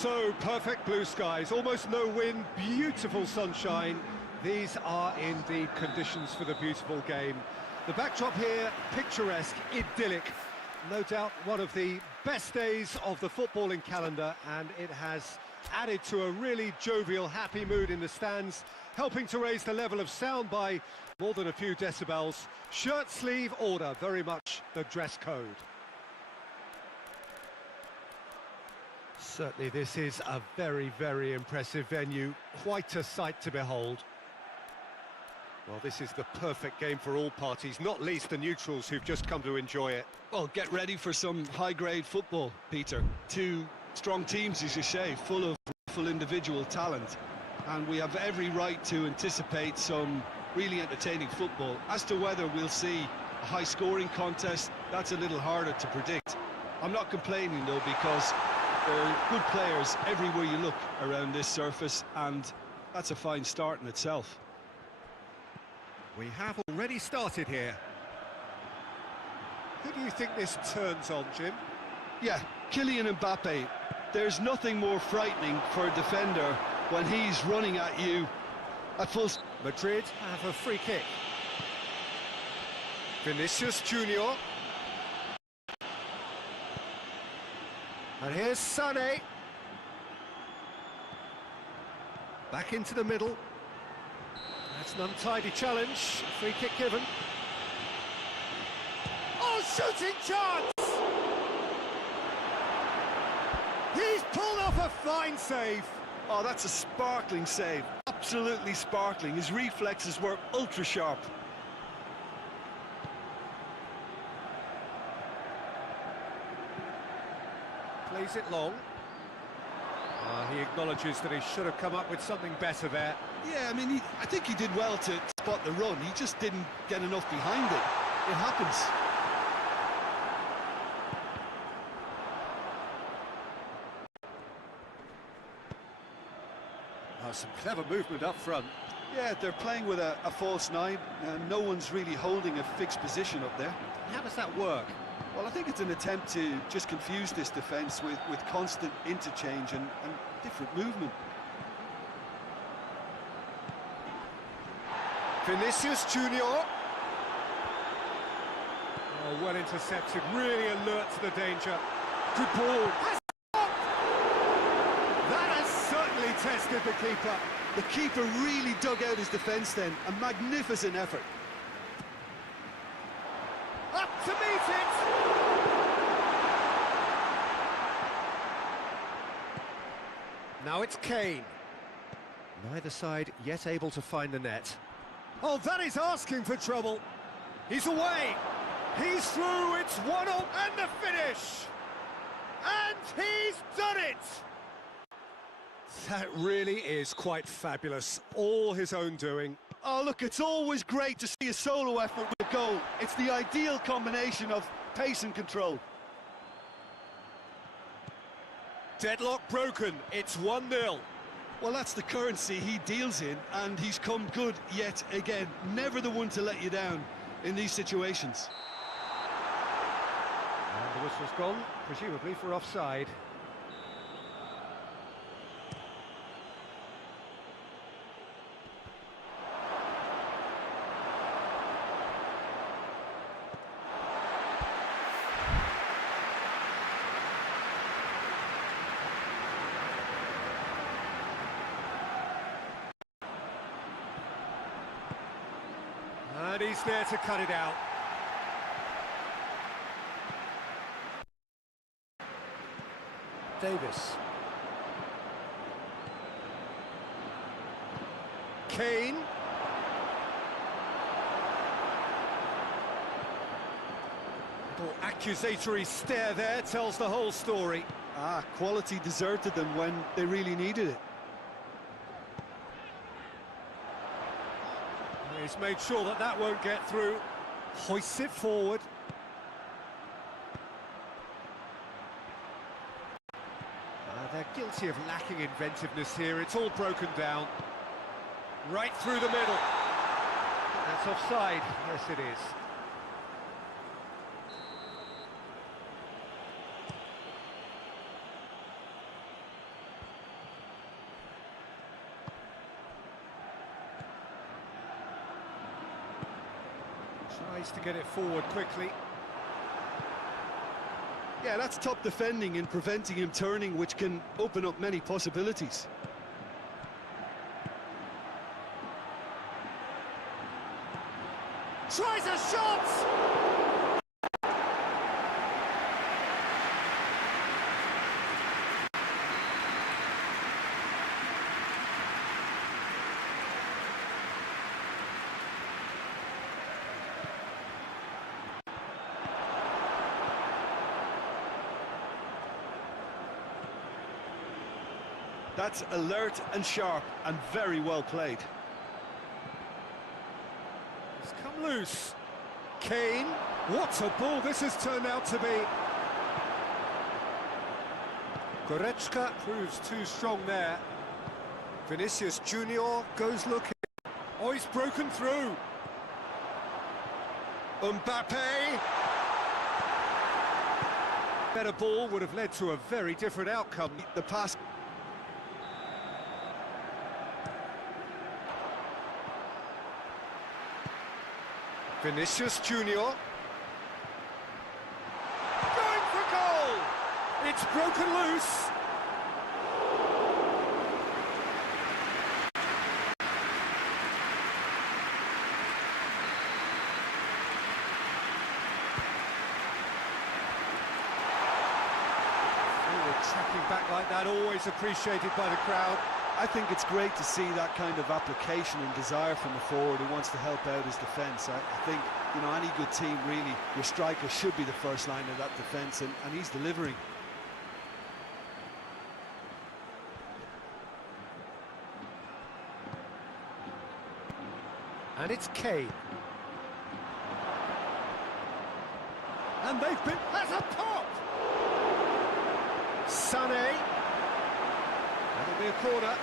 So, perfect blue skies, almost no wind, beautiful sunshine. These are indeed conditions for the beautiful game. The backdrop here, picturesque, idyllic. No doubt one of the best days of the footballing calendar, and it has added to a really jovial, happy mood in the stands, helping to raise the level of sound by more than a few decibels. Shirt sleeve order, very much the dress code. Certainly this is a very, very impressive venue, quite a sight to behold. Well, this is the perfect game for all parties, not least the neutrals who've just come to enjoy it. Well, get ready for some high-grade football, Peter. Two strong teams, as you say, full of individual talent. And we have every right to anticipate some really entertaining football. As to whether we'll see a high-scoring contest, that's a little harder to predict. I'm not complaining, though, because there are good players everywhere you look around this surface, and that's a fine start in itself. We have already started here. Who do you think this turns on, Jim? Yeah, Kylian Mbappe. There's nothing more frightening for a defender when he's running at you at full speed. Madrid have a free kick. Vinicius Junior. And here's Sané. Back into the middle. That's an untidy challenge. Free kick given. Oh, shooting chance! He's pulled off a fine save. Oh, that's a sparkling save. Absolutely sparkling. His reflexes were ultra sharp. Plays it long. He acknowledges that he should have come up with something better there. Yeah, I mean, I think he did well to spot the run. He just didn't get enough behind it. It happens. Oh, some clever movement up front. Yeah, they're playing with a false nine, and no one's really holding a fixed position up there. How does that work? Well, I think it's an attempt to just confuse this defence with constant interchange and different movement. Vinicius Junior. Oh, well intercepted, really alert to the danger. Good ball. That has certainly tested the keeper. The keeper really dug out his defence then. A magnificent effort. Up to meet it! Now it's Kane. Neither side yet able to find the net. Oh, that is asking for trouble. He's away. He's through. It's 1-0 and the finish. And he's done it. That really is quite fabulous. All his own doing. Oh, look, it's always great to see a solo effort with a goal. It's the ideal combination of pace and control. Deadlock broken. It's 1-0. Well, that's the currency he deals in, and he's come good yet again. Never the one to let you down in these situations. And the whistle's gone, presumably for offside. And he's there to cut it out. Davis. Kane. Little accusatory stare there tells the whole story. Ah, quality deserted them when they really needed it. He's made sure that that won't get through. Hoists it forward. They're guilty of lacking inventiveness here. It's all broken down. Right through the middle. That's offside. Yes, it is. Tries to get it forward quickly. Yeah, that's top defending and preventing him turning, which can open up many possibilities. Tries a shot! That's alert and sharp and very well played. It's come loose. Kane, what a ball this has turned out to be. Goretzka proves too strong there. Vinicius Junior goes looking. Oh, he's broken through. Mbappe. Better ball would have led to a very different outcome. The pass. Vinicius Junior. Going for goal! It's broken loose. Forward tracking back like that, always appreciated by the crowd. I think it's great to see that kind of application and desire from a forward who wants to help out his defence. I think, you know, any good team, really, your striker should be the first line of that defence, and he's delivering. And it's Kane. And they've been... That's a pop! Sané. That'll be a corner.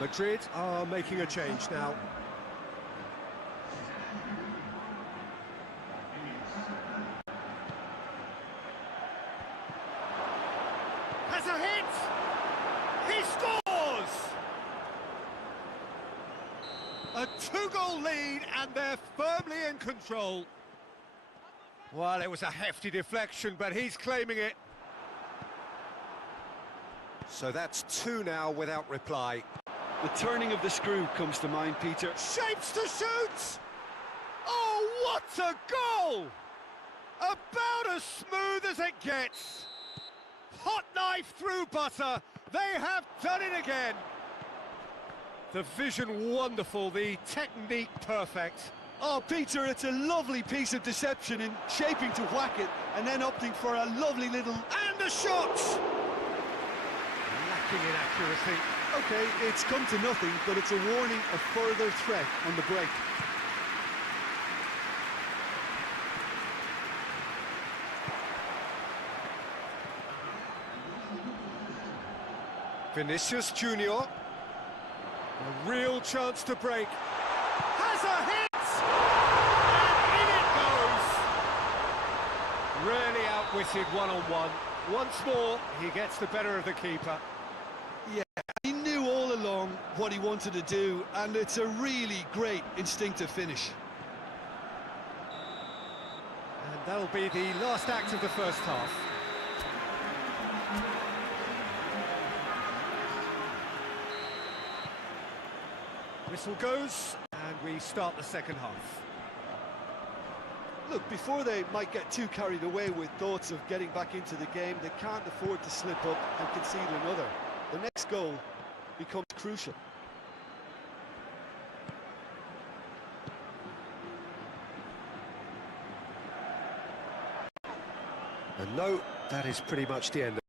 Madrid are making a change now. Has a hit! He scores! A two-goal lead and they're firmly in control. Well, it was a hefty deflection, but he's claiming it. So that's two now without reply. The turning of the screw comes to mind, Peter. Shapes to shoot! Oh, what a goal! About as smooth as it gets. Hot knife through butter. They have done it again. The vision wonderful, the technique perfect. Oh, Peter, it's a lovely piece of deception in shaping to whack it and then opting for a lovely little... And a shot! Lacking in accuracy. OK, it's come to nothing, but it's a warning of further threat on the break. Vinicius Junior. A real chance to break. Has a hit! And in it goes! Really outwitted one-on-one. Once more, he gets the better of the keeper. Yeah, he knew all along what he wanted to do, and it's a really great instinctive finish. And that'll be the last act of the first half. Whistle goes, and we start the second half. Look, before they might get too carried away with thoughts of getting back into the game, they can't afford to slip up and concede another. The next goal becomes crucial. And no, that is pretty much the end of it.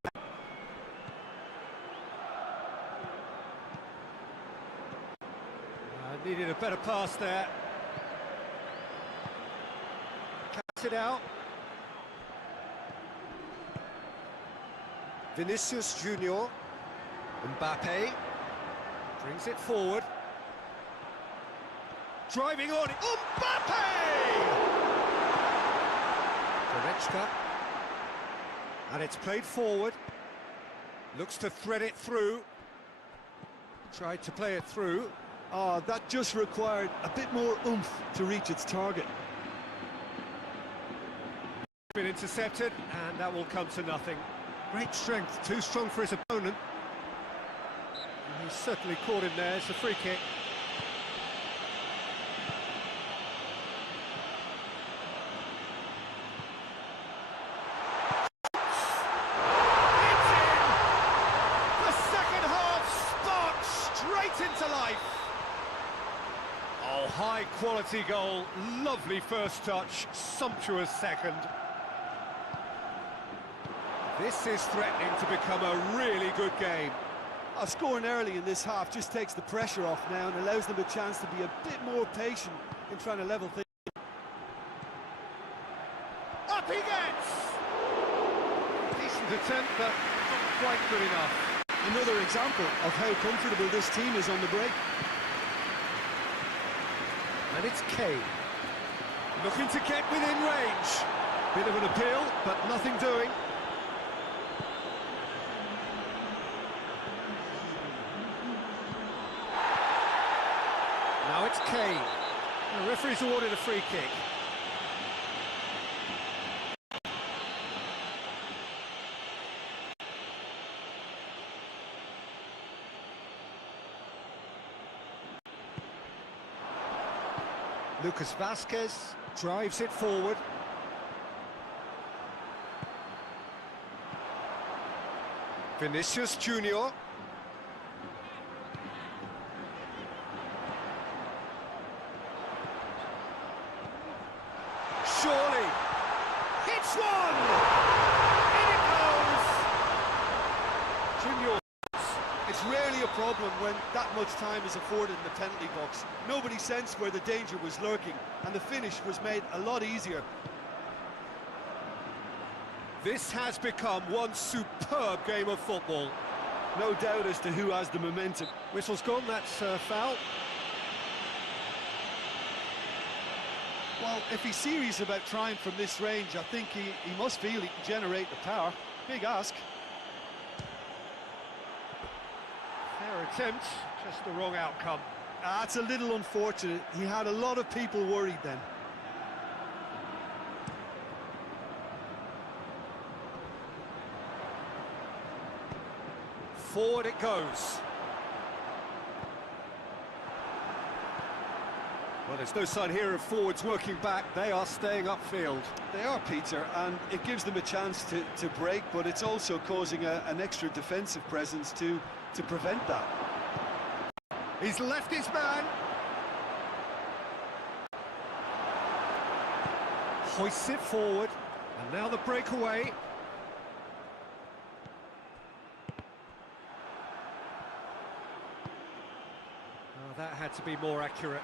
Needed a better pass there. Cuts it out. Vinicius Junior. Mbappe brings it forward. Driving on it. Mbappe! Goretzka. And it's played forward. Looks to thread it through. Tried to play it through. Oh, that just required a bit more oomph to reach its target. Been intercepted, and that will come to nothing. Great strength, too strong for his opponent. And he's certainly caught him there. It's a free kick. It's in! The second half sparks straight into life. Oh, high-quality goal. Lovely first touch, sumptuous second. This is threatening to become a really good game. Scoring early in this half just takes the pressure off now and allows them a chance to be a bit more patient in trying to level things. Up he gets! Decent attempt, but not quite good enough. Another example of how comfortable this team is on the break. And it's Kane. Looking to get within range. Bit of an appeal, but nothing doing. Now it's Kane. The referee's awarded a free kick. Lucas Vazquez drives it forward. Vinicius Junior. Surely, hits one! In it goes! Junior. It's rarely a problem when that much time is afforded in the penalty box. Nobody sensed where the danger was lurking, and the finish was made a lot easier. This has become one superb game of football. No doubt as to who has the momentum. Whistle's gone, that's foul. Well, if he's serious about trying from this range, I think he must feel he can generate the power. Big ask. Fair attempt, just the wrong outcome. That's a little unfortunate. He had a lot of people worried then. Forward it goes. Well, there's no sign here of forwards working back. They are staying upfield. They are, Peter, and it gives them a chance to break, but it's also causing an extra defensive presence to prevent that. He's left his man. Hoists it forward, and now the breakaway. Oh, that had to be more accurate.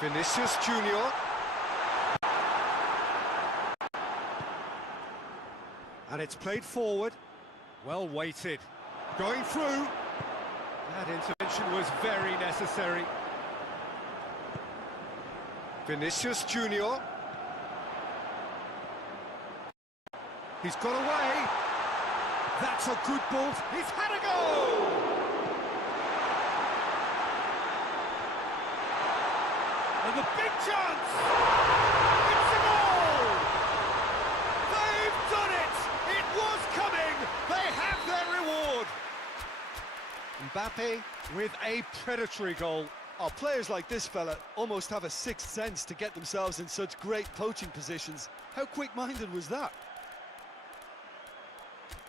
Vinicius Junior. And it's played forward. Well weighted. Going through. That intervention was very necessary. Vinicius Junior. He's got away. That's a good ball. He's had a go! And the big chance! It's a goal! They've done it! It was coming! They have their reward! Mbappe with a predatory goal. Oh, players like this fella almost have a sixth sense to get themselves in such great poaching positions. How quick-minded was that?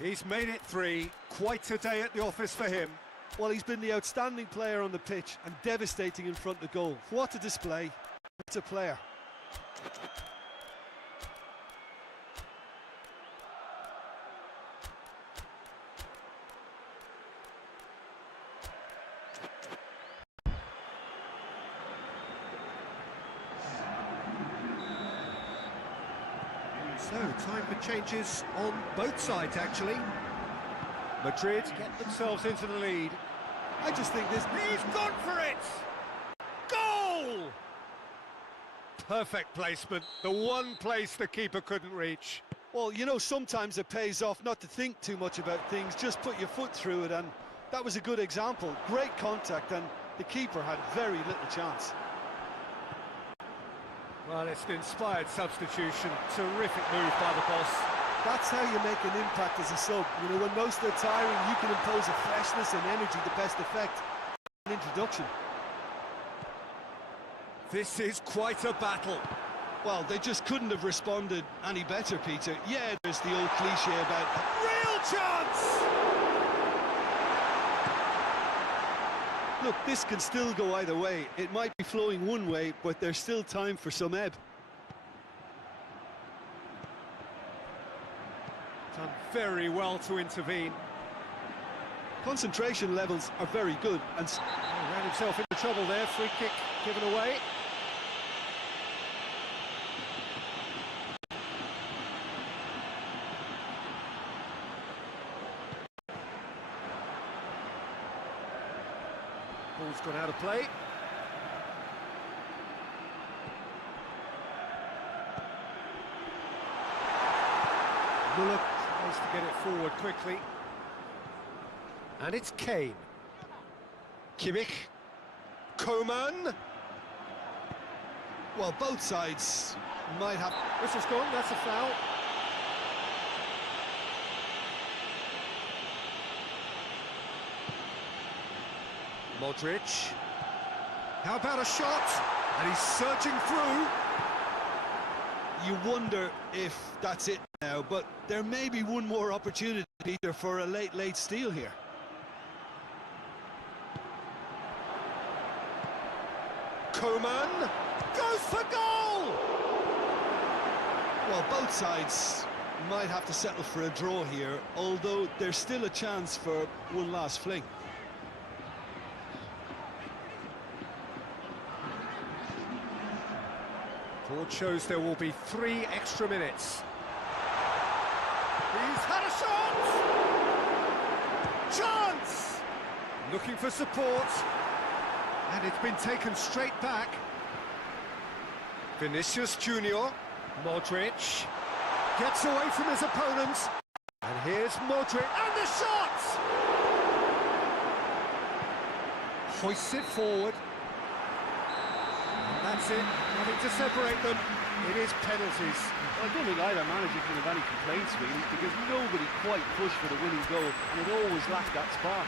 He's made it three. Quite a day at the office for him. Well, he's been the outstanding player on the pitch and devastating in front of goal. What a display. It's a player. So, time for changes on both sides, actually. Madrid get themselves into the lead. I just think this... He's gone for it! Goal! Perfect placement, the one place the keeper couldn't reach. Well, you know, sometimes it pays off not to think too much about things, just put your foot through it, and that was a good example. Great contact, and the keeper had very little chance. Well, it's an inspired substitution. Terrific move by the boss. That's how you make an impact as a sub. You know, when most are tiring, you can impose a freshness and energy to best effect. An introduction. This is quite a battle. Well, they just couldn't have responded any better, Peter. Yeah, there's the old cliche about... Real chance! Look, this can still go either way. It might be flowing one way, but there's still time for some ebb. Done very well to intervene. Concentration levels are very good, and... He ran himself into trouble there, free kick given away. Ball's gone out of play. Muller tries to get it forward quickly. And it's Kane. Kimmich. Coman. Well, both sides might have... Whistle's gone, that's a foul. Modric. How about a shot? And he's surging through. You wonder if that's it now, but there may be one more opportunity, Peter, for a late steal here. Coman goes for goal! Well, both sides might have to settle for a draw here, although there's still a chance for one last fling. Board shows there will be 3 extra minutes. He's had a shot! Chance! Looking for support. And it's been taken straight back. Vinicius Junior. Modric. Gets away from his opponents. And here's Modric. And the shot! Hoists it forward. That's it, nothing to separate them. It is penalties. Well, I don't think either manager can have any complaints, really, because nobody quite pushed for the winning goal, and it always lacked that spark.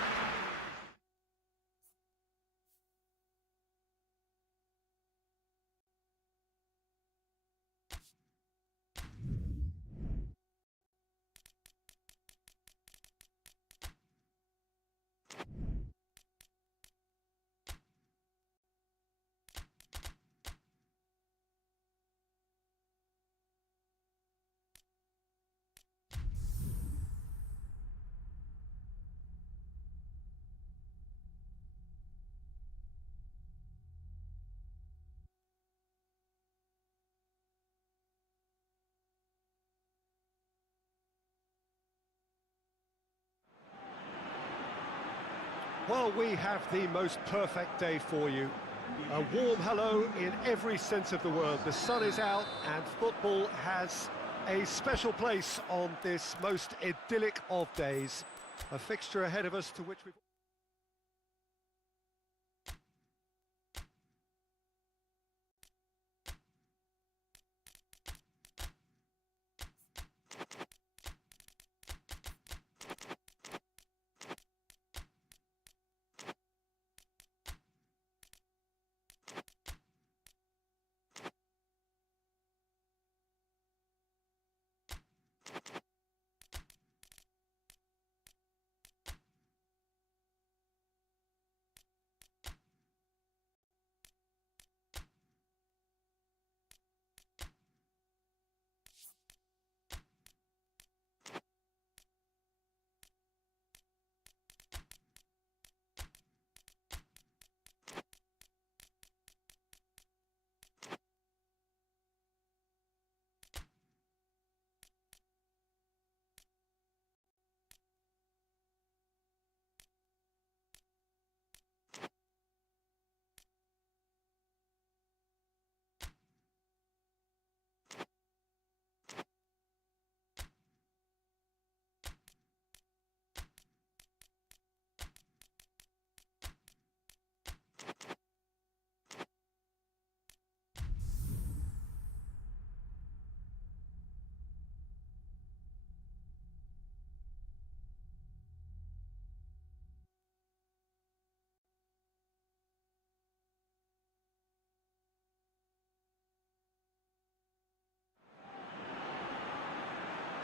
Well, we have the most perfect day for you. A warm hello in every sense of the word. The sun is out and football has a special place on this most idyllic of days. A fixture ahead of us to which we've...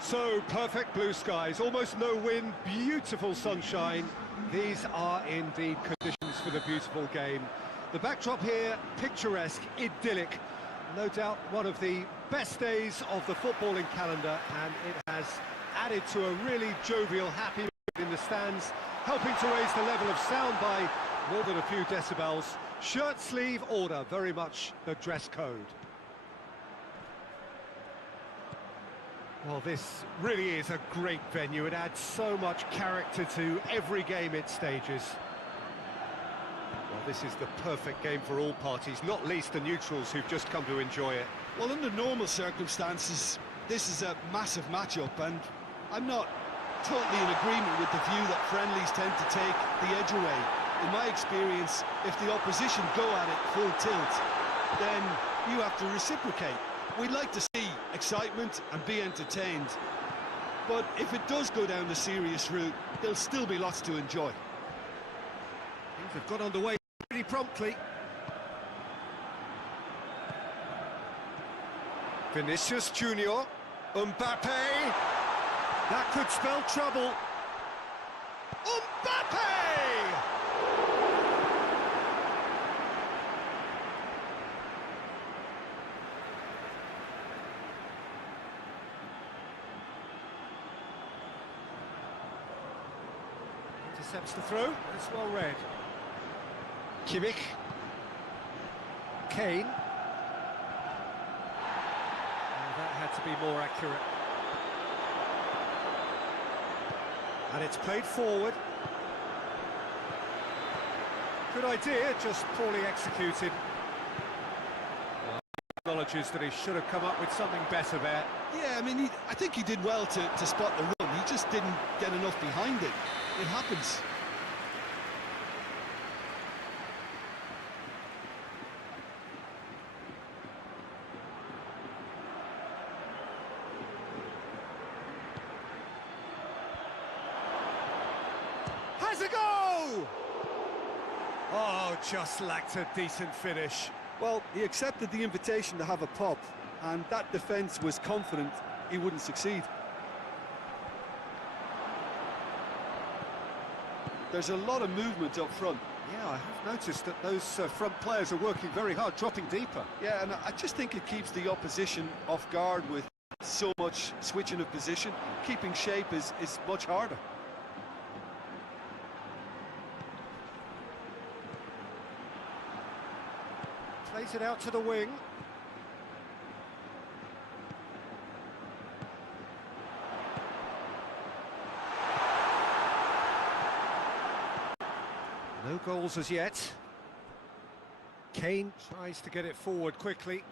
So, perfect blue skies, almost no wind, beautiful sunshine. These are indeed conditions for the beautiful game. The backdrop here, picturesque, idyllic. No doubt one of the best days of the footballing calendar, and it has added to a really jovial, happy mood in the stands, helping to raise the level of sound by more than a few decibels. Shirt sleeve order, very much the dress code. Well, this really is a great venue. It adds so much character to every game it stages. Well, this is the perfect game for all parties, not least the neutrals who've just come to enjoy it. Well, under normal circumstances, this is a massive matchup, and I'm not totally in agreement with the view that friendlies tend to take the edge away. In my experience, if the opposition go at it full tilt, then you have to reciprocate. We'd like to see excitement and be entertained, but if it does go down the serious route, there'll still be lots to enjoy. Things have got underway pretty promptly. Vinicius Junior, Mbappe, that could spell trouble. Mbappe! Intercepts the throw, it's well read. Kimmich. Kane. That had to be more accurate. And it's played forward. Good idea, just poorly executed. Well, he acknowledges that he should have come up with something better there. Yeah, I mean, I think he did well to spot the run. He just didn't get enough behind it. It happens. Has a go! Oh, just lacked a decent finish. Well, he accepted the invitation to have a pop, and that defence was confident he wouldn't succeed. There's a lot of movement up front. Yeah, I have noticed that those front players are working very hard, dropping deeper. Yeah, and I just think it keeps the opposition off guard with so much switching of position. Keeping shape is much harder. Plays it out to the wing. No goals as yet. Kane tries to get it forward quickly.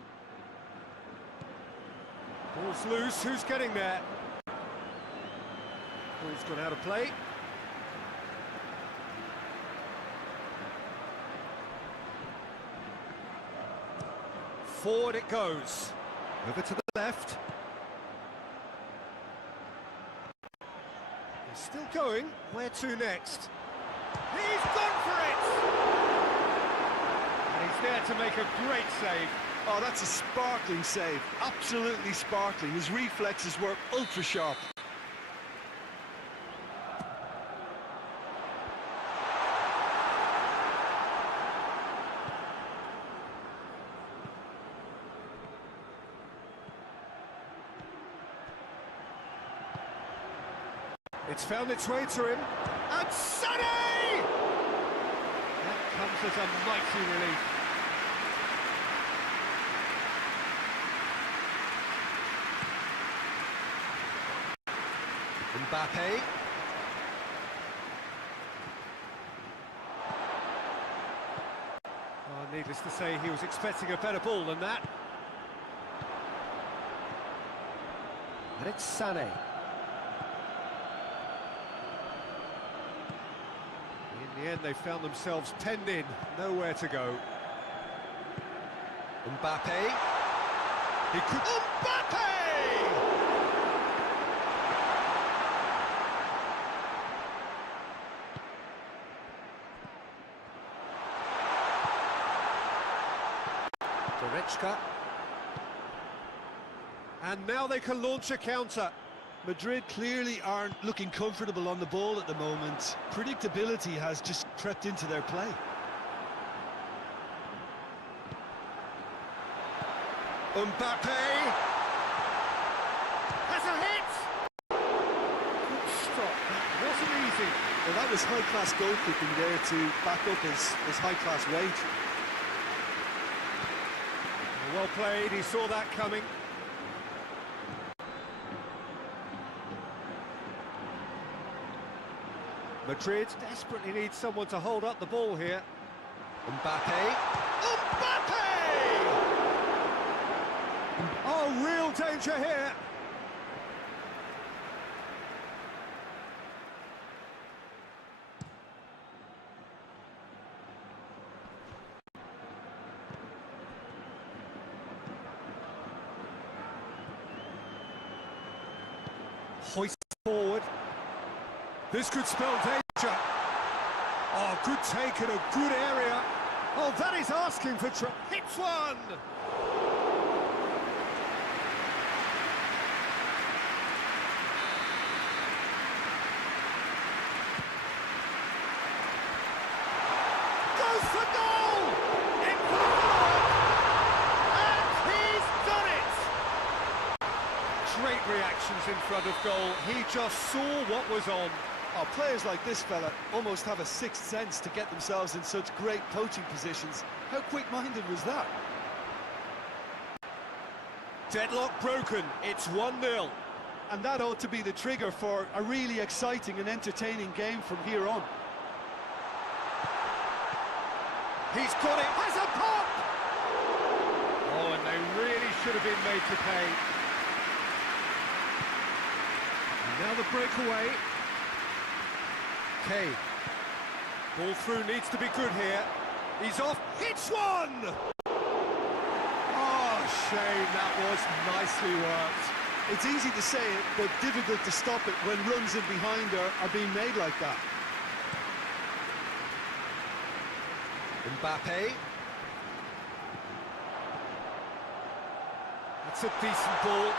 Ball's loose, who's getting there? Ball's gone out of play. Forward it goes. Over to the left. He's still going. Where to next? He's gone for it! And he's there to make a great save. Oh, that's a sparkling save. Absolutely sparkling. His reflexes were ultra sharp. It's found its way to him. And Sonny! That comes as a mighty relief. Mbappe. Oh, needless to say, he was expecting a better ball than that. And it's Sané. In the end, they found themselves penned in, nowhere to go. Mbappe. He could... Mbappe! Goretzka. And now they can launch a counter. Madrid clearly aren't looking comfortable on the ball at the moment. Predictability has just crept into their play. Mbappe has a hit. Good stop. That wasn't easy. Well, that was high-class goalkeeping there to back up his high-class wage. Well played, he saw that coming. Madrid desperately needs someone to hold up the ball here. Mbappe. Mbappe! Oh, real danger here. Hoist forward. This could spell danger. Oh, good take in a good area. Oh, that is asking for trouble. Hits one! Goes for goal! In for the goal! And he's done it! Great reactions in front of goal. He just saw what was on. Oh, players like this fella almost have a sixth sense to get themselves in such great coaching positions. How quick-minded was that? Deadlock broken, it's 1-0. And that ought to be the trigger for a really exciting and entertaining game from here on. He's got it, has a pop! Oh, and they really should have been made to pay. And now the breakaway. Kane. Ball through needs to be good here. He's off, hits one! Oh, shame, that was nicely worked. It's easy to say it, but difficult to stop it when runs in behind are being made like that. Mbappe. It's a decent ball.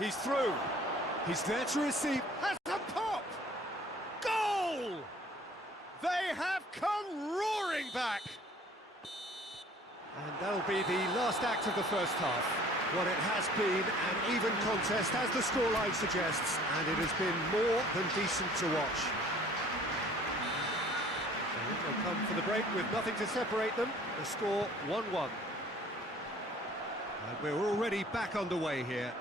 He's through. He's there to receive. Has a pop! Goal! They have come roaring back. And that'll be the last act of the first half. What it has been an even contest, as the scoreline suggests, and it has been more than decent to watch. And they'll come for the break with nothing to separate them. The score 1-1. And we're already back underway here.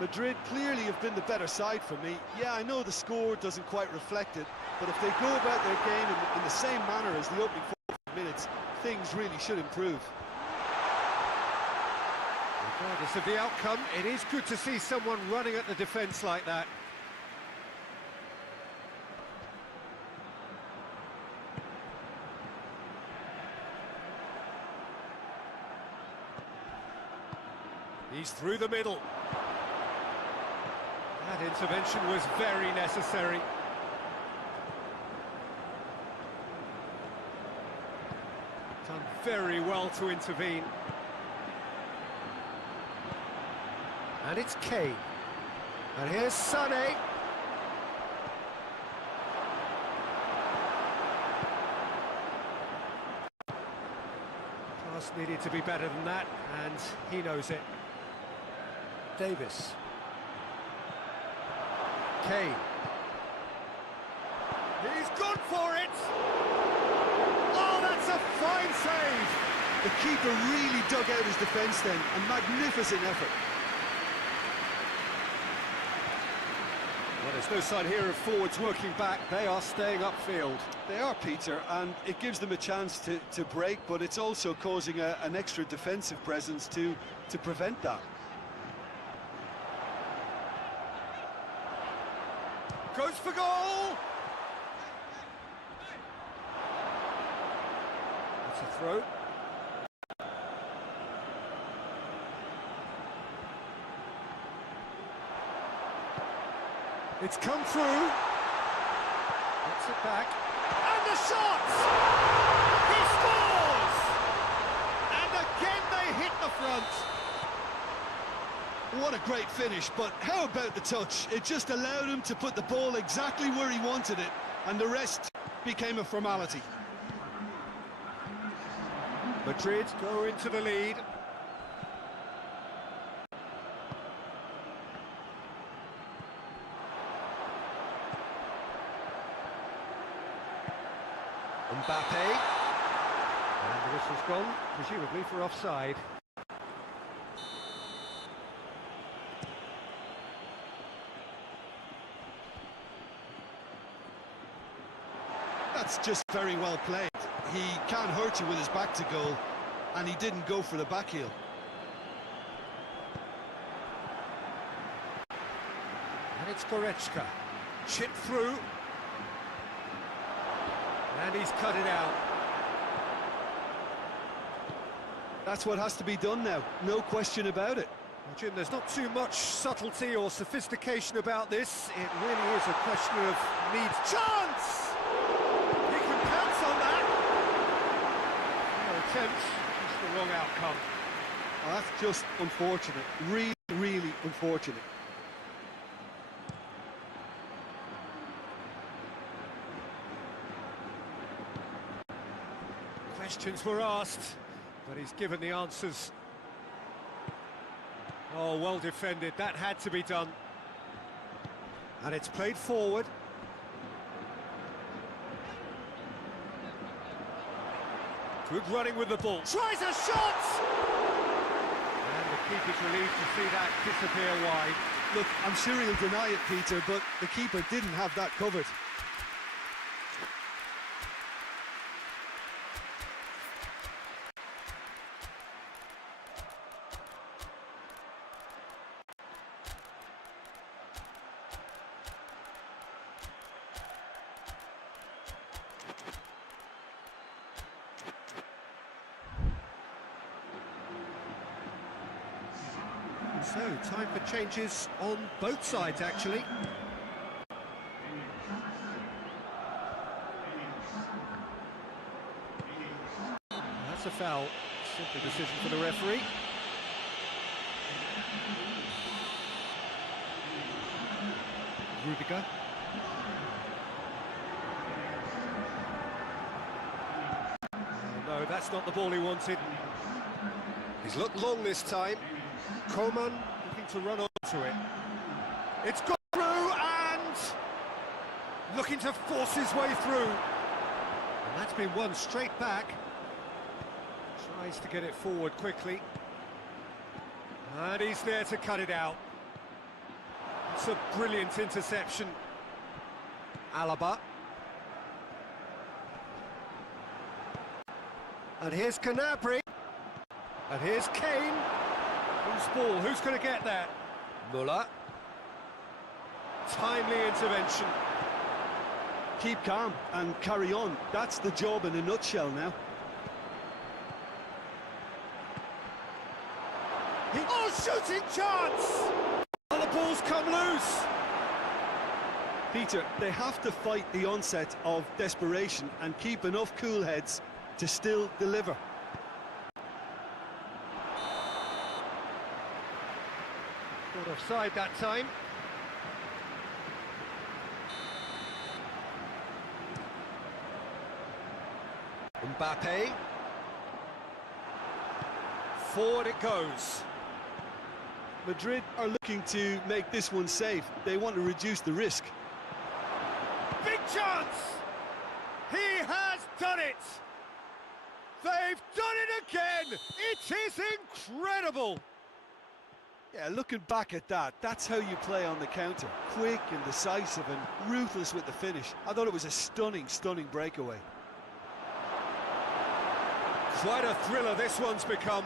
Madrid clearly have been the better side for me. Yeah, I know the score doesn't quite reflect it, but if they go about their game in the same manner as the opening 4 minutes, things really should improve. Regardless of the outcome, it is good to see someone running at the defence like that. He's through the middle. That intervention was very necessary. Done very well to intervene. And it's Kane. And here's Sané. Pass needed to be better than that, and he knows it. Davis. Kane. He's gone for it! Oh, that's a fine save! The keeper really dug out his defence then, a magnificent effort. Well, there's no sign here of forwards working back, they are staying upfield. They are, Peter, and it gives them a chance to break, but it's also causing an extra defensive presence to prevent that. Goes for goal! That's a throw. It's come through. Gets it back. And the shot! He scores! And again they hit the front. What a great finish, but how about the touch? It just allowed him to put the ball exactly where he wanted it, and the rest became a formality. Madrid go into the lead. Mbappe. And the whistle's gone, presumably for offside. That's just very well played. He can't hurt you with his back to goal, and he didn't go for the back heel. And it's Goretzka. Chip through. And he's cut it out. That's what has to be done now, no question about it. Well, Jim, there's not too much subtlety or sophistication about this. It really is a question of need. Chance! He can pounce on that. No attempts, just the wrong outcome. Oh, that's just unfortunate, really, really unfortunate. Questions were asked, but he's given the answers. Oh, well defended, that had to be done. And it's played forward. Good running with the ball. Tries a shot! And the keeper's relieved to see that disappear wide. Look, I'm sure he'll deny it, Peter, but the keeper didn't have that covered. So, time for changes on both sides, actually. That's a foul. Simple decision for the referee. Rudiger. Oh, no, that's not the ball he wanted. He's looked long this time. Coman looking to run onto it. It's got through and looking to force his way through. And that's been won straight back. Tries to get it forward quickly. And he's there to cut it out. It's a brilliant interception. Alaba. And here's Canabria. And here's Kane. Whose ball? Who's going to get that? Muller. Timely intervention. Keep calm and carry on. That's the job in a nutshell now. Oh, shooting chance! And the ball's come loose. Peter, they have to fight the onset of desperation and keep enough cool heads to still deliver. Not offside that time. Mbappe. Forward it goes. Madrid are looking to make this one safe. They want to reduce the risk. Big chance! He has done it! They've done it again! It is incredible! Yeah, looking back at that, that's how you play on the counter. Quick and decisive and ruthless with the finish. I thought it was a stunning, stunning breakaway. Quite a thriller this one's become.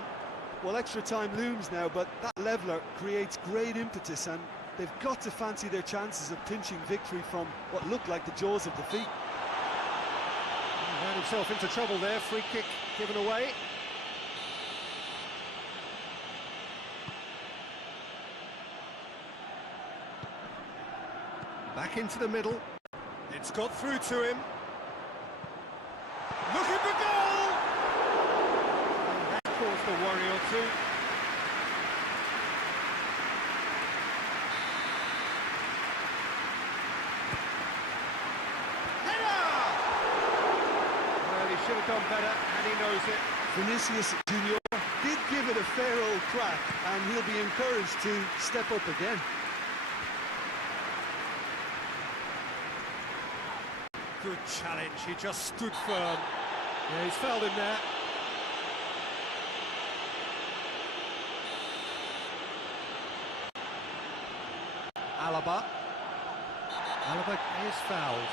Well, extra time looms now, but that leveller creates great impetus, and they've got to fancy their chances of pinching victory from what looked like the jaws of defeat. He ran himself into trouble there, free kick given away. Back into the middle. It's got through to him. Looking for goal! That caused a worry or two. Should have done better, and he knows it. Vinicius Junior did give it a fair old crack, and he'll be encouraged to step up again. Good challenge, he just stood firm. Yeah, he's fouled him there. Alaba is fouled.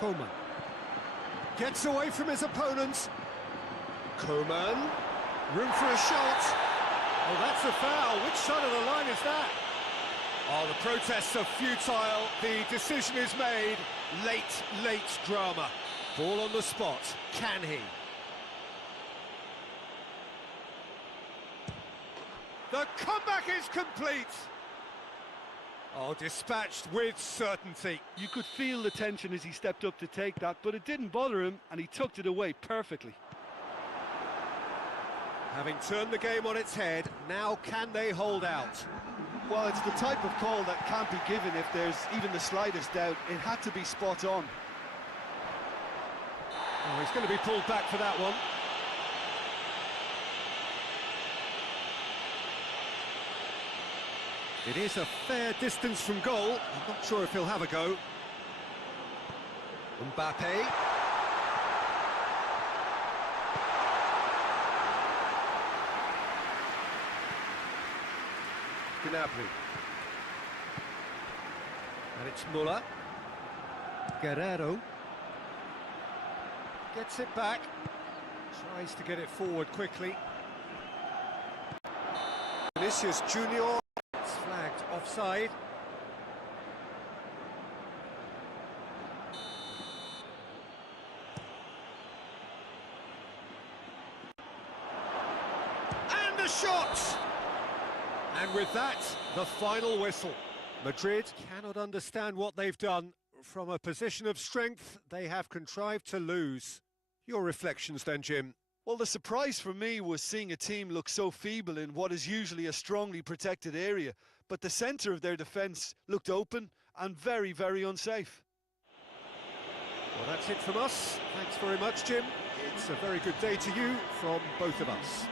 Coman gets away from his opponents. Coman, room for a shot. Oh, that's a foul. Which side of the line is that? Oh, the protests are futile. The decision is made. Late drama. Ball on the spot. Can he? The comeback is complete. Oh, dispatched with certainty. You could feel the tension as he stepped up to take that, but it didn't bother him, and he tucked it away perfectly. Having turned the game on its head, now can they hold out? Well, it's the type of call that can't be given if there's even the slightest doubt. It had to be spot on. Oh, he's going to be pulled back for that one. It is a fair distance from goal. I'm not sure if he'll have a go. Mbappe. Gnabry. And it's Muller. Guerrero. Gets it back. Tries to get it forward quickly. Vinicius Junior. It's flagged offside. And the shot! And with that, the final whistle. Madrid cannot understand what they've done. From a position of strength, they have contrived to lose. Your reflections then, Jim? Well, the surprise for me was seeing a team look so feeble in what is usually a strongly protected area, but the centre of their defence looked open and very, very unsafe. Well, that's it from us. Thanks very much, Jim. It's a very good day to you from both of us.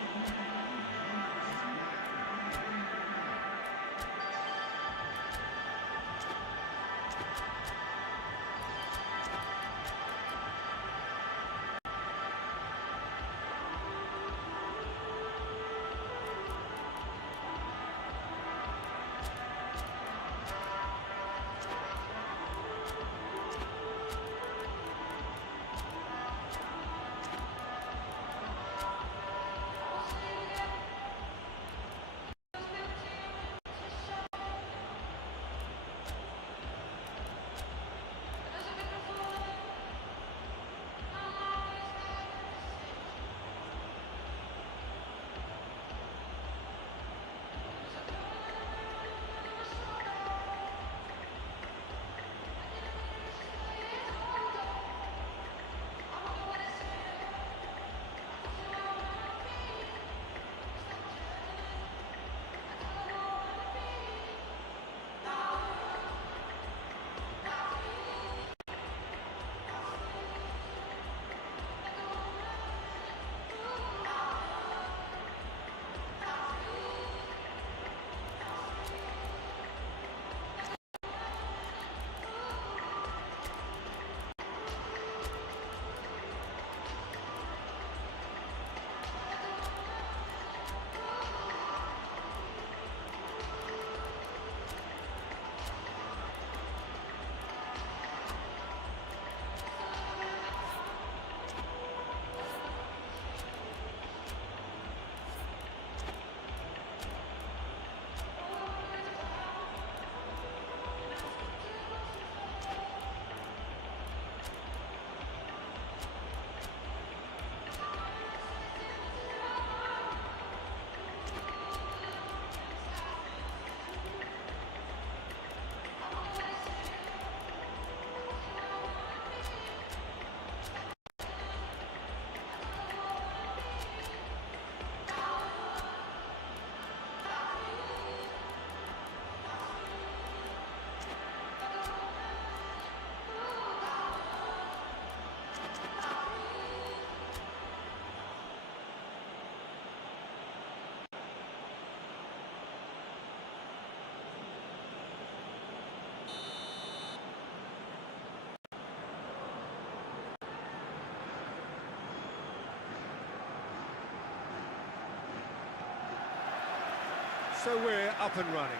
So we're up and running.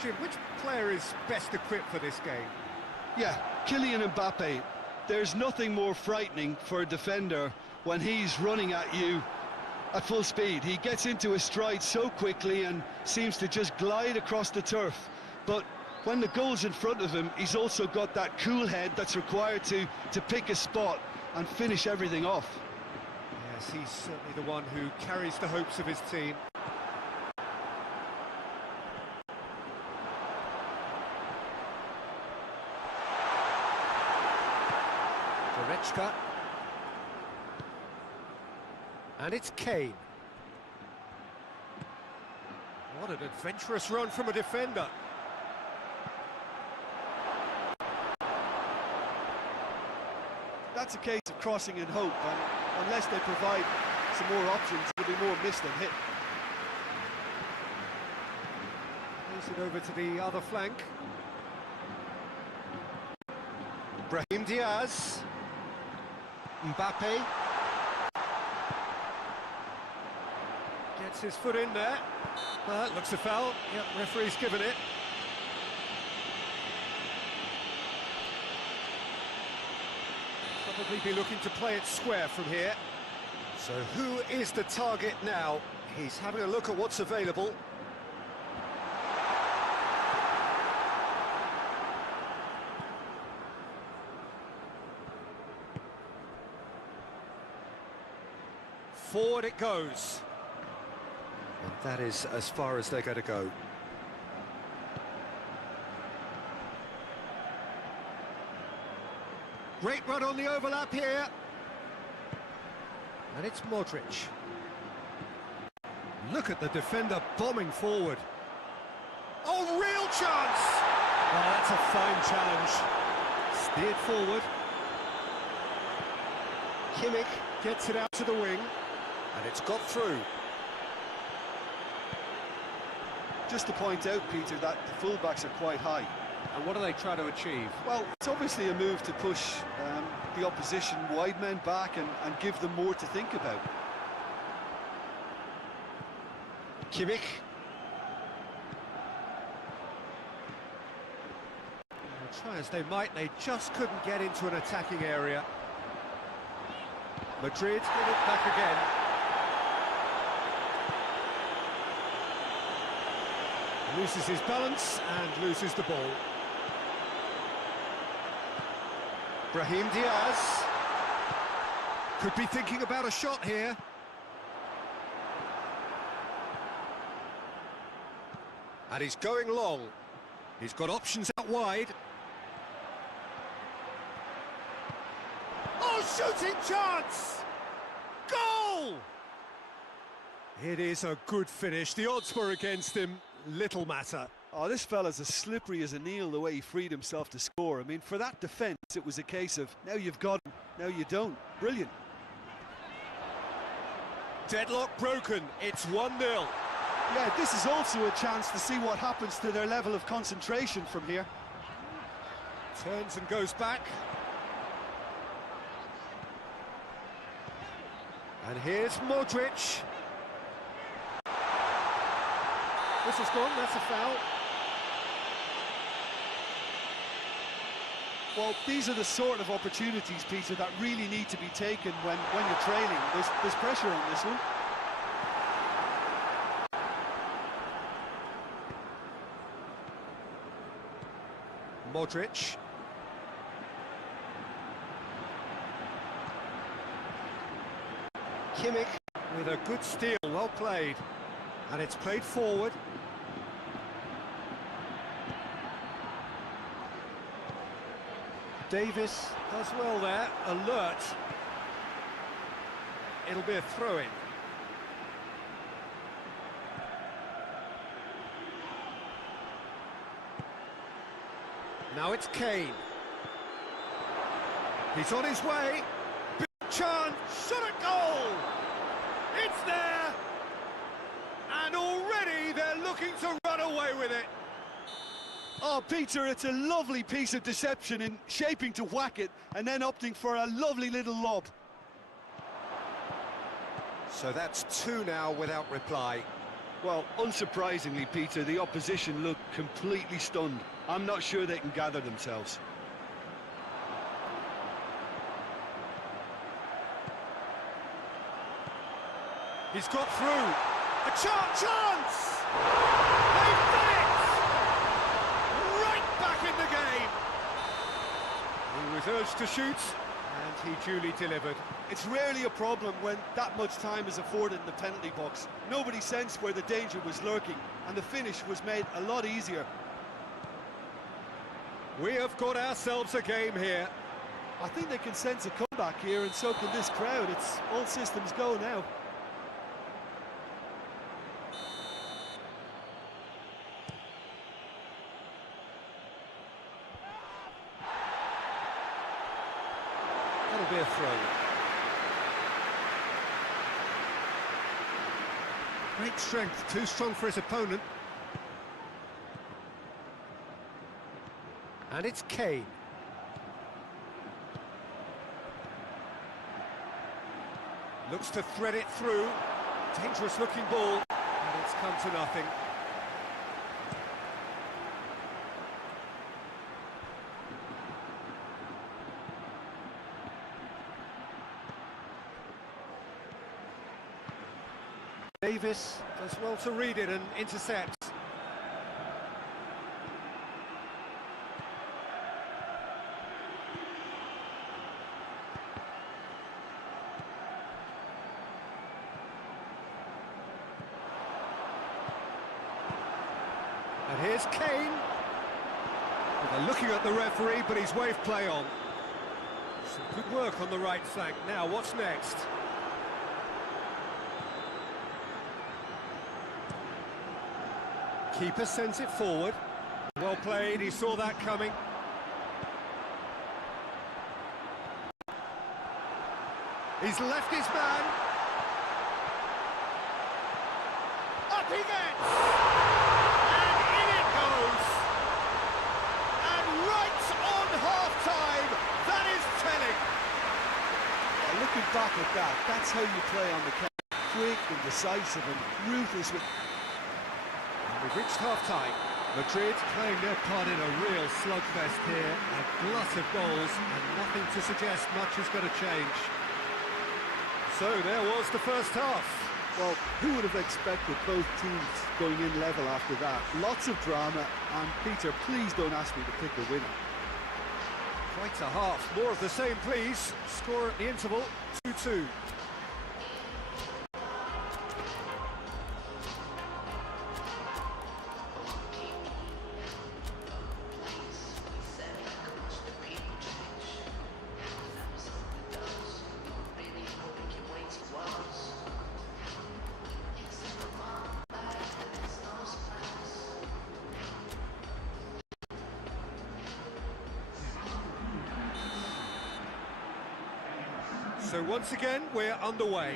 Jim, which player is best equipped for this game? Yeah, Kylian Mbappe. There's nothing more frightening for a defender when he's running at you at full speed. He gets into his stride so quickly and seems to just glide across the turf. But when the goal's in front of him, he's also got that cool head that's required to pick a spot and finish everything off. Yes, he's certainly the one who carries the hopes of his team. Goretzka. And it's Kane. What an adventurous run from a defender. That's a case of crossing in hope, and unless they provide some more options, it'll be more missed than hit. Plays it over to the other flank. Brahim Diaz. Mbappe. Gets his foot in there. Looks a foul. Yep, referee's given it. Probably be looking to play it square from here. So who is the target now? He's having a look at what's available. Forward it goes. And that is as far as they're going to go. Great run on the overlap here. And it's Modric. Look at the defender bombing forward. Oh, real chance! Oh, that's a fine challenge. Steered forward. Kimmich gets it out to the wing. And it's got through. Just to point out, Peter, that the fullbacks are quite high. And what are they trying to achieve? Well, it's obviously a move to push the opposition wide men back and give them more to think about. Kimmich. Try as they might, they just couldn't get into an attacking area. Madrid get it back again. Loses his balance and loses the ball. Brahim Diaz could be thinking about a shot here. And he's going long. He's got options out wide. Oh, shooting chance! Goal! It is a good finish. The odds were against him. Little matter. Oh, this fella's as slippery as an eel the way he freed himself to score. I mean, for that defence, it was a case of now you've got him, now you don't. Brilliant. Deadlock broken. It's 1-0. Yeah, this is also a chance to see what happens to their level of concentration from here. Turns and goes back. And here's Modric. This has gone, that's a foul. Well, these are the sort of opportunities, Peter, that really need to be taken when you're trailing. There's pressure on this one. Modric. Kimmich with a good steal, well played. And it's played forward. Davis does well there, alert. It'll be a throw-in. Now it's Kane. He's on his way. Big chance, shot at goal! It's there! And already they're looking to run away with it. Oh, Peter, it's a lovely piece of deception in shaping to whack it and then opting for a lovely little lob. So that's two now without reply. Well, unsurprisingly, Peter, the opposition look completely stunned. I'm not sure they can gather themselves. He's got through. A chance! They've done it! Right back in the game. He was urged to shoot, and he duly delivered. It's rarely a problem when that much time is afforded in the penalty box. Nobody sensed where the danger was lurking, and the finish was made a lot easier. We have got ourselves a game here. I think they can sense a comeback here, and so can this crowd. It's all systems go now. That'll be a throw. Great strength, too strong for his opponent. And it's Kane. Looks to thread it through. Dangerous looking ball, and it's come to nothing. Davis does well to read it and intercepts. And here's Kane. Well, they're looking at the referee, but he's waved play on. Some good work on the right flank. Now, what's next? Keeper sends it forward. Well played, he saw that coming. He's left his man. Up he gets! And in it goes! And right on half-time, that is telling. Looking back at that, that's how you play on the counter. Quick and decisive and ruthless with... We've reached half-time. Madrid playing their part in a real slugfest here. A glut of goals and nothing to suggest much is going to change. So there was the first half. Well, who would have expected both teams going in level after that? Lots of drama, and Peter, please don't ask me to pick a winner. Quite a half. More of the same, please. Score at the interval, 2-2. So once again, we're underway.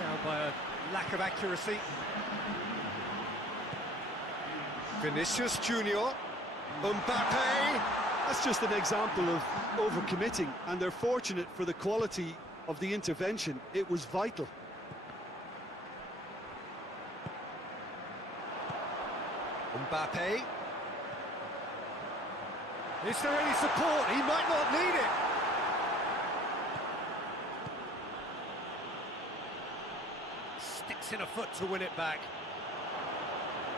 Down by a lack of accuracy. Vinicius Junior, Mbappe. That's just an example of overcommitting, and they're fortunate for the quality of the intervention. It was vital. Mbappe. Is there any support? He might not need it. Sticks in a foot to win it back.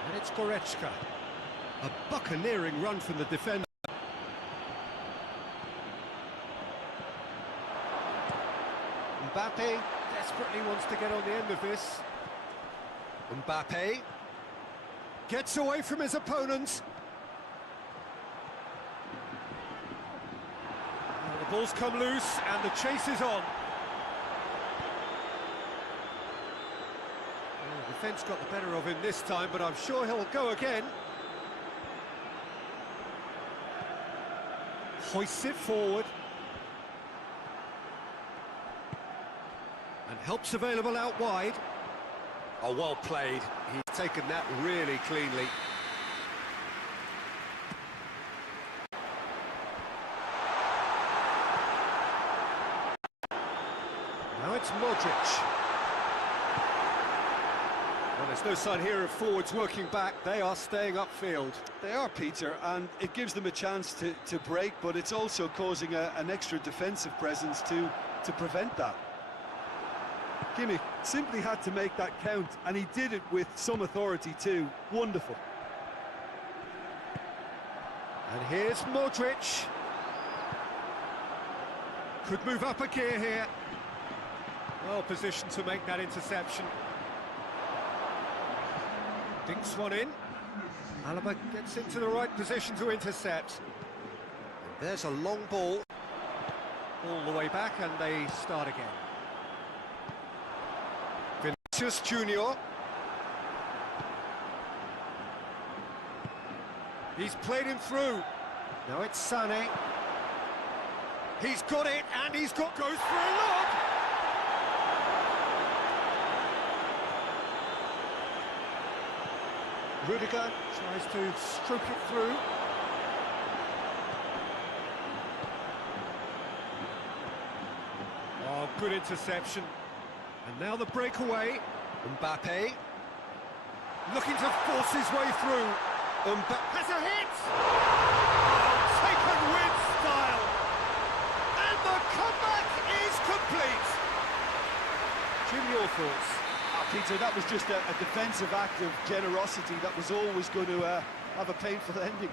And it's Goretzka. A buccaneering run from the defender. Mbappe desperately wants to get on the end of this. Mbappe gets away from his opponent. The ball's come loose and the chase is on. Well, the defence got the better of him this time, but I'm sure he'll go again. Hoists it forward. And help's available out wide. Oh, well played. He's taken that really cleanly. Now it's Modric. Well, there's no sign here of forwards working back. They are staying upfield. They are, Peter, and it gives them a chance to break, but it's also causing an extra defensive presence to prevent that. Kimmich simply had to make that count, and he did it with some authority too. Wonderful. And here's Modric. Could move up a gear here. Well positioned to make that interception. Dinks one in. Alaba gets into the right position to intercept. And there's a long ball. All the way back, and they start again. Vinicius Junior. He's played him through. Now it's Sané. He's got it, and goes for a look. Rudiger tries to stroke it through. Oh, good interception. And now the breakaway. Mbappe looking to force his way through. Mbappe has a hit! Oh, taken with style. And the comeback is complete. Jim, your thoughts? Peter, that was just a defensive act of generosity that was always going to have a painful ending.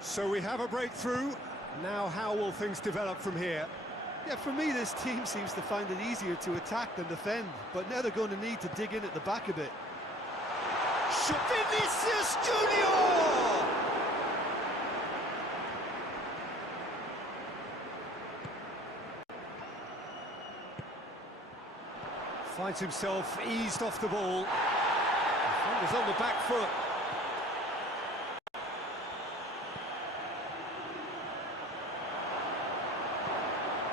So we have a breakthrough. Now how will things develop from here? Yeah, for me, this team seems to find it easier to attack than defend, but now they're going to need to dig in at the back a bit. Vinicius Junior! Finds himself eased off the ball. Defender's on the back foot.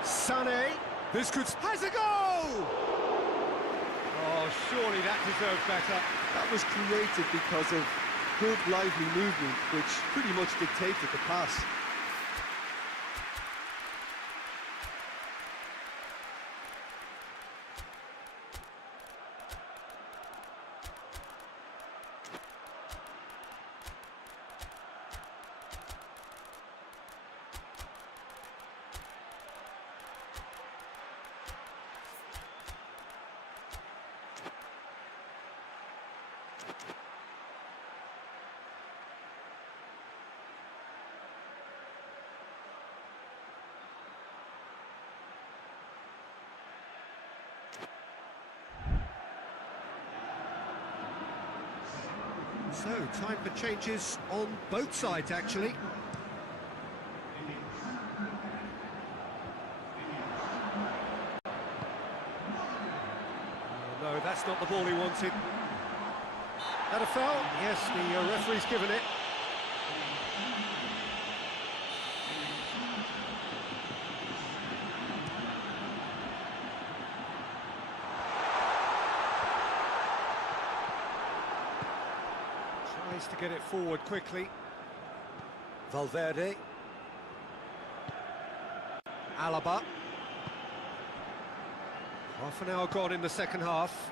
Sané, this has a goal! Oh, surely that deserved better. That was created because of good, lively movement, which pretty much dictated the pass. So, time for changes on both sides, actually. Oh, no, that's not the ball he wanted. That a foul? Yes, the referee's given it. Tries to get it forward quickly. Valverde. Alaba. Half an hour gone in the second half.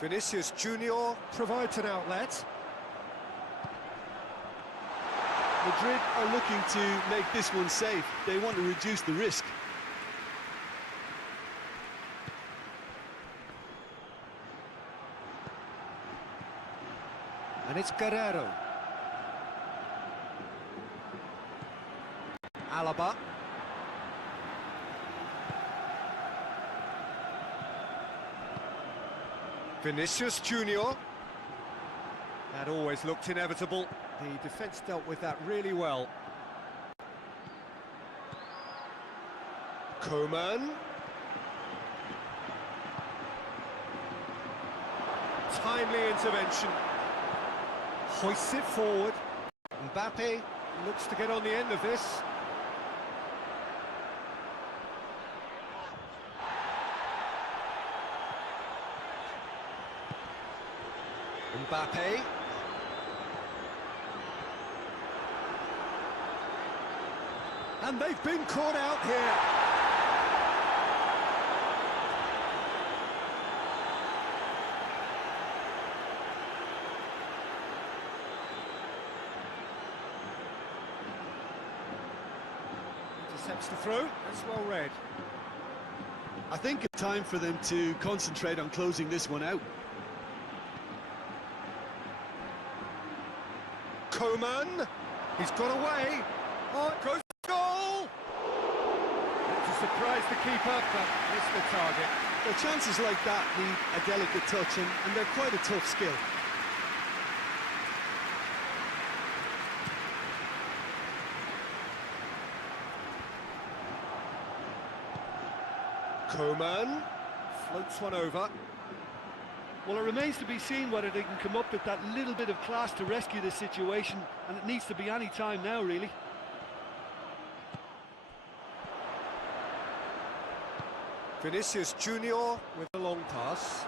Vinicius Junior provides an outlet. Madrid are looking to make this one safe. They want to reduce the risk. And it's Guerrero. Alaba. Vinicius Junior. That always looked inevitable. The defence dealt with that really well. Coman. Timely intervention. Hoists it forward. Mbappe looks to get on the end of this. Mbappe. And they've been caught out here. Intercepts the throw, that's well read. I think it's time for them to concentrate on closing this one out. Coman, he's got away. Oh, it goes for goal! To surprise the keeper, but missed the target. Well, chances like that need a delicate touch, and they're quite a tough skill. Coman floats one over. Well, it remains to be seen whether they can come up with that little bit of class to rescue this situation, and it needs to be any time now, really. Vinicius Junior with a long pass.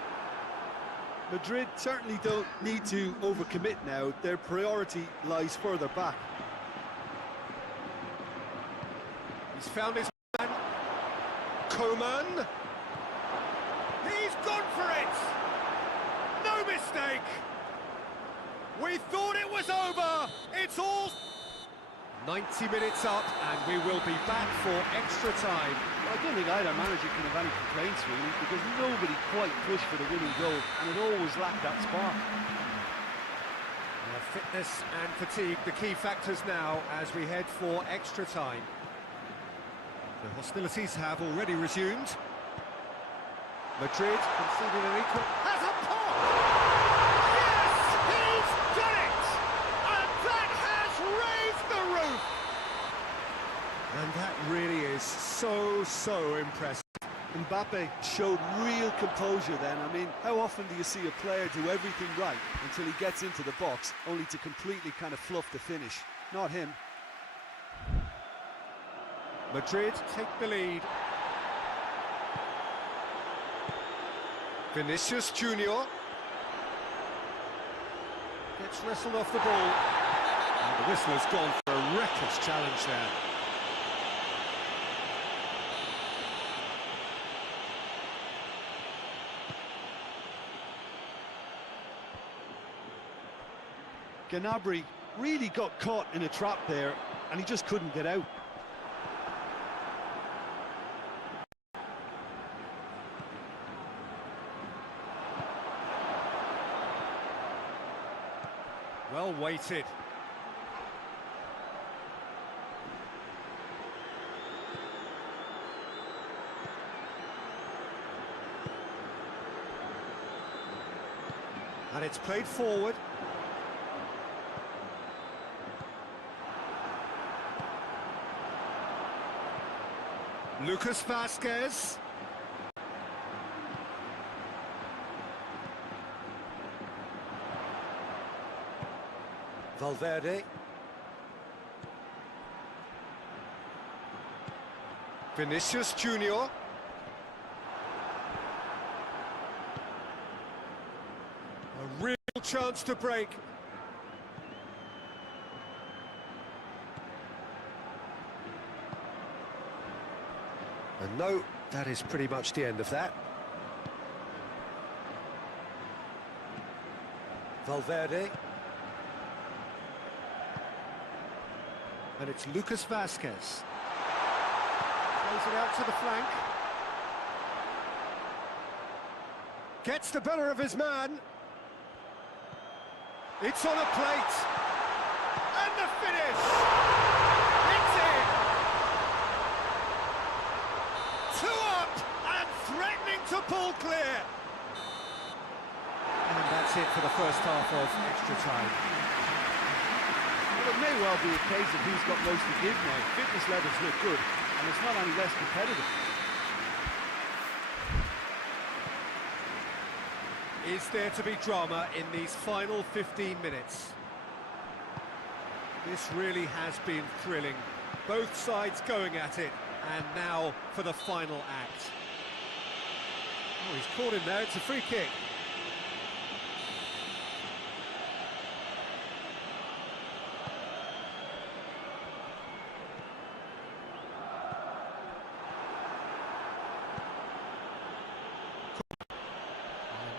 Madrid certainly don't need to overcommit now. Their priority lies further back. He's found his man. Coman. He's gone for it! No mistake! We thought it was over! It's all... 90 minutes up, and we will be back for extra time. Well, I don't think either manager can have any complaints, really, because nobody quite pushed for the winning goal, and it always lacked that spark. Fitness and fatigue, the key factors now as we head for extra time. The hostilities have already resumed. Madrid conceding an equal... Has a pop! Yes! He's done it! And that has raised the roof! And that really is so impressive. Mbappe showed real composure then. I mean, how often do you see a player do everything right until he gets into the box, only to completely kind of fluff the finish? Not him. Madrid take the lead. Vinicius Junior gets wrestled off the ball. And the whistle has gone for a reckless challenge there. Gnabry really got caught in a trap there, and he just couldn't get out. Well weighted. And it's played forward. Lucas Vazquez. Valverde. Vinicius Junior. A real chance to break. And no, that is pretty much the end of that. Valverde. And it's Lucas Vazquez. Plays it out to the flank. Gets the better of his man. It's on a plate. And the finish! It's in! 2 up and threatening to pull clear. And that's it for the first half of extra time. Well, it may well be a case of who's got most to give now. Fitness levels look good, and it's not any less competitive. Is there to be drama in these final 15 minutes? This really has been thrilling. Both sides going at it, and now for the final act. Oh, he's caught him there, it's a free kick.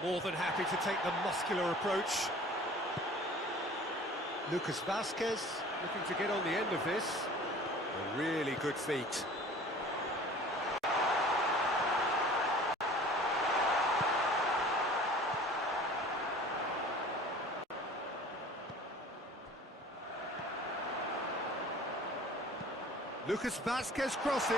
More than happy to take the muscular approach. Lucas Vazquez looking to get on the end of this. A really good feat. Lucas Vazquez crosses.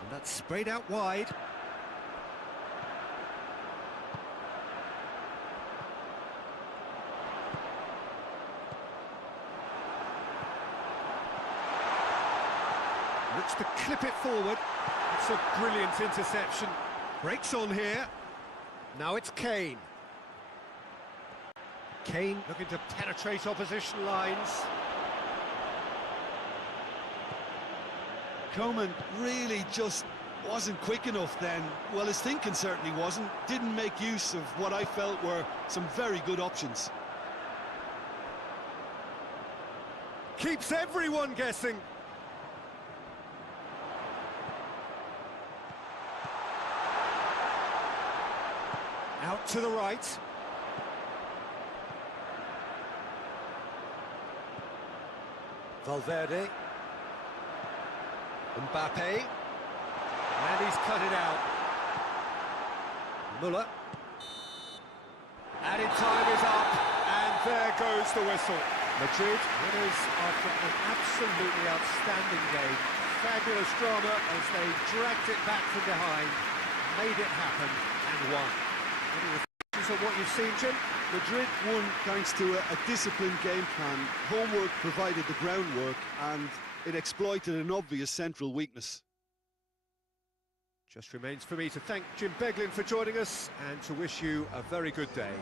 And that's sprayed out wide. Looks to clip it forward. It's a brilliant interception. Breaks on here. Now it's Kane. Kane looking to penetrate opposition lines. Coman really just wasn't quick enough then. Well, his thinking certainly wasn't. Didn't make use of what I felt were some very good options. Keeps everyone guessing. Out to the right. Valverde. Mbappe. And he's cut it out. Müller. Added time is up, and there goes the whistle. Madrid winners after an absolutely outstanding game. Fabulous drama as they dragged it back from behind, made it happen, and won. Any reflections on what you've seen, Jim? Madrid won thanks to a disciplined game plan. Homework provided the groundwork, and it exploited an obvious central weakness. Just remains for me to thank Jim Beglin for joining us and to wish you a very good day.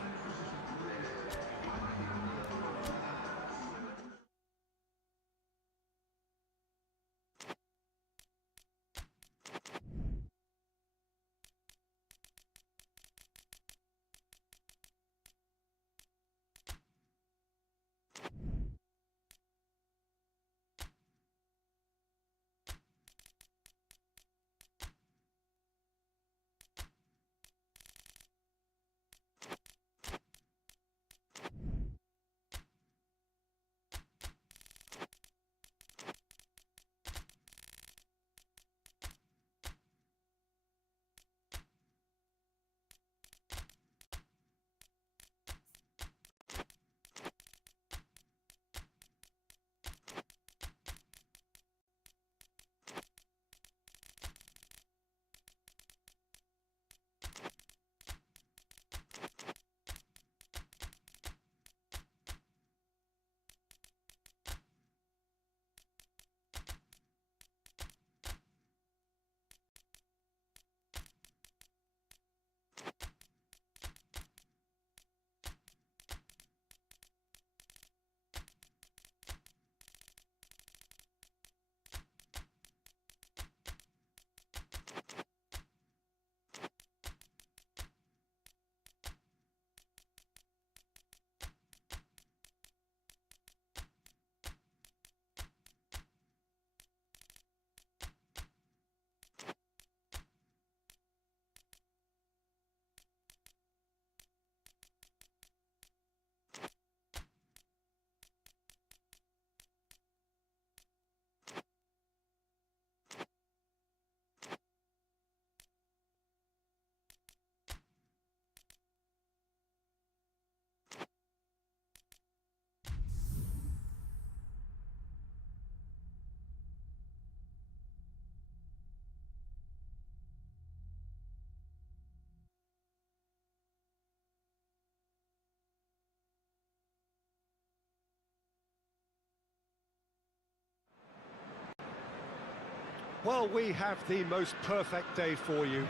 Well, we have the most perfect day for you.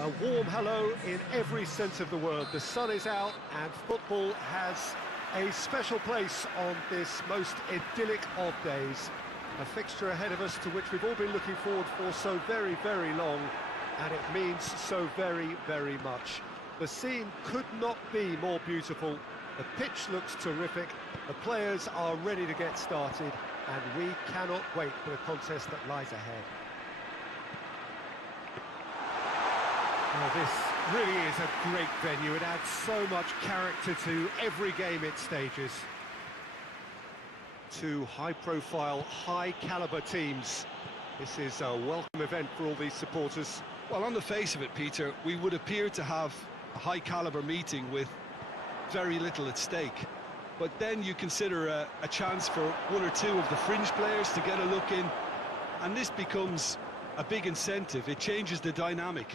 A warm hello in every sense of the word. The sun is out and football has a special place on this most idyllic of days. A fixture ahead of us to which we've all been looking forward for so very, very long, and it means so very, very much. The scene could not be more beautiful. The pitch looks terrific. The players are ready to get started, and we cannot wait for the contest that lies ahead. Well, this really is a great venue. It adds so much character to every game it stages. Two high-profile, high-caliber teams. This is a welcome event for all these supporters. Well, on the face of it, Peter, we would appear to have a high-caliber meeting with very little at stake. But then you consider a chance for one or two of the fringe players to get a look in, and this becomes a big incentive. It changes the dynamic.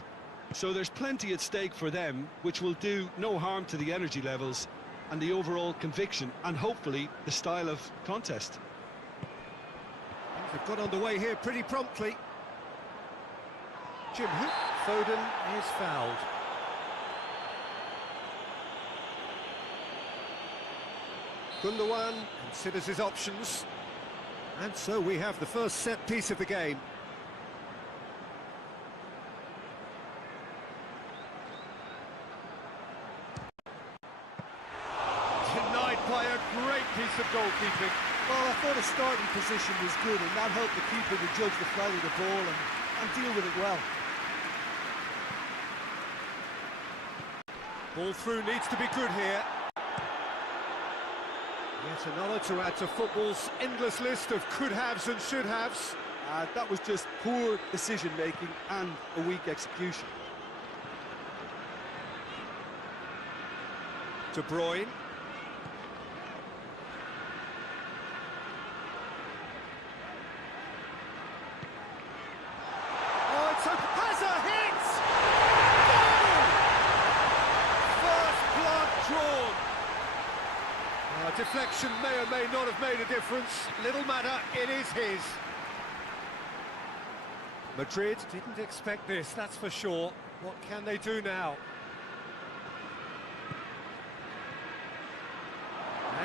So there's plenty at stake for them, which will do no harm to the energy levels and the overall conviction, and hopefully the style of contest. Things have got underway here pretty promptly. Jim Hoop, Foden is fouled. Gundogan considers his options. And so we have the first set piece of the game. Denied by a great piece of goalkeeping. Well, I thought the starting position was good, and that helped the keeper to judge the flight of the ball and deal with it well. Ball through needs to be good here. Yet another to add to football's endless list of could-haves and should-haves. That was just poor decision-making and a weak execution. De Bruyne. Oh, it's a Hazard hits! Goal! First blood drawn. Deflection may or may not have made a difference. Little matter, it is his. Madrid didn't expect this, that's for sure. What can they do now?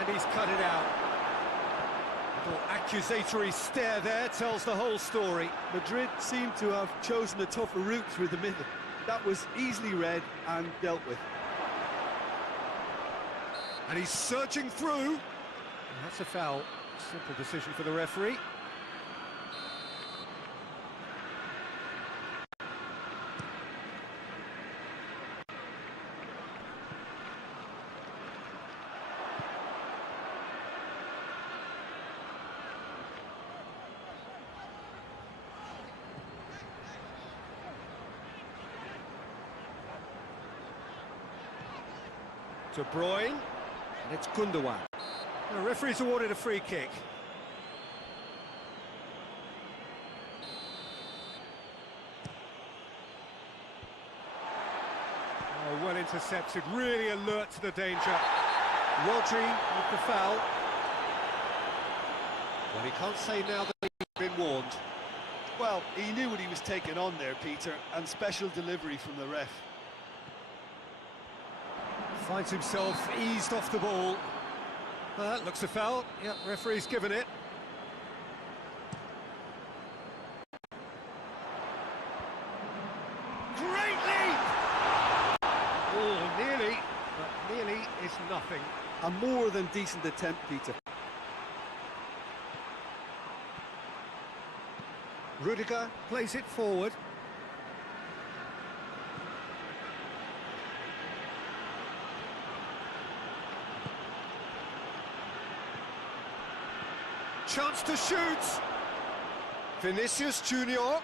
And he's cut it out. Little accusatory stare there tells the whole story. Madrid seemed to have chosen a tougher route through the middle. That was easily read and dealt with. And he's surging through. And that's a foul. Simple decision for the referee. De Bruyne, and it's Gundogan. The referee's awarded a free kick. Oh, well intercepted, really alert to the danger. Rodri with the foul. Well, he can't say now that he's been warned. Well, he knew what he was taking on there, Peter, and special delivery from the ref. Finds himself eased off the ball. Looks a foul. Yep, referee's given it. Great leap! Oh, nearly, but nearly is nothing. A more than decent attempt, Peter. Rudiger plays it forward. Chance to shoot. Vinicius Junior.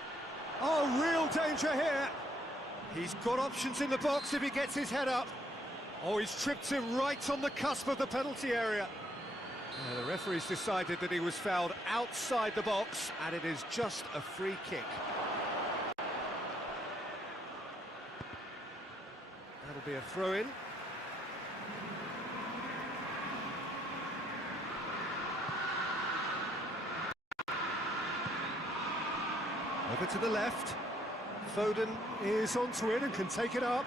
Oh, real danger here. He's got options in the box if he gets his head up. Oh, he's tripped him right on the cusp of the penalty area. The referee's decided that he was fouled outside the box, and it is just a free kick. That'll be a throw-in. Over to the left. Foden is onto it and can take it up.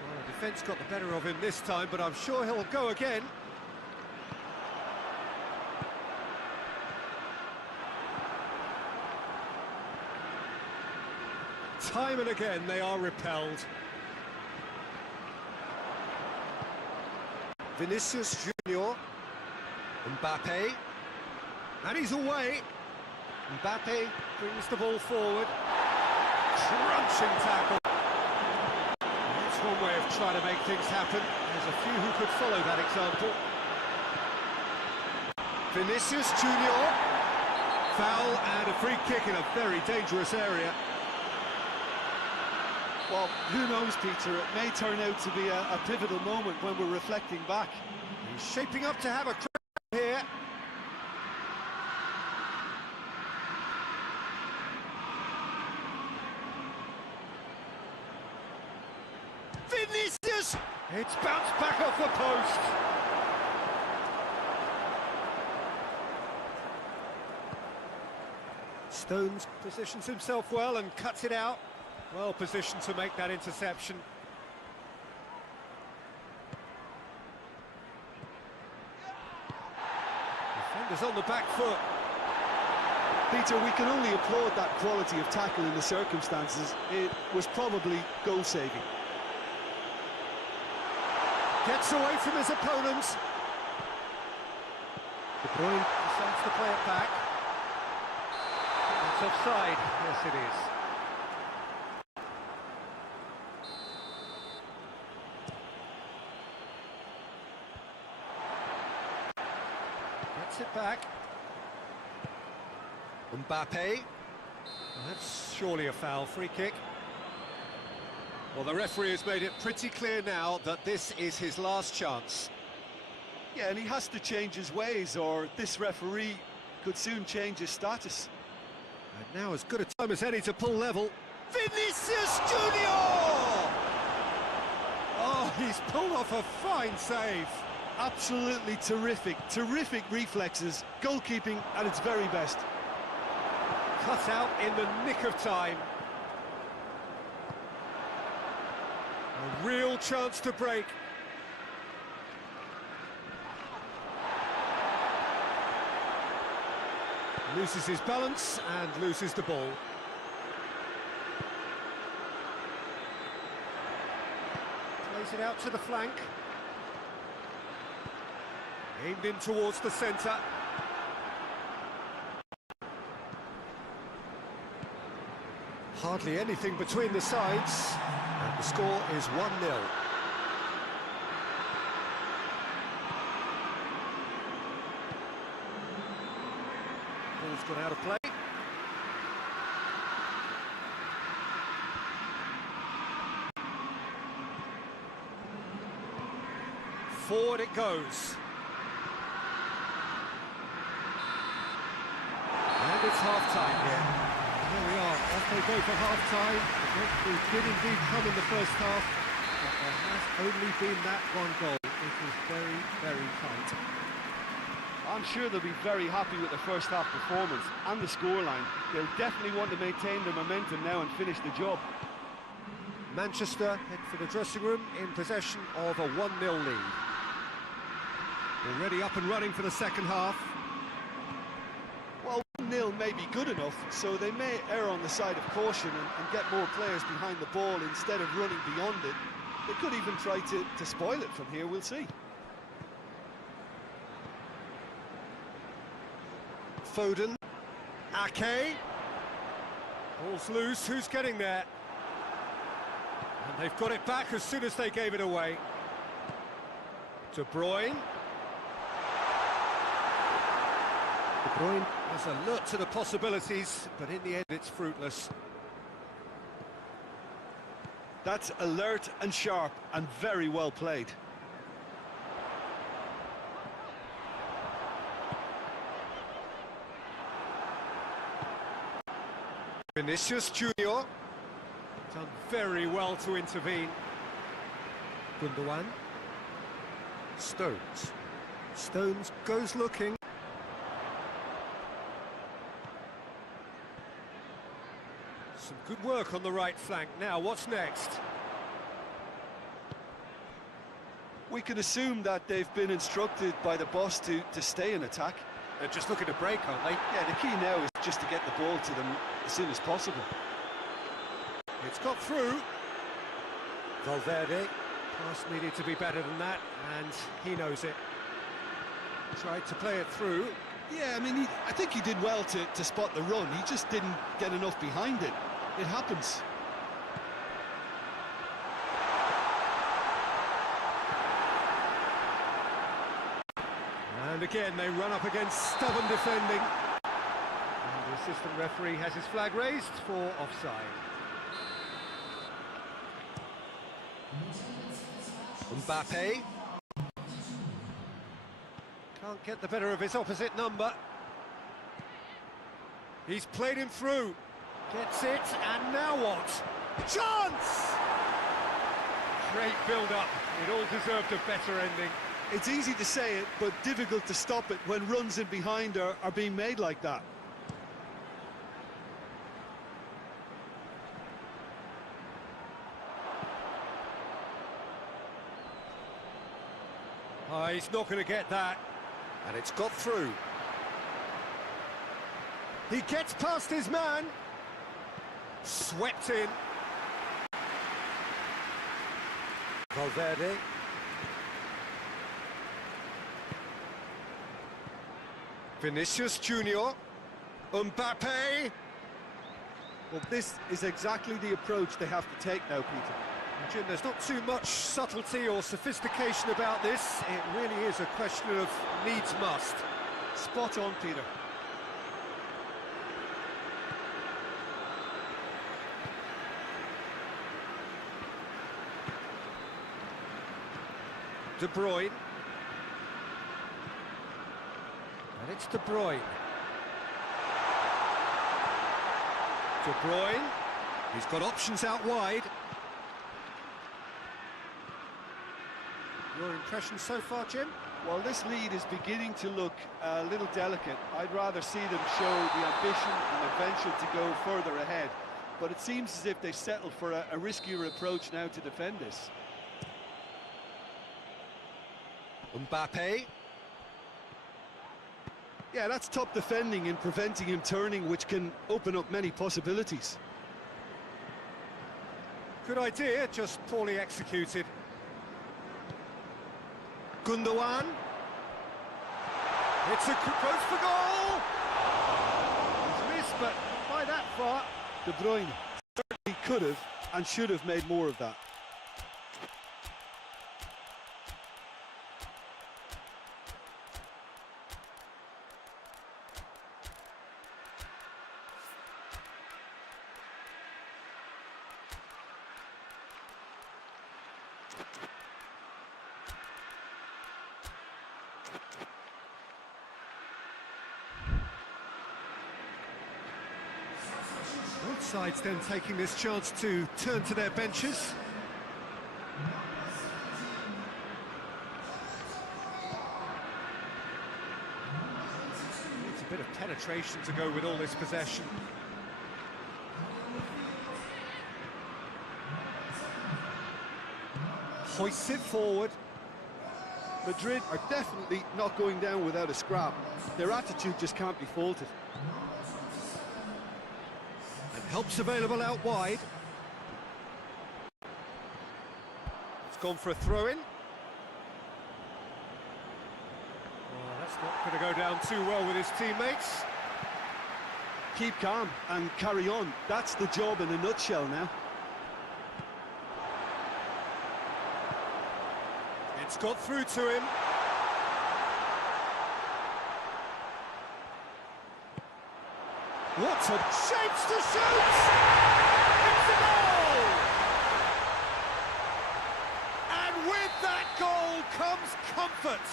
Well, the defence got the better of him this time, but I'm sure he'll go again. Time and again they are repelled. Vinicius Junior, Mbappe, And he's away. Mbappe brings the ball forward. Crunching tackle. That's one way of trying to make things happen. There's a few who could follow that example. Vinicius Junior. Foul and a free kick in a very dangerous area. Well, who knows, Peter? It may turn out to be a pivotal moment when we're reflecting back. He's shaping up to have a crack here. Vinicius! It's bounced back off the post. Stones positions himself well and cuts it out. Well positioned to make that interception. Defenders on the back foot. Peter, we can only applaud that quality of tackle in the circumstances. It was probably goal-saving. Gets away from his opponents. De Bruyne decides to play it back. It's offside. Yes, it is. Gets it back. Mbappe. That's surely a foul. Free kick. Well, the referee has made it pretty clear now that this is his last chance. Yeah, and he has to change his ways, or this referee could soon change his status. And now as good a time as any to pull level. Vinicius Junior! Oh, he's pulled off a fine save. Absolutely terrific reflexes, goalkeeping at its very best. Cut out in the nick of time. A real chance to break. Loses his balance and loses the ball. Plays it out to the flank. Aimed in towards the centre. Hardly anything between the sides, and the score is 1-0. Ball's gone out of play. Forward it goes. And it's half-time here. There we are, off they go for half-time. The breakthrough did indeed come in the first half, but there has only been that one goal. It was very, very tight. I'm sure they'll be very happy with the first half performance and the scoreline. They'll definitely want to maintain their momentum now and finish the job. Manchester head for the dressing room in possession of a 1-0 lead. Already up and running for the second half. Well, 1-0 may be good enough, so they may err on the side of caution and get more players behind the ball instead of running beyond it. They could even try to spoil it from here, we'll see. Foden. Ake. Ball's loose, who's getting there? And they've got it back as soon as they gave it away. De Bruyne. De Bruyne is alert to the possibilities, but in the end it's fruitless. That's alert and sharp and very well played. Vinicius Junior. Done very well to intervene. Gundogan. Stones. Stones goes looking. Some good work on the right flank. Now, what's next? We can assume that they've been instructed by the boss to stay in attack. They're just looking to break, aren't they? Yeah, the key now is just to get the ball to them as soon as possible. It's got through. Valverde. Pass needed to be better than that, and he knows it. Tried to play it through. Yeah, I mean, I think he did well to spot the run. He just didn't get enough behind it. It happens. And again, they run up against stubborn defending. And the assistant referee has his flag raised for offside. Mbappe. Can't get the better of his opposite number. He's played him through. Gets it, and now what? Chance! Great build-up. It all deserved a better ending. It's easy to say it, but difficult to stop it when runs in behind are being made like that. Oh, he's not going to get that. And it's got through. He gets past his man. Swept in. Valverde. Vinicius Junior. Mbappe. Well, this is exactly the approach they have to take now, Peter. Jim, there's not too much subtlety or sophistication about this. It really is a question of needs must. Spot on, Peter. De Bruyne. And it's De Bruyne. De Bruyne. He's got options out wide. Your impression so far, Jim? Well, this lead is beginning to look a little delicate. I'd rather see them show the ambition and adventure to go further ahead. But it seems as if they settled for a riskier approach now to defend this. Mbappe. Yeah, that's top defending and preventing him turning, which can open up many possibilities. Good idea, just poorly executed. Gundogan. It's a goes for goal. He's missed, but not by that far. De Bruyne certainly could have and should have made more of that. Both sides then taking this chance to turn to their benches. It's a bit of penetration to go with all this possession. Hoists it forward. Madrid are definitely not going down without a scrap. Their attitude just can't be faulted. Help's available out wide. It's gone for a throw-in. Oh, that's not going to go down too well with his teammates. Keep calm and carry on. That's the job in a nutshell now. It's got through to him. What a shapes to shoot! It's a goal! And with that goal comes comfort.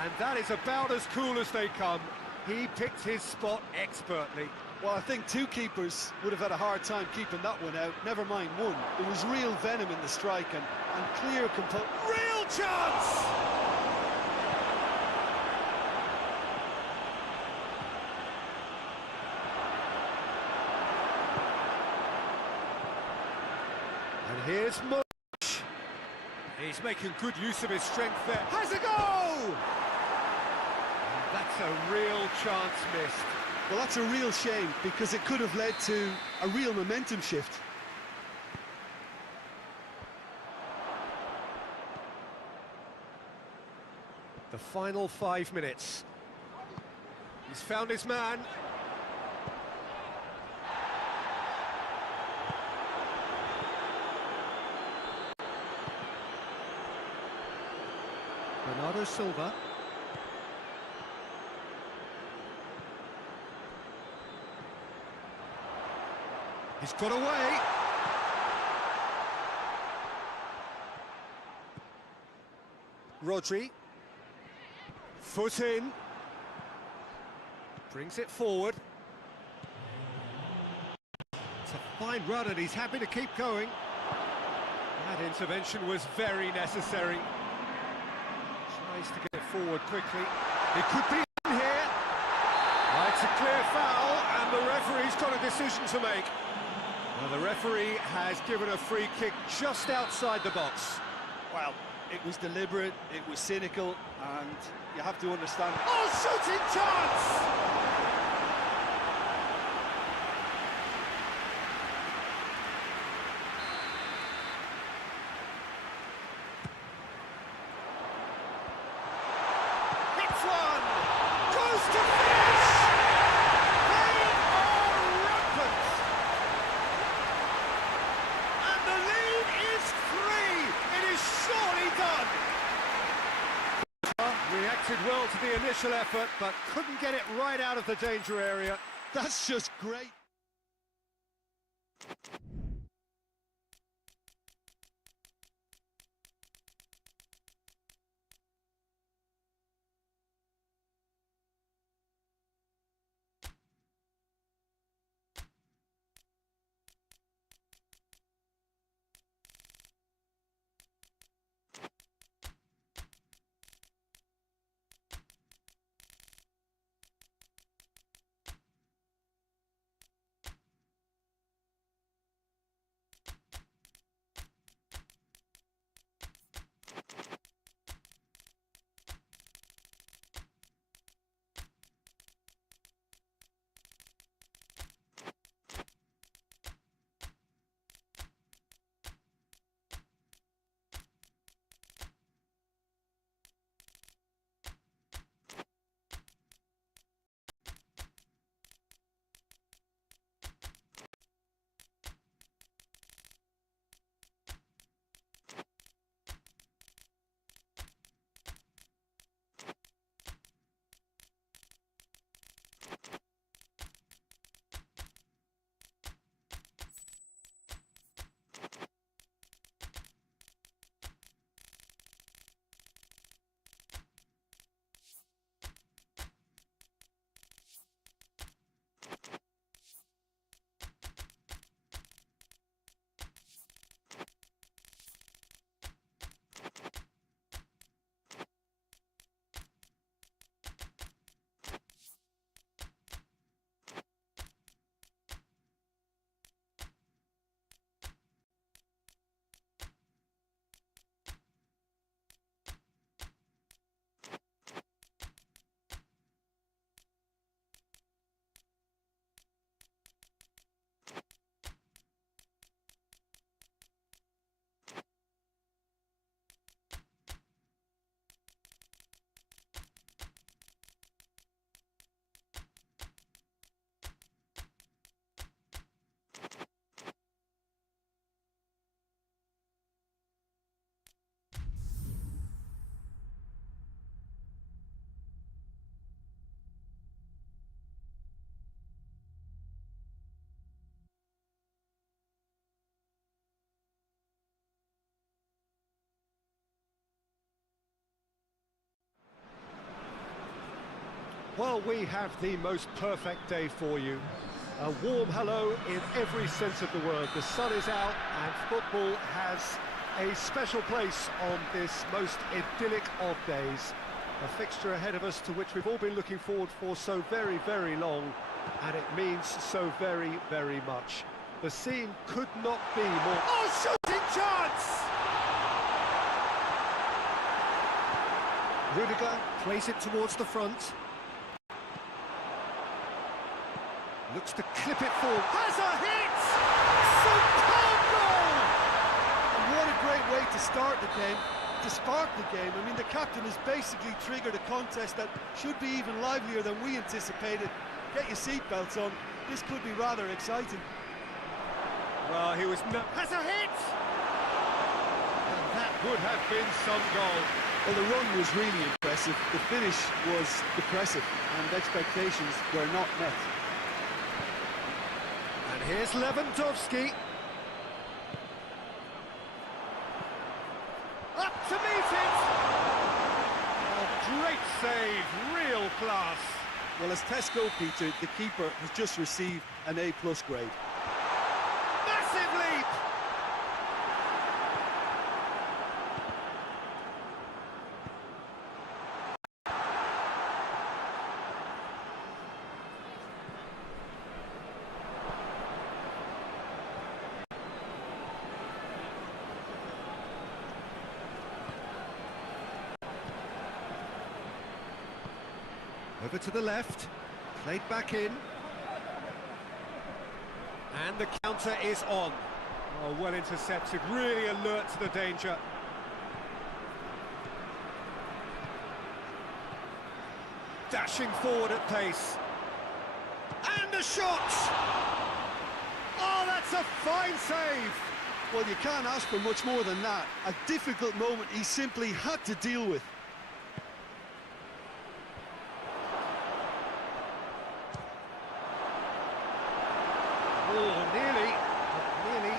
And that is about as cool as they come. He picked his spot expertly. Well, I think two keepers would have had a hard time keeping that one out, never mind one. There was real venom in the strike and clear composure. Real chance! And here's Much. He's making good use of his strength there. Has a goal! And that's a real chance missed. Well, that's a real shame because it could have led to a real momentum shift. The final 5 minutes. He's found his man. Bernardo Silva. He's got away. Rodri. Foot in. Brings it forward. It's a fine run and he's happy to keep going. That intervention was very necessary. Tries to get it forward quickly. It could be in here. It's a clear foul and the referee's got a decision to make. Well, the referee has given a free kick just outside the box. Well, it was deliberate, it was cynical, and you have to understand. Oh, shooting chance! Hits one! Goes to finish! They are rampant! And the lead is 3! It is surely done! Reacted well to the initial effort, but couldn't get it right out of the danger area. That's just great. Well, we have the most perfect day for you. A warm hello in every sense of the word. The sun is out and football has a special place on this most idyllic of days. A fixture ahead of us to which we've all been looking forward for so very, very long, and it means so very, very much. The scene could not be more... Oh, shooting chance! Rudiger plays it towards the front. Looks to clip it forward. Has a hit! Superb goal! And what a great way to start the game. to spark the game. I mean, the captain has basically triggered a contest that should be even livelier than we anticipated. Get your seatbelts on. This could be rather exciting. Well, he was has a hit! And that would have been some goal. Well, the run was really impressive. The finish was depressive, and expectations were not met. And here's Lewandowski. Up to meet it! A great save, real class. Well, as test goalkeeper, the keeper has just received an A+ grade. Massive leap! Over to the left, played back in. And the counter is on. Oh, well intercepted, really alert to the danger. Dashing forward at pace. And a shot! Oh, that's a fine save! Well, you can't ask for much more than that. A difficult moment he simply had to deal with. Oh, nearly, but nearly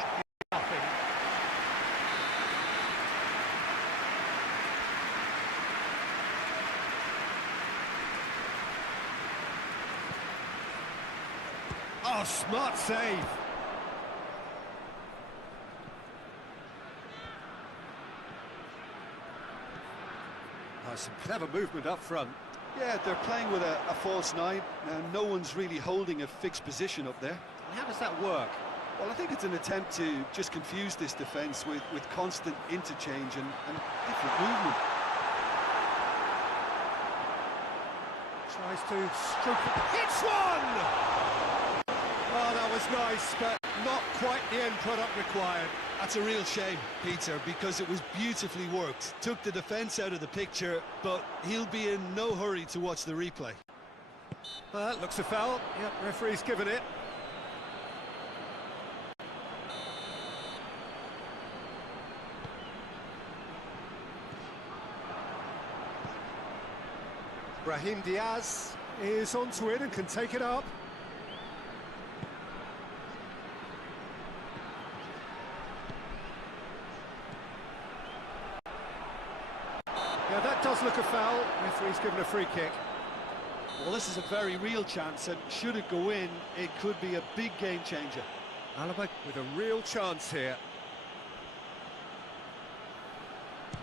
nothing. Oh, smart save. Oh, some clever movement up front. Yeah, they're playing with a false nine, and no one's really holding a fixed position up there. How does that work? Well, I think it's an attempt to just confuse this defence with constant interchange and different movement. Tries to stroke it. Hits one! Oh, that was nice, but not quite the end product required. That's a real shame, Peter, because it was beautifully worked. Took the defence out of the picture, but he'll be in no hurry to watch the replay. Looks a foul. Yep, referee's given it. Brahim Diaz is onto it and can take it up. Yeah, that does look a foul. Referee's given a free kick. Well, this is a very real chance, and should it go in, it could be a big game changer. Alaba with a real chance here.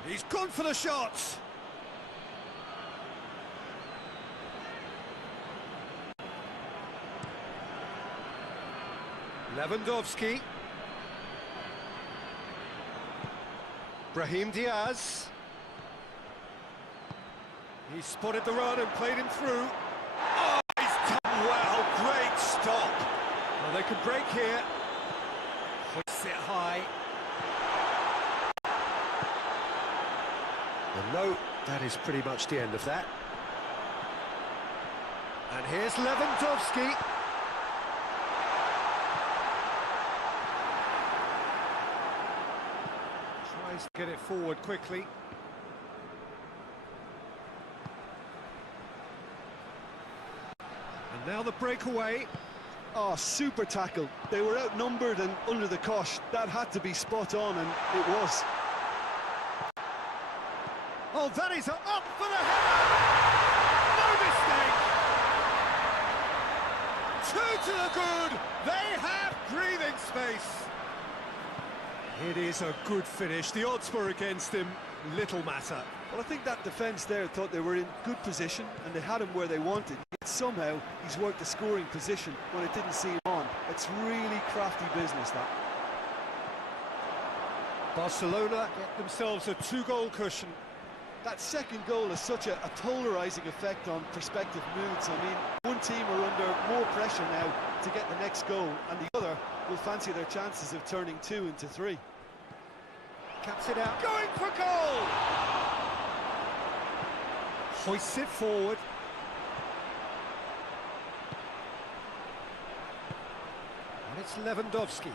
He's gone for the shots. Lewandowski. Brahim Diaz. He spotted the run and played him through. Oh, he's done well. Great stop. Well, they could break here. Hoists it high. Well, no, that is pretty much the end of that. And here's Lewandowski. Tries to get it forward quickly. And now the breakaway. Oh, super tackle. They were outnumbered and under the cosh. That had to be spot on, and it was. Oh, that is up for the header! No mistake! Two to the good! They have breathing space! It is a good finish. The odds were against him. Little matter. Well, I think that defence there thought they were in good position, and they had him where they wanted. Yet somehow, he's worked a scoring position when it didn't seem on. It's really crafty business, that. Barcelona get themselves a two-goal cushion. That second goal has such a polarising effect on prospective moods. I mean, one team are under more pressure now to get the next goal, and the other will fancy their chances of turning 2 into 3. Cuts it out. Going for goal! Hoists it forward. And it's Lewandowski.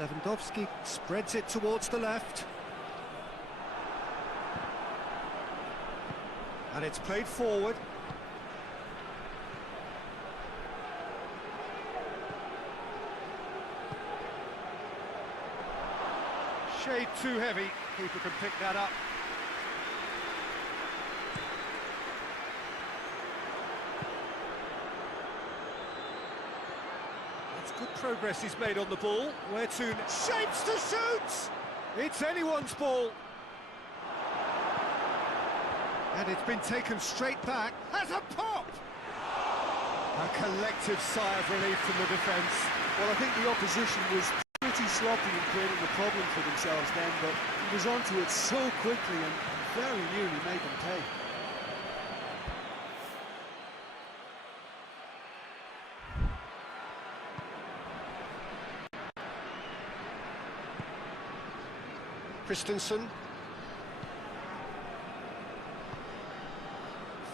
Lewandowski spreads it towards the left. And it's played forward. Shade too heavy. Keeper can pick that up. It's good progress he's made on the ball. Where to? Shapes to shoot! It's anyone's ball. And it's been taken straight back. Has a pop! A collective sigh of relief from the defence. Well, I think the opposition was pretty sloppy in creating a problem for themselves then, but he was onto it so quickly and very nearly made them pay. Christensen.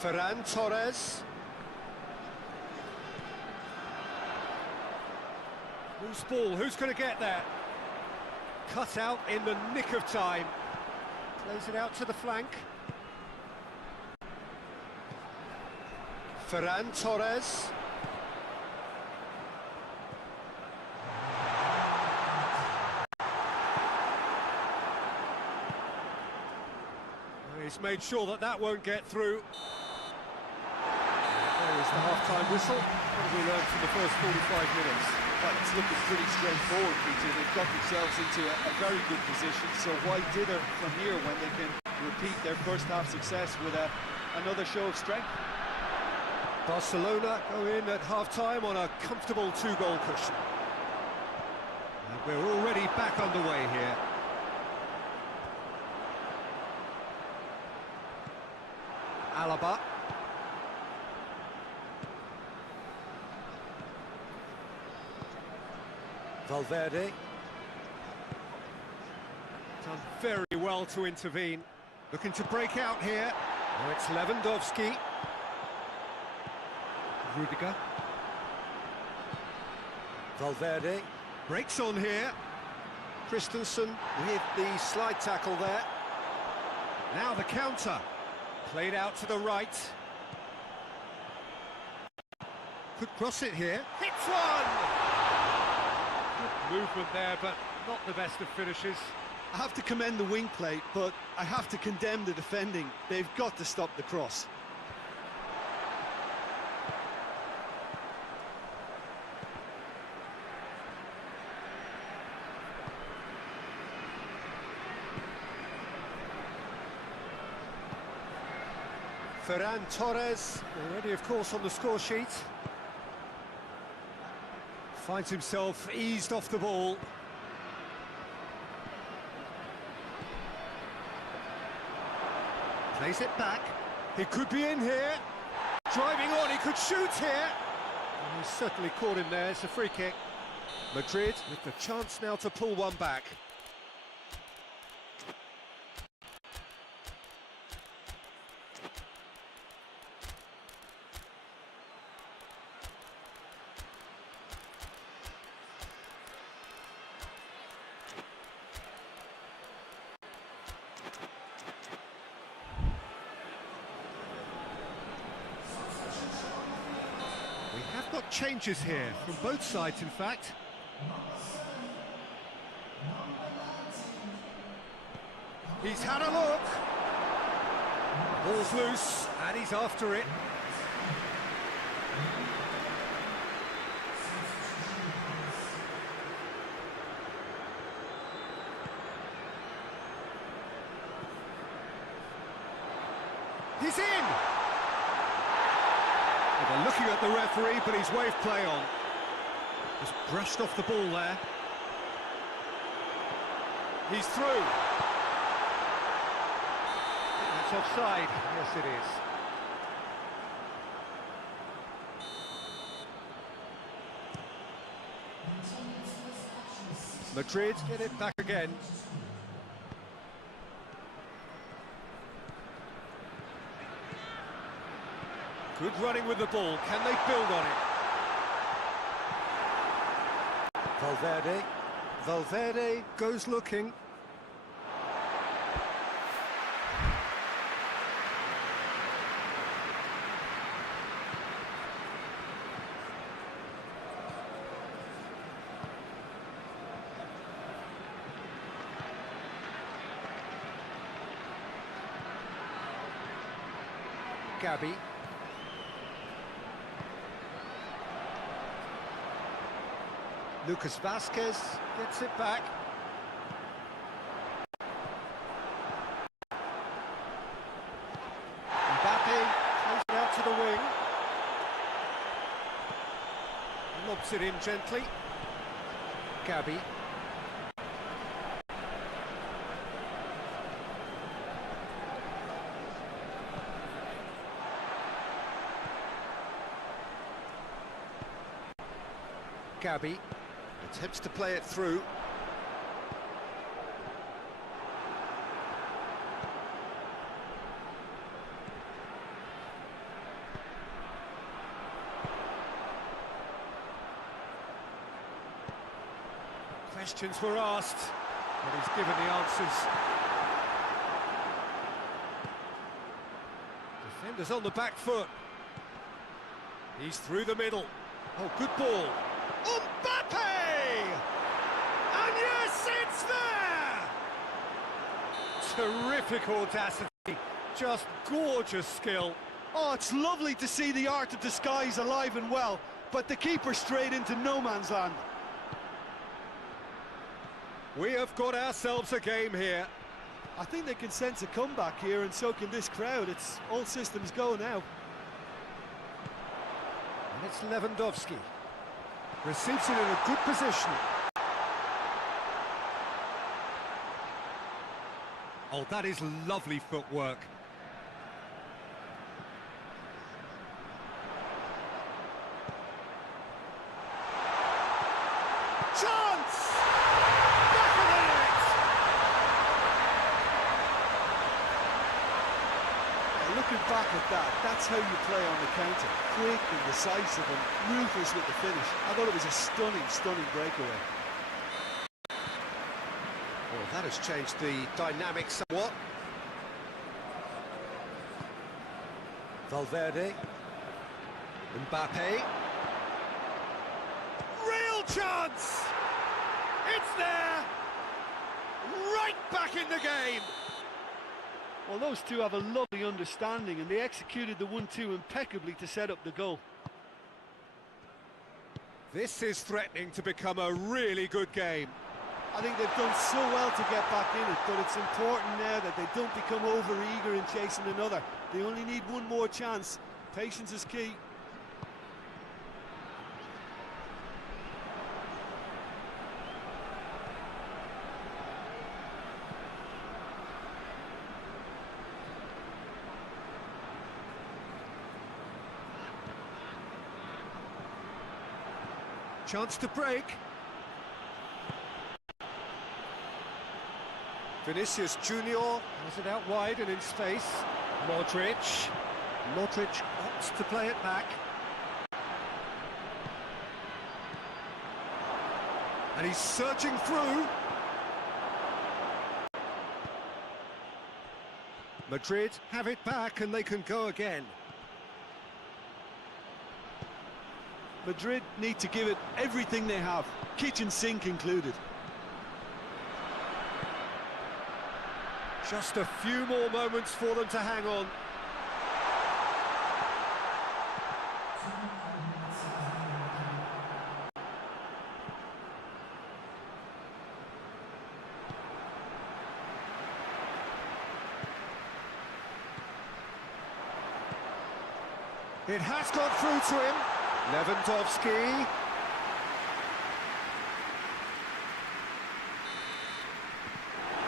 Ferran Torres. Loose ball, who's going to get there? Cut out in the nick of time. Plays it out to the flank. Ferran Torres. He's made sure that that won't get through. There is the half-time whistle. What have we learned from the first 45 minutes? Well, it's looking pretty straightforward, Peter. They've got themselves into a very good position, so why dither from here when they can repeat their first-half success with another show of strength? Barcelona go in at half-time on a comfortable two-goal cushion. And we're already back underway here. Alaba. Valverde. Done very well to intervene. Looking to break out here. Now it's Lewandowski. Rudiger. Valverde. Breaks on here. Christensen with the slide tackle there. Now the counter. Played out to the right. Could cross it here. Hits one! Good movement there, but not the best of finishes. I have to commend the wing play, but I have to condemn the defending. They've got to stop the cross. Ferran Torres, already of course on the score sheet. Finds himself eased off the ball. Plays it back. He could be in here. Driving on, he could shoot here. And he's certainly caught him there, it's a free kick. Madrid with the chance now to pull one back. Got changes here from both sides, in fact. He's had a look. Ball's loose, and he's after it. He's in! They're looking at the referee, but he's waved play on. Just brushed off the ball there. He's through. That's offside. Yes, it is. Madrid get it back again. Good running with the ball. Can they build on it? Valverde. Valverde goes looking. Gabby. Lucas Vasquez gets it back. Mbappe plays it out to the wing. Lobs it in gently. Gabby. Gabby attempts to play it through. Questions were asked, but he's given the answers. Defenders on the back foot. He's through the middle. Oh, good ball. Mbappe! And yes, it's there! Terrific audacity, just gorgeous skill. Oh, it's lovely to see the art of disguise alive and well, but the keeper straight into no man's land. We have got ourselves a game here. I think they can sense a comeback here, and so can this crowd. It's all systems go now. And it's Lewandowski. Receives it in a good position. Oh, that is lovely footwork. Chance! Back of the net! Looking back at that, that's how you play on the counter. Quick and decisive and ruthless with the finish. I thought it was a stunning, stunning breakaway. Well, that has changed the dynamic somewhat. Valverde. Mbappe. Real chance! It's there! Right back in the game! Well, those two have a lovely understanding, and they executed the 1-2 impeccably to set up the goal. This is threatening to become a really good game. I think they've done so well to get back in it, but it's important now that they don't become over-eager in chasing another. They only need one more chance. Patience is key. Chance to break. Vinicius Junior has it out wide and in space. Modric. Modric opts to play it back. And he's surging through. Madrid have it back and they can go again. Madrid need to give it everything they have, kitchen sink included. Just a few more moments for them to hang on. It has gone through to him. Lewandowski.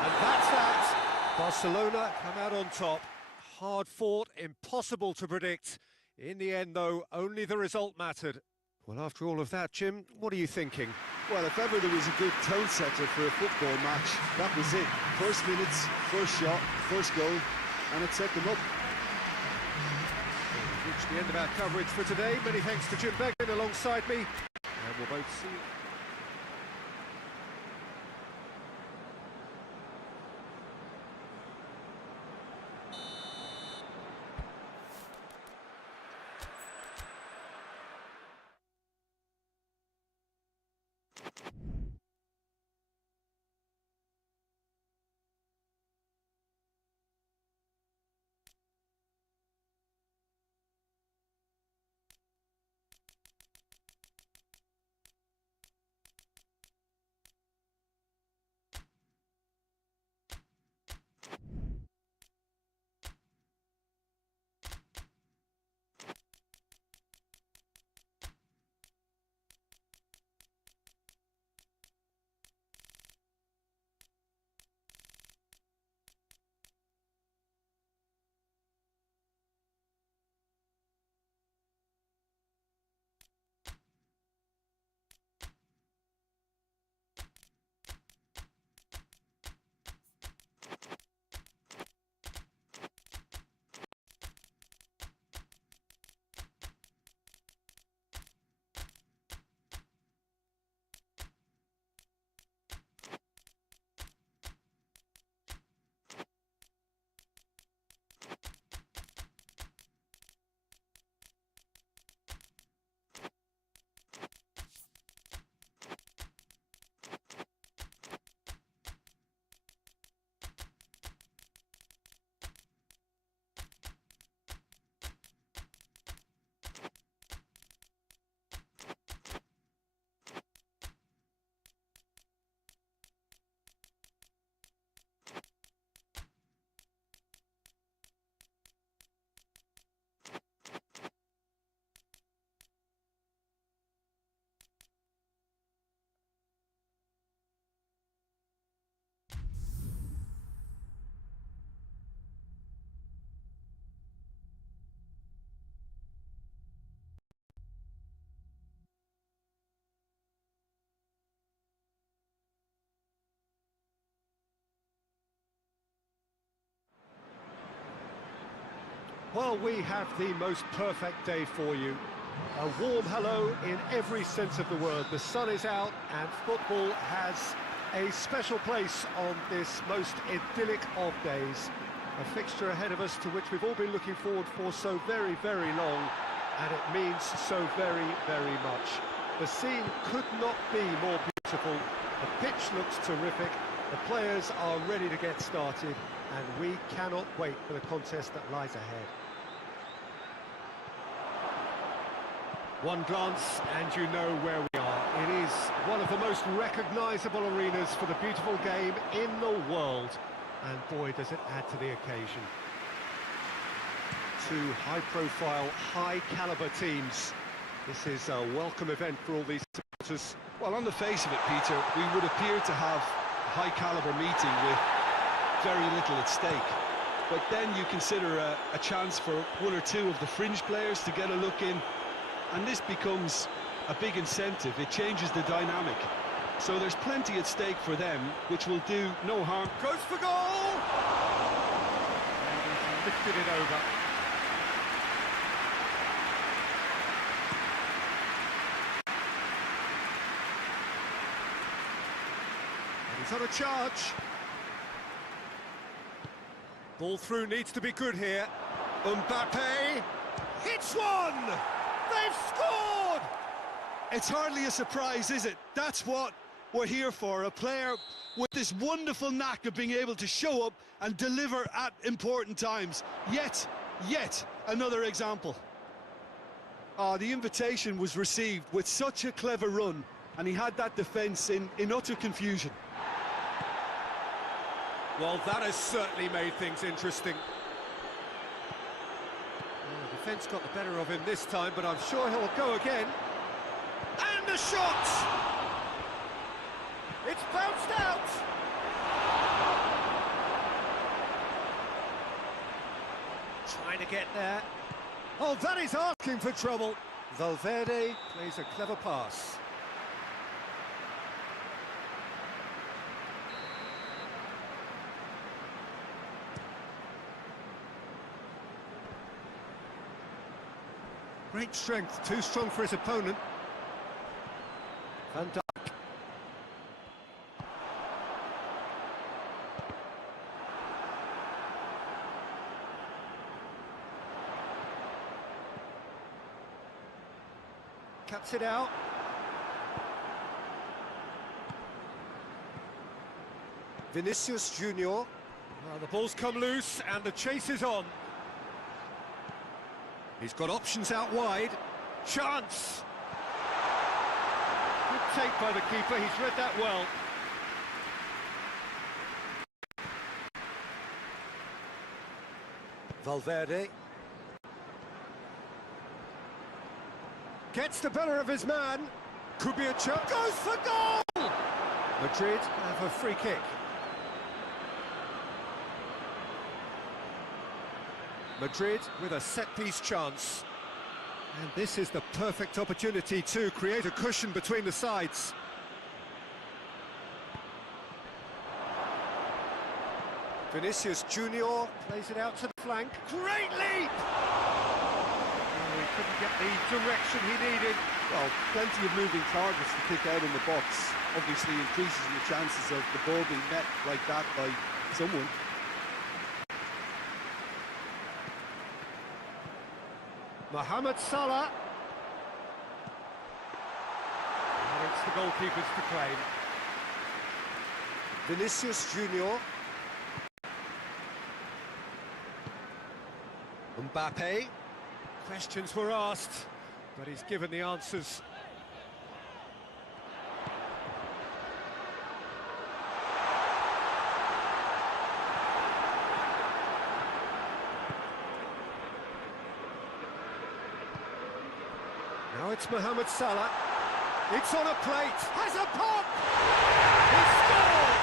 And that's that. Barcelona come out on top. Hard fought, impossible to predict. In the end, though, only the result mattered. Well, after all of that, Jim, what are you thinking? Well, if ever there was a good tone setter for a football match, that was it. First minutes, first shot, first goal, and it set them up. Good the end of our coverage for today. Many thanks to Jim Beglin alongside me, and we'll both see you. Well, we have the most perfect day for you. A warm hello in every sense of the word. The sun is out and football has a special place on this most idyllic of days. A fixture ahead of us to which we've all been looking forward for so very, very long, and it means so very, very much. The scene could not be more beautiful. The pitch looks terrific. The players are ready to get started, and we cannot wait for the contest that lies ahead. One glance and you know where we are. It is one of the most recognisable arenas for the beautiful game in the world. And boy, does it add to the occasion. Two high-profile, high-caliber teams. This is a welcome event for all these supporters. Well, on the face of it, Peter, we would appear to have a high-caliber meeting with very little at stake. But then you consider a chance for one or two of the fringe players to get a look in, and this becomes a big incentive. It changes the dynamic. So there's plenty at stake for them, which will do no harm. Goes for goal! And he's lifted it over. And he's on a charge. Ball through needs to be good here. Mbappe hits one! They've scored! It's hardly a surprise, is it? That's what we're here for, a player with this wonderful knack of being able to show up and deliver at important times. Yet another example. The invitation was received with such a clever run, and he had that defence in utter confusion. Well, that has certainly made things interesting. Well, the defence got the better of him this time, but I'm sure he'll go again. And the shot! It's bounced out! Trying to get there. Oh, that is asking for trouble. Valverde plays a clever pass. Great strength, too strong for his opponent. Van Dijk. Cuts it out. Vinicius Junior. Well, the ball's come loose and the chase is on. He's got options out wide. Chance! Good take by the keeper, he's read that well. Valverde. Gets the better of his man. Could be a chance. Goes for goal! Madrid have a free kick. Madrid with a set-piece chance. And this is the perfect opportunity to create a cushion between the sides. Vinicius Junior plays it out to the flank. Great leap! Oh, he couldn't get the direction he needed. Well, plenty of moving targets to kick out in the box. Obviously increases the chances of the ball being met like that by someone. Mohamed Salah. And it's the goalkeepers to claim. Vinicius Junior. Mbappe. Questions were asked, but he's given the answers. Now it's Mohamed Salah. It's on a plate. Has a pop! He scored!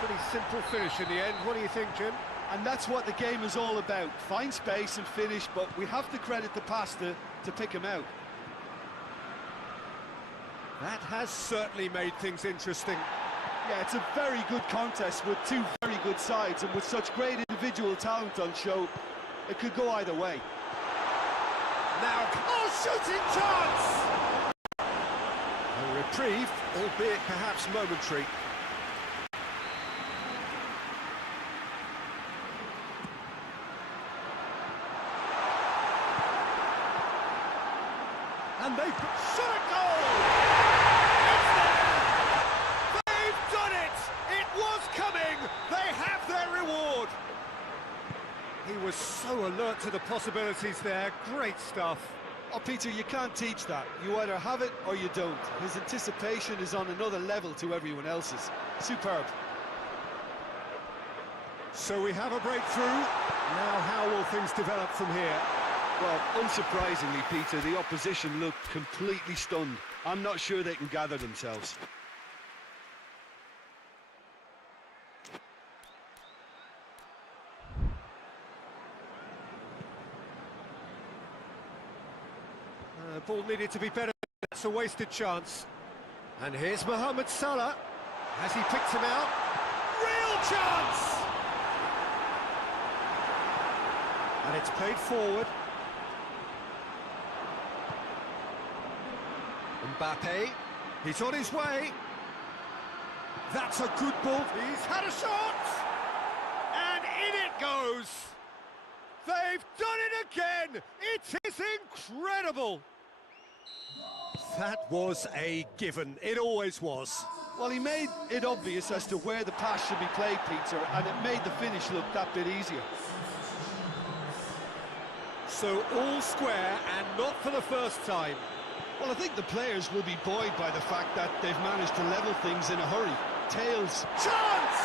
Pretty simple finish in the end. What do you think, Jim? And that's what the game is all about. Find space and finish, but we have to credit the passer to pick him out. That has certainly made things interesting. Yeah, it's a very good contest with two very good sides, and with such great individual talent on show, it could go either way. Now, shooting chance! A reprieve, albeit perhaps momentary. And they've shot a goal! It's there! They've done it! It was coming! They have their reward! He was so alert to the possibilities there. Great stuff. Oh, Peter, you can't teach that. You either have it or you don't. His anticipation is on another level to everyone else's. Superb. So we have a breakthrough. Now how will things develop from here? Well, unsurprisingly, Peter, the opposition looked completely stunned. I'm not sure they can gather themselves. Ball needed to be better. That's a wasted chance. And here's Mohamed Salah. Has he picked him out? Real chance! And it's played forward. Mbappe. He's on his way. That's a good ball. He's had a shot! And in it goes! They've done it again! It is incredible! That was a given. It always was. Well, he made it obvious as to where the pass should be played, Peter, and it made the finish look that bit easier. So all square, and not for the first time. Well, I think the players will be buoyed by the fact that they've managed to level things in a hurry. Tails. Chance!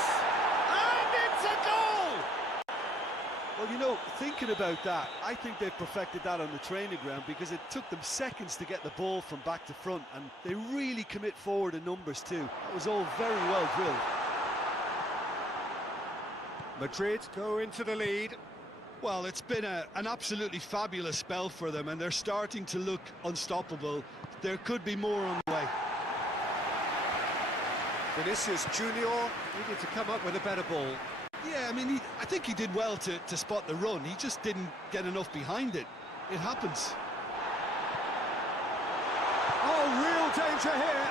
And it's a goal! Well, you know, thinking about that, I think they've perfected that on the training ground, because it took them seconds to get the ball from back to front, and they really commit forward in numbers too. That was all very well drilled. Madrid go into the lead. Well, it's been an absolutely fabulous spell for them, and they're starting to look unstoppable. There could be more on the way. Vinicius Junior needed to come up with a better ball. Yeah, I mean, I think he did well to spot the run. He just didn't get enough behind it. It happens. Oh, real danger here.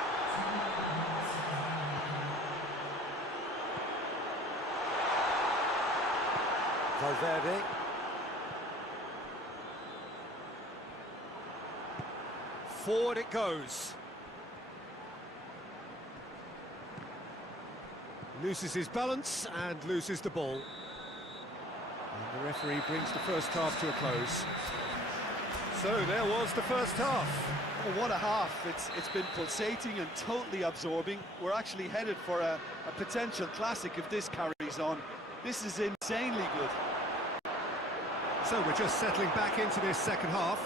Valverde. Forward it goes. Loses his balance and loses the ball. And the referee brings the first half to a close. So there was the first half. Oh, what a half. It's been pulsating and totally absorbing. We're actually headed for a potential classic if this carries on. This is insanely good. So we're just settling back into this second half.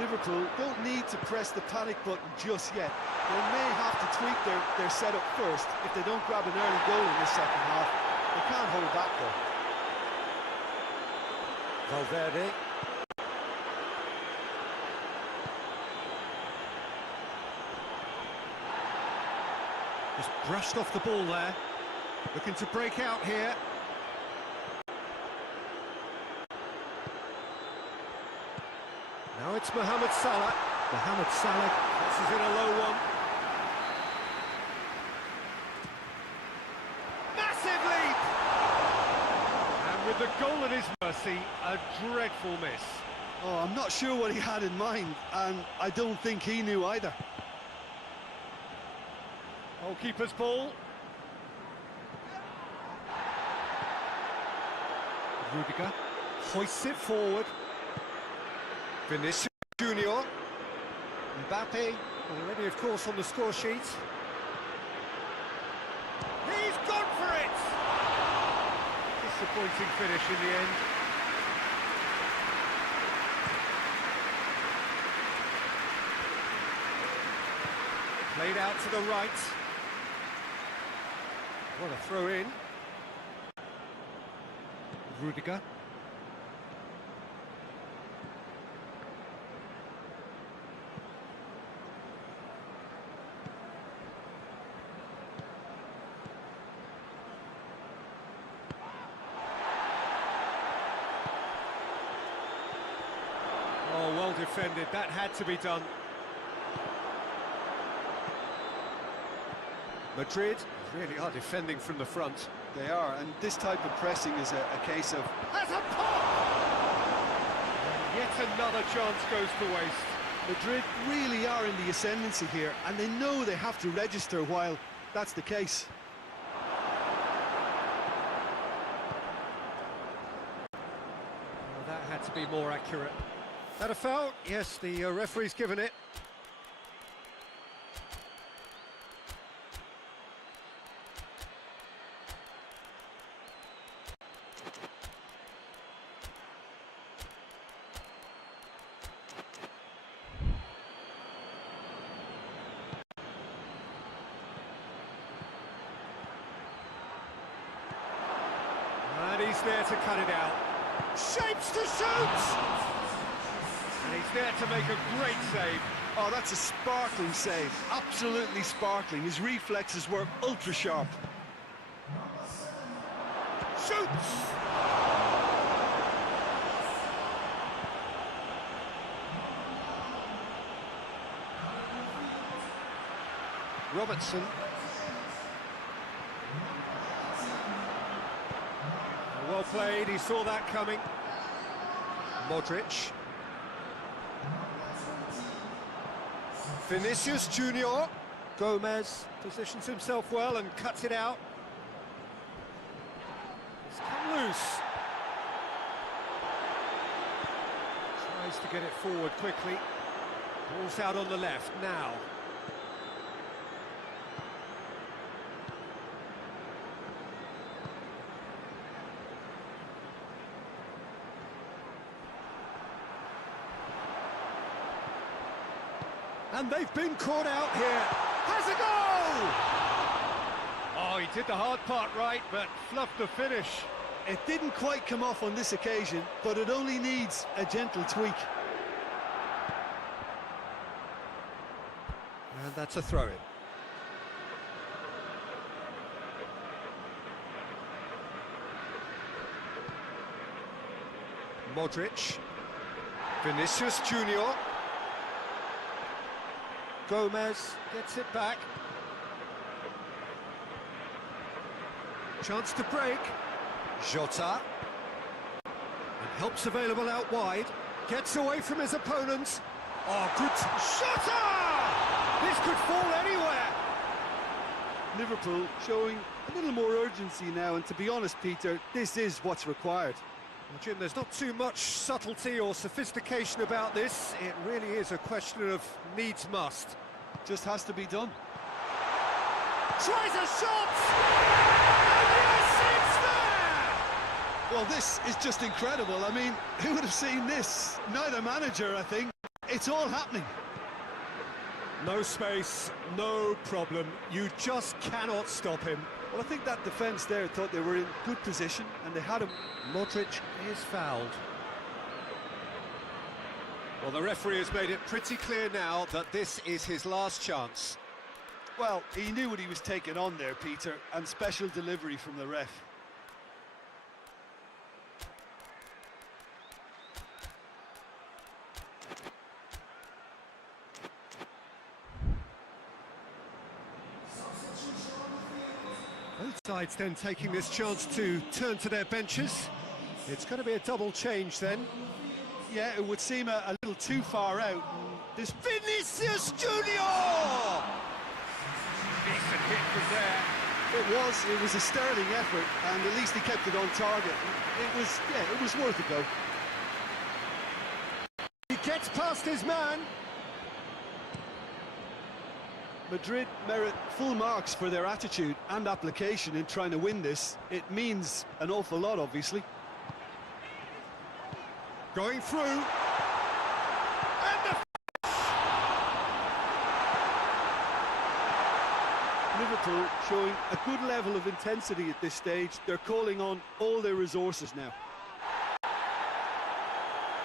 Liverpool don't need to press the panic button just yet. They may have to tweak their setup first if they don't grab an early goal in this second half. They can't hold back though. Valverde. Just brushed off the ball there. Looking to break out here. Now it's Mohamed Salah. Mohamed Salah passes in a low one. Massive leap! And with the goal at his mercy, a dreadful miss. Oh, I'm not sure what he had in mind, and I don't think he knew either. Goalkeeper's ball. Rudiger hoists it forward. Vinicius Junior. Mbappe already, of course, on the score sheet. He's gone for it! Disappointing finish in the end. Played out to the right. What a throw in. Rudiger. Oh, well defended. That had to be done. Madrid really are defending from the front. They are, and this type of pressing is a case of... Has a pop! Yet another chance goes to waste. Madrid really are in the ascendancy here, and they know they have to register while that's the case. Well, that had to be more accurate. That a foul? Yes, the referee's given it. And he's there to cut it out. Shapes to shoot! And he's there to make a great save. Oh, that's a sparkling save. Absolutely sparkling. His reflexes were ultra sharp. Shoots! Robertson. Well played, he saw that coming. Modric. Vinicius Junior. Gomez positions himself well and cuts it out. It's come loose. Tries to get it forward quickly. Ball's out on the left now. And they've been caught out here. Has a goal! Oh, he did the hard part right, but fluffed the finish. It didn't quite come off on this occasion, but it only needs a gentle tweak. And that's a throw-in. Modric. Vinicius Junior. Gomez gets it back. Chance to break. Jota. And helps available out wide. Gets away from his opponents. Oh, good. Jota! This could fall anywhere. Liverpool showing a little more urgency now, and to be honest, Peter, this is what's required. Well, Jim, there's not too much subtlety or sophistication about this. It really is a question of needs must. Just has to be done. Tries a shot! And yes, it's there! Well, this is just incredible. I mean, who would have seen this? Neither manager, I think. It's all happening. No space, no problem. You just cannot stop him. Well, I think that defence there thought they were in good position, and they had him. Modric is fouled. Well, the referee has made it pretty clear now that this is his last chance. Well, he knew what he was taking on there, Peter, and special delivery from the ref. Both sides then taking this chance to turn to their benches. It's going to be a double change then. Yeah, it would seem a little too far out. This Vinicius Junior! Decent hit from there. it was a sterling effort, and at least he kept it on target. It was worth a go. He gets past his man. Madrid merit full marks for their attitude and application in trying to win this. It means an awful lot, obviously. Going through. And the... Liverpool showing a good level of intensity at this stage. They're calling on all their resources now.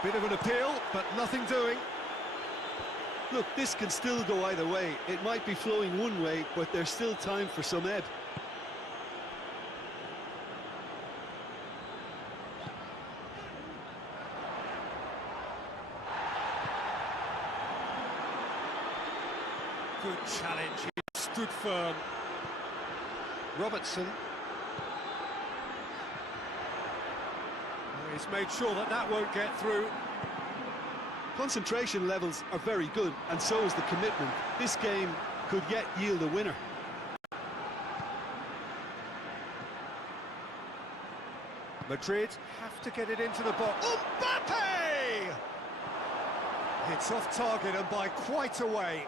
Bit of an appeal, but nothing doing. Look, this can still go either way. It might be flowing one way, but there's still time for some ebb. Good challenge, he stood firm. Robertson. He's made sure that that won't get through. Concentration levels are very good, and so is the commitment. This game could yet yield a winner. Madrid have to get it into the box. Mbappe! It's off target and by quite a way.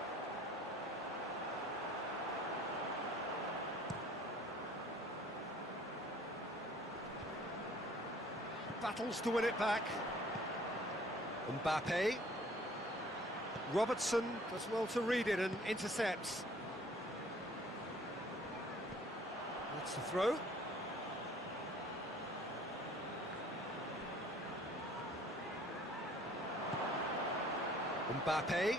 Battles to win it back. Mbappe. Robertson does well to read it and intercepts. That's the throw. Mbappe.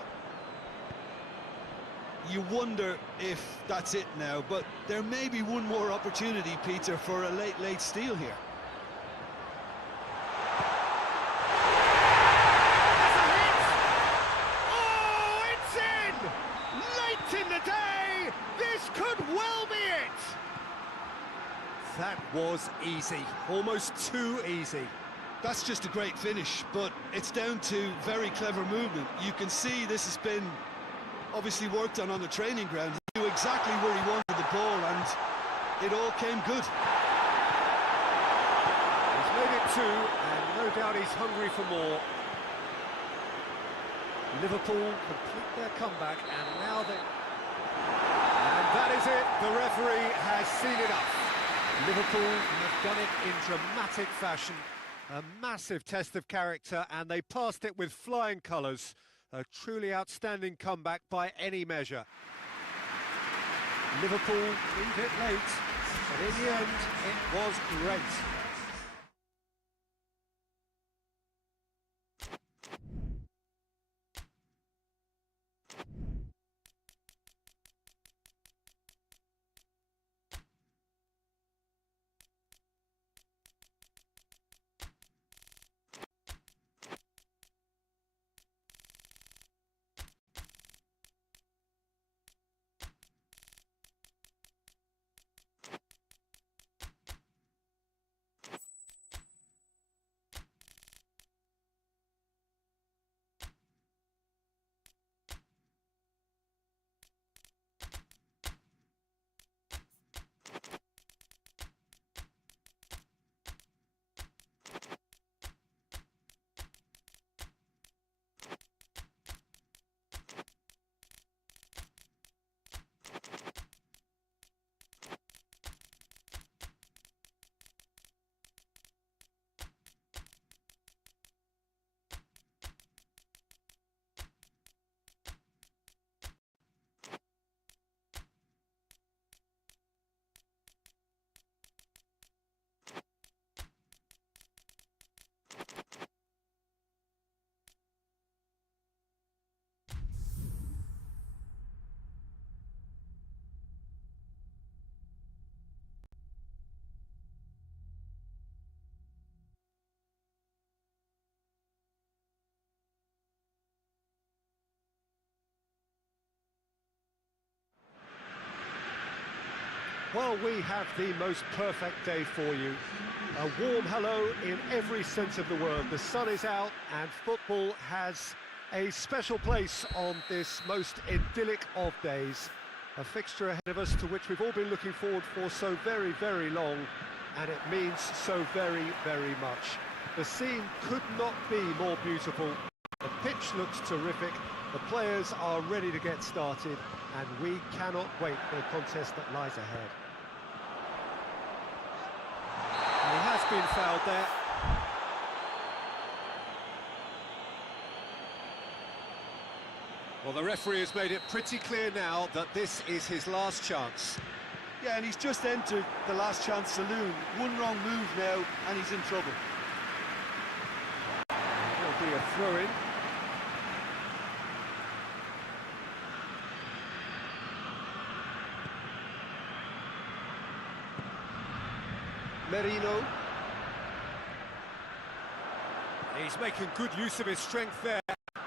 You wonder if that's it now, but there may be one more opportunity, Peter, for a late steal here. That was easy, almost too easy. That's just a great finish, but it's down to very clever movement. You can see this has been obviously worked on the training ground. He knew exactly where he wanted the ball, and it all came good. He's made it two, and no doubt he's hungry for more. Liverpool complete their comeback, and now they... And that is it, the referee has seen enough. Liverpool have done it in dramatic fashion, a massive test of character, and they passed it with flying colours. A truly outstanding comeback by any measure. Liverpool leave it late, but in the end, it was great. Well, we have the most perfect day for you. A warm hello in every sense of the word. The sun is out and football has a special place on this most idyllic of days. A fixture ahead of us to which we've all been looking forward for so very, very long, and it means so very, very much. The scene could not be more beautiful. The pitch looks terrific. The players are ready to get started, and we cannot wait for the contest that lies ahead. And he has been fouled there. Well, the referee has made it pretty clear now that this is his last chance. Yeah, and he's just entered the last chance saloon. One wrong move now, and he's in trouble. There'll be a throw-in. Merino. He's making good use of his strength there,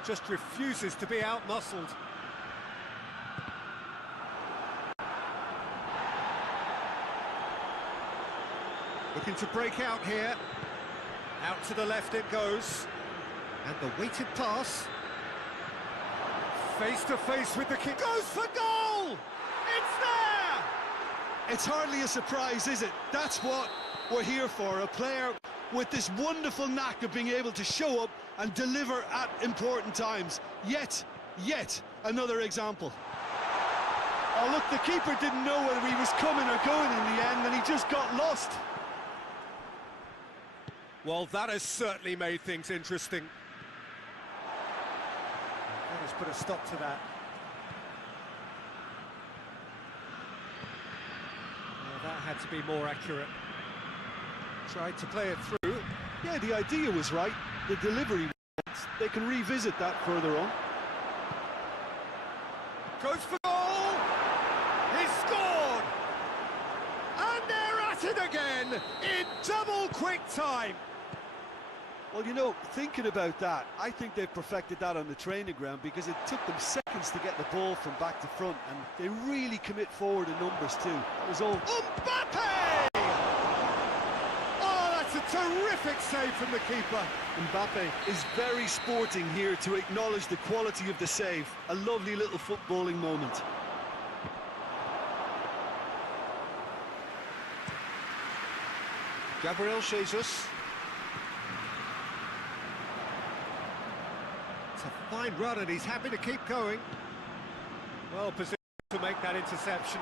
just refuses to be out-muscled. Looking to break out here. Out to the left it goes. And the weighted pass. Face to face with the kick. Goes for goal! It's there! It's hardly a surprise, is it? That's what we're here for, a player with this wonderful knack of being able to show up and deliver at important times. Yet another example. Oh, look, the keeper didn't know whether he was coming or going in the end, and he just got lost. Well, that has certainly made things interesting. Let us put a stop to that. Well, that had to be more accurate. Tried to play it through. Yeah, the idea was right. The delivery was. They can revisit that further on. Goes for goal! He's scored! And they're at it again in double quick time. Well, you know, thinking about that, I think they've perfected that on the training ground because it took them seconds to get the ball from back to front, and they really commit forward in numbers too. That was all. Mbappe! Oh, that's a terrific save from the keeper. Mbappe is very sporting here to acknowledge the quality of the save. A lovely little footballing moment. Gabriel Jesus. It's a fine run and he's happy to keep going. Well positioned to make that interception.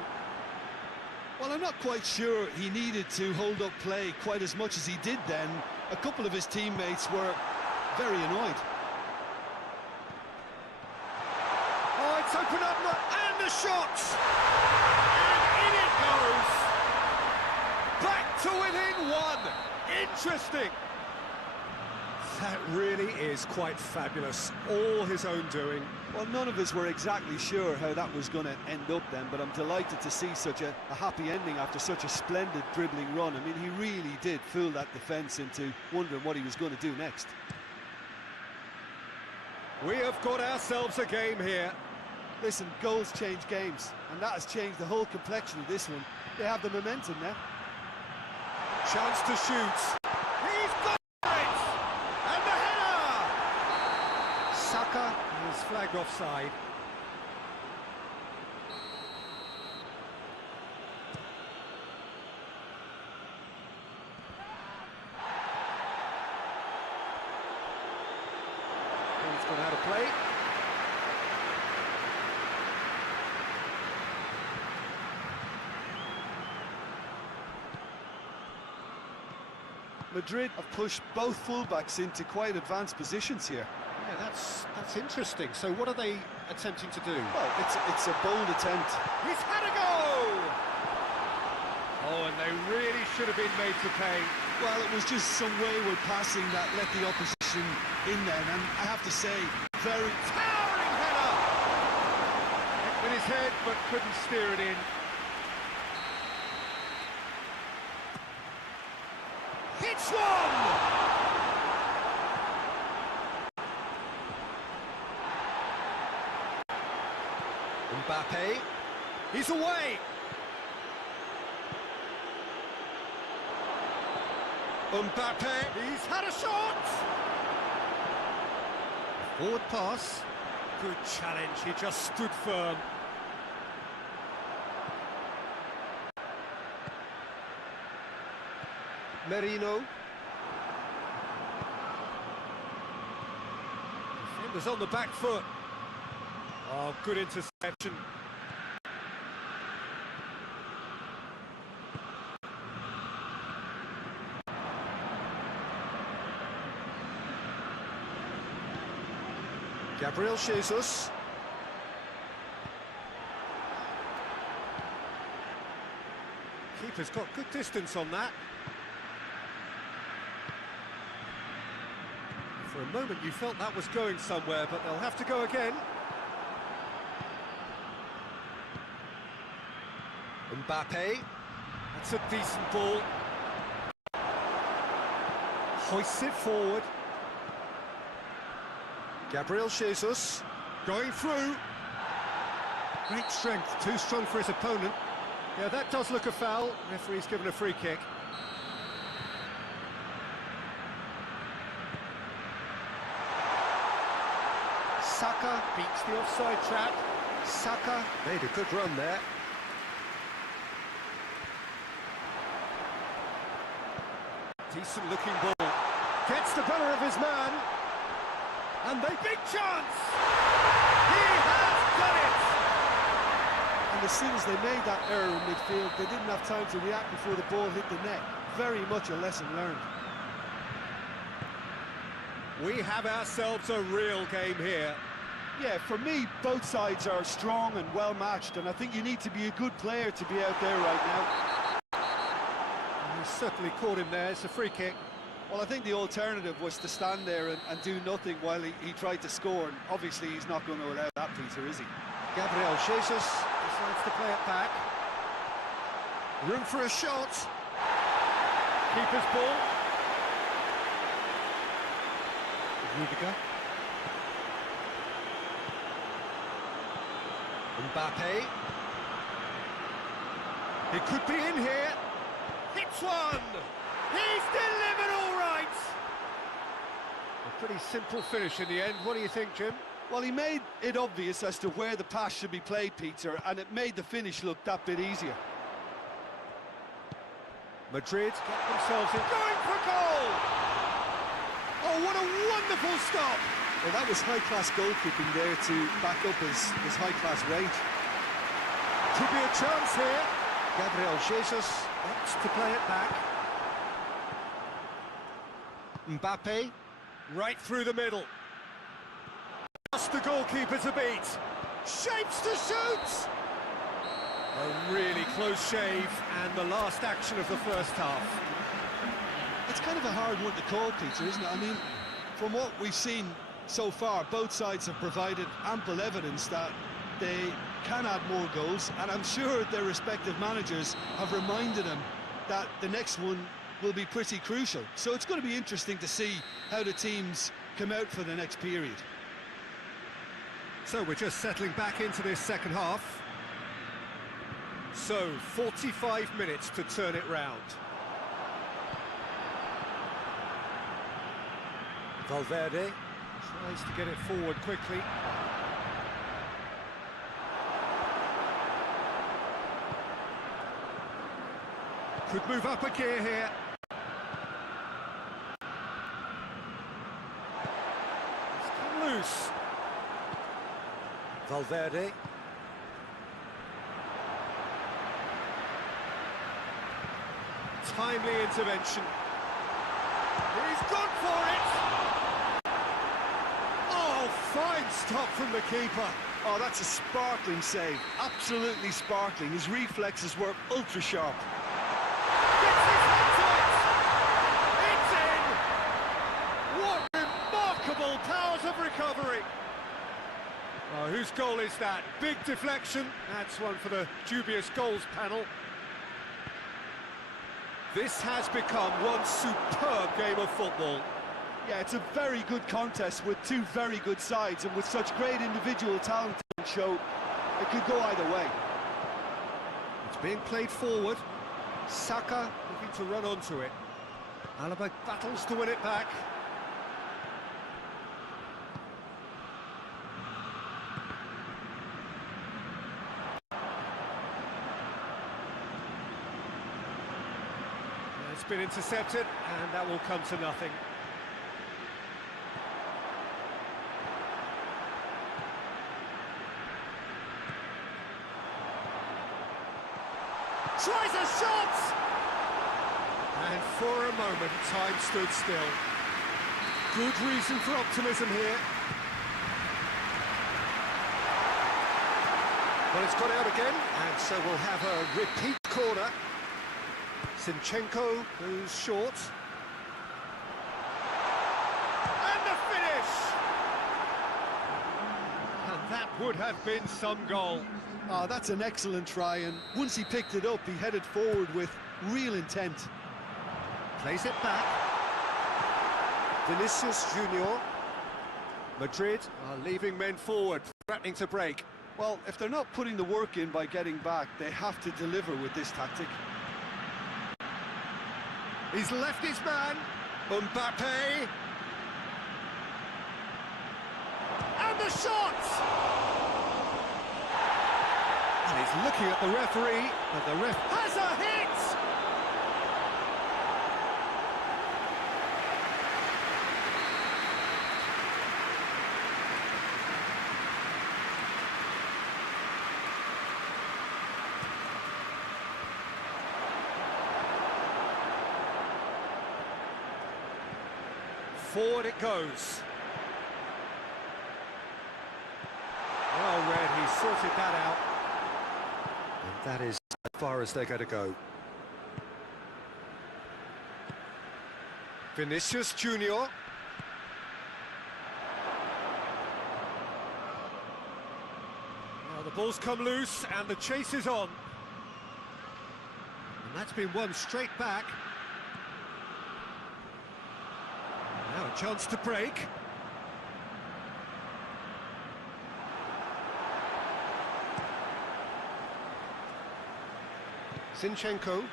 Well, I'm not quite sure he needed to hold up play quite as much as he did then. A couple of his teammates were very annoyed. Oh, it's opened up, and the shot! And in it goes! Back to within one! Interesting! That really is quite fabulous. All his own doing. Well, none of us were exactly sure how that was going to end up then, but I'm delighted to see such a happy ending after such a splendid dribbling run. I mean, he really did fool that defence into wondering what he was going to do next. We have got ourselves a game here. Listen, goals change games, and that has changed the whole complexion of this one. They have the momentum now. Chance to shoot. He's got it! And the header! Saka is flagged offside. He's gone out of play. Madrid have pushed both fullbacks into quite advanced positions here. Yeah, that's interesting. So what are they attempting to do? Well, it's a bold attempt. He's had a go! Oh, and they really should have been made to pay. Well, it was just some wayward passing that let the opposition in then, and I have to say, very Towering header! Hit with his head, but couldn't steer it in. Hits one! Mbappe, he's away! Mbappe, he's had a shot! Forward pass. Good challenge, he just stood firm. Merino. Defenders on the back foot. Oh, good interception. Gabriel Jesus. Keeper's got good distance on that. For a moment you felt that was going somewhere, but they'll have to go again. Mbappe. That's a decent ball. Hoists it forward. Gabriel Jesus going through. Great strength, too strong for his opponent. Yeah, that does look a foul. Referee's given a free kick. Saka beats the offside trap. Saka made a good run there. Decent looking ball. Gets the better of his man. And they big chance! He has done it! And as soon as they made that error in midfield, they didn't have time to react before the ball hit the net. Very much a lesson learned. We have ourselves a real game here. Yeah, for me, both sides are strong and well matched, and I think you need to be a good player to be out there right now. He certainly caught him there. It's a free kick. Well, I think the alternative was to stand there and do nothing while he tried to score, and obviously he's not going to allow that, Peter, is he? Gabriel Jesus decides to play it back. Room for a shot. Keeper's ball. Rudiger. Mbappe. He could be in here. Hits one. He's delivered all right. A pretty simple finish in the end. What do you think, Jim? Well, he made it obvious as to where the pass should be played, Peter, and it made the finish look that bit easier. Madrid get themselves in. Going for goal! Oh, what a wonderful stop! Well, that was high-class goalkeeping there to back up his high-class rage. Could be a chance here. Gabriel Jesus opts to play it back. Mbappe, right through the middle. Just the goalkeeper to beat. Shapes to shoot! A really close shave, and the last action of the first half. It's kind of a hard one to call, Peter, isn't it? I mean, from what we've seen so far, both sides have provided ample evidence that they can add more goals, and I'm sure their respective managers have reminded them that the next one will be pretty crucial. So it's going to be interesting to see how the teams come out for the next period. So we're just settling back into this second half. So 45 minutes to turn it round. Valverde tries to get it forward quickly. Could move up a gear here. It's come loose. Valverde. Timely intervention. He's gone for it! Oh, fine stop from the keeper. Oh, that's a sparkling save. Absolutely sparkling. His reflexes were ultra-sharp. Gets his head to it! It's in! What remarkable powers of recovery! Oh, whose goal is that? Big deflection. That's one for the dubious goals panel. This has become one superb game of football. Yeah, it's a very good contest with two very good sides, and with such great individual talent to show, it could go either way. It's being played forward. Saka looking to run onto it. Alaba battles to win it back. It's been intercepted, and that will come to nothing. Tries a shot! And for a moment, time stood still. Good reason for optimism here. Well, it's got out again, and so we'll have a repeat corner. Zinchenko goes short. And the finish! And that would have been some goal. Oh, that's an excellent try, and once he picked it up, he headed forward with real intent. Plays it back. Vinicius Junior. Madrid are leaving men forward, threatening to break. Well, if they're not putting the work in by getting back, they have to deliver with this tactic. He's left his man. Mbappe. And the shot! And he's looking at the referee, but the ref has a hit! Forward it goes. Well read, he sorted that out. And that is as far as they're going to go. Vinicius Junior. Now the ball's come loose and the chase is on. And that's been won straight back. Now a chance to break. Zinchenko.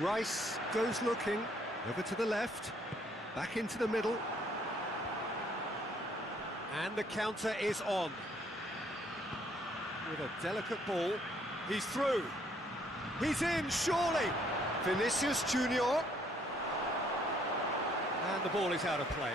Rice goes looking, over to the left, back into the middle. And the counter is on. With a delicate ball, he's through. He's in, surely! Vinicius Junior. And the ball is out of play.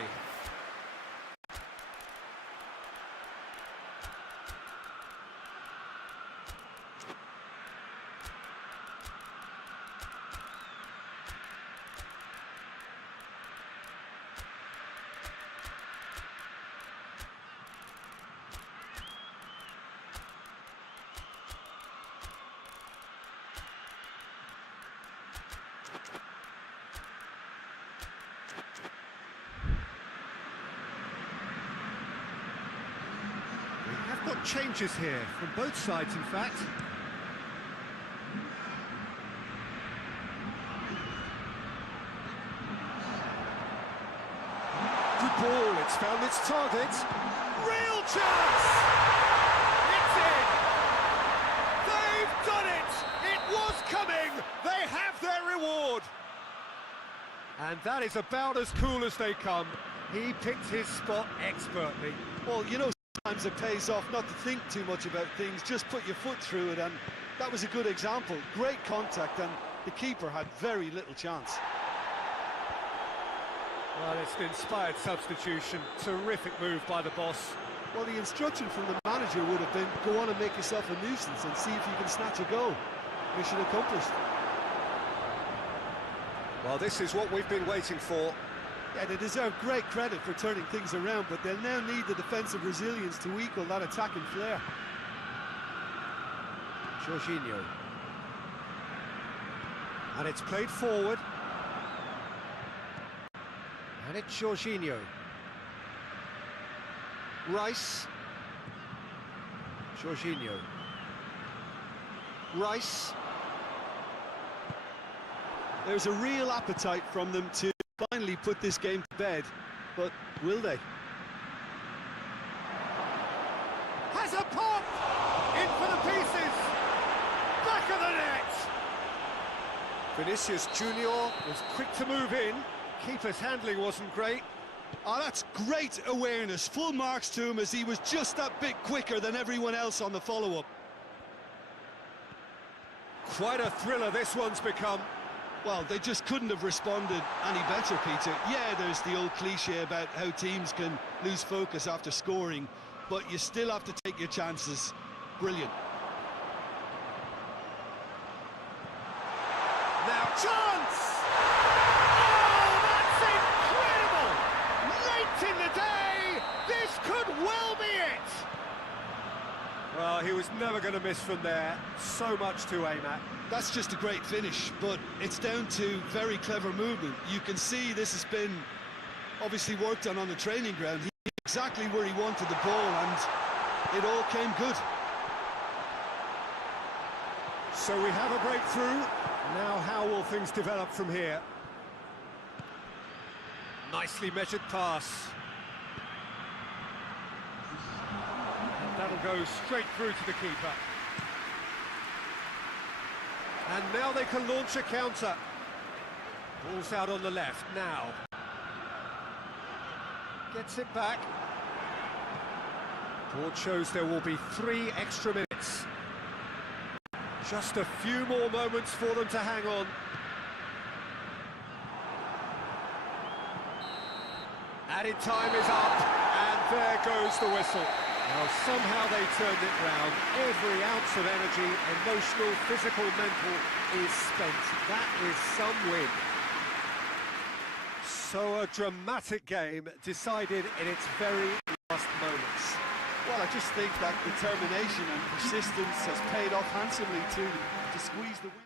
Got changes here from both sides, in fact. Good ball, it's found its target. Real chance! It's in! They've done it! It was coming! They have their reward! And that is about as cool as they come. He picked his spot expertly. Well, you know, sometimes it pays off not to think too much about things, just put your foot through it, and that was a good example. Great contact, and the keeper had very little chance. Well, it's an inspired substitution. Terrific move by the boss. Well, the instruction from the manager would have been, go on and make yourself a nuisance and see if you can snatch a goal. Mission accomplished. Well, this is what we've been waiting for. Yeah, they deserve great credit for turning things around, but they'll now need the defensive resilience to equal that attacking flair. Jorginho. And it's played forward. And it's Jorginho. Rice. Jorginho. Rice. There's a real appetite from them to finally put this game to bed, but will they? Has a pop! In for the pieces! Back back of the net! Vinicius Junior was quick to move in. Keeper's handling wasn't great. Oh, that's great awareness. Full marks to him, as he was just that bit quicker than everyone else on the follow-up. Quite a thriller this one's become. Well, they just couldn't have responded any better, Peter. Yeah, there's the old cliche about how teams can lose focus after scoring, but you still have to take your chances. Brilliant. Now chance! Oh, that's incredible! Late in the day, this could well be it! Well, he was never going to miss from there. So much to aim at. That's just a great finish, but it's down to very clever movement. You can see this has been obviously worked on the training ground. He knew exactly where he wanted the ball, and it all came good. So we have a breakthrough. Now how will things develop from here? Nicely measured pass. And that'll go straight through to the keeper. And now they can launch a counter. Ball's out on the left now. Gets it back. Board shows there will be 3 extra minutes. Just a few more moments for them to hang on. Added time is up, and there goes the whistle. Now somehow they turned it round. Every ounce of energy, emotional, physical, mental, is spent. That is some win. So a dramatic game decided in its very last moments. Well, I just think that determination and persistence has paid off handsomely to squeeze the win.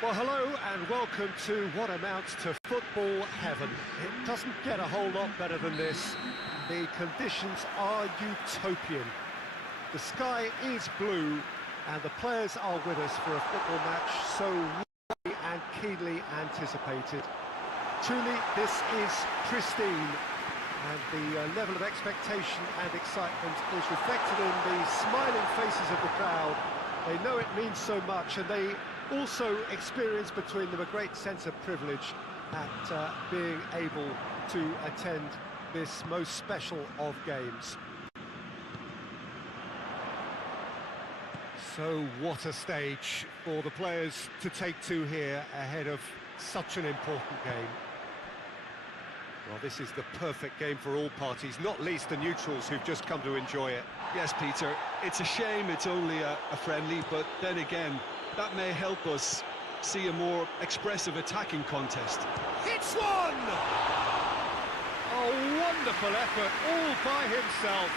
Well, hello and welcome to what amounts to football heaven. It doesn't get a whole lot better than this. The conditions are utopian. The sky is blue and the players are with us for a football match so really and keenly anticipated. Truly, this is pristine, and the level of expectation and excitement is reflected in the smiling faces of the crowd. They know it means so much, and they also experience between them a great sense of privilege at being able to attend this most special of games. So what a stage for the players to take to here ahead of such an important game. Well, this is the perfect game for all parties, not least the neutrals who've just come to enjoy it. Yes, Peter, it's a shame it's only a friendly, but then again, that may help us see a more expressive attacking contest. Hits one! A wonderful effort, all by himself.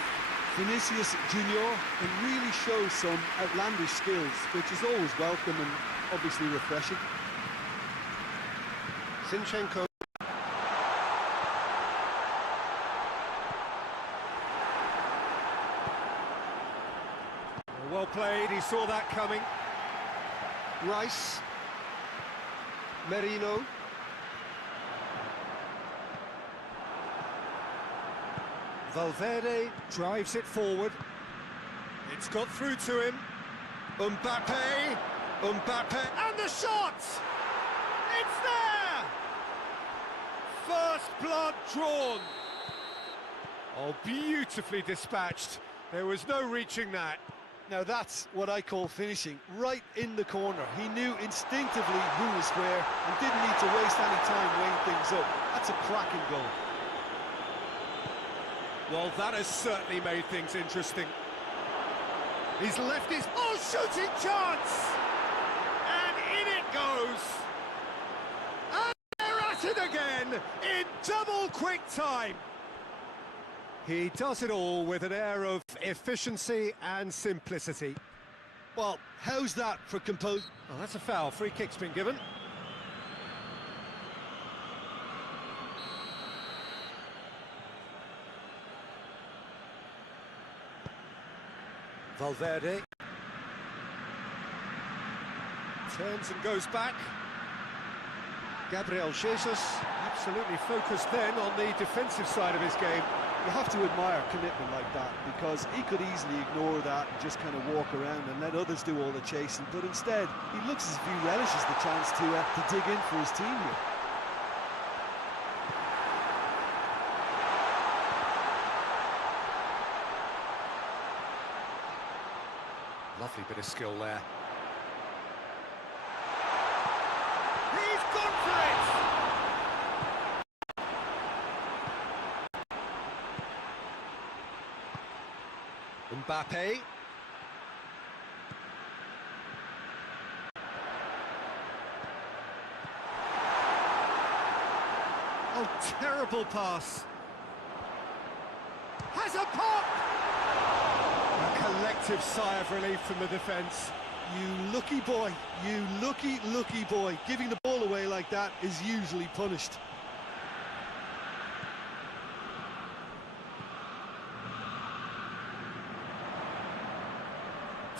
Vinicius Junior can really show some outlandish skills, which is always welcome and obviously refreshing. Zinchenko. Well played, he saw that coming. Rice. Merino. Valverde drives it forward. It's got through to him. Mbappe. And the shot! It's there! First blood drawn. Oh, beautifully dispatched. There was no reaching that. Now that's what I call finishing, right in the corner. He knew instinctively who was where and didn't need to waste any time weighing things up. That's a cracking goal. Well, that has certainly made things interesting. He's left his... Oh, shooting chance! And in it goes! And they're at it again, in double quick time! He does it all with an air of efficiency and simplicity. Well, how's that for compose? Oh, that's a foul. Free kick's been given. Valverde. Turns and goes back. Gabriel Jesus, absolutely focused then on the defensive side of his game. You have to admire commitment like that, because he could easily ignore that and just kind of walk around and let others do all the chasing, but instead he looks as if he relishes the chance to dig in for his team here. Lovely bit of skill there. He's gone for it! Mbappe. Oh, terrible pass. Has a pop! A collective sigh of relief from the defence. You lucky boy, you lucky boy. Giving the ball away like that is usually punished.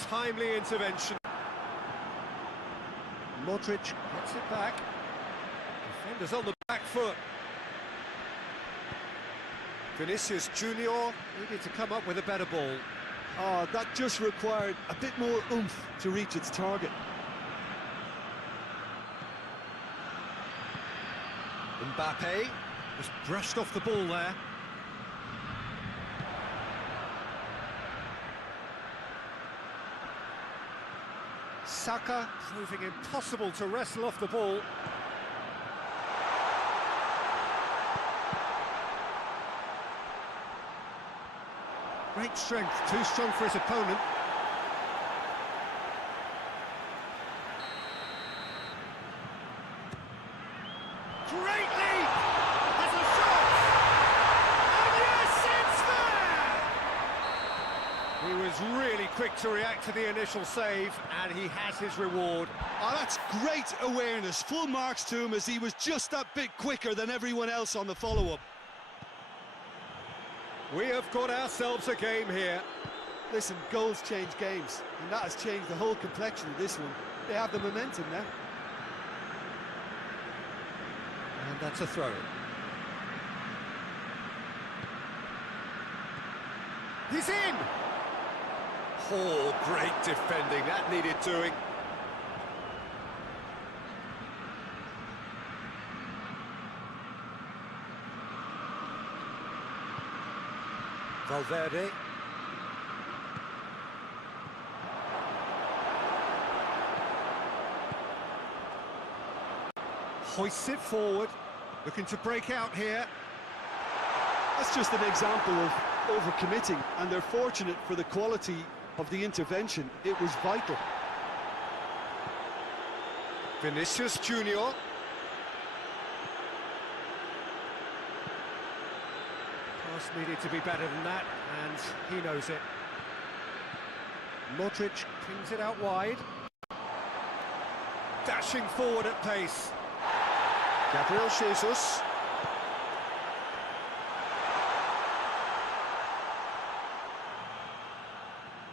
Timely intervention. Modric gets it back. Defenders on the back foot. Vinicius Junior needed to come up with a better ball. Oh, that just required a bit more oomph to reach its target. Mbappe just brushed off the ball there. Saka proving impossible to wrestle off the ball. Great strength, too strong for his opponent. Great lead! Has a shot! And yes, it's there! He was really quick to react to the initial save, and he has his reward. Oh, that's great awareness. Full marks to him, as he was just that bit quicker than everyone else on the follow-up. We have got ourselves a game here. Listen, goals change games, and that has changed the whole complexion of this one. They have the momentum now. And that's a throw. He's in! Oh, great defending. That needed doing. Valverde. Hoists it forward, looking to break out here. That's just an example of overcommitting, and they're fortunate for the quality of the intervention. It was vital. Vinicius Junior. Pass needed to be better than that, and he knows it. Modric brings it out wide. Dashing forward at pace. Gabriel Jesus.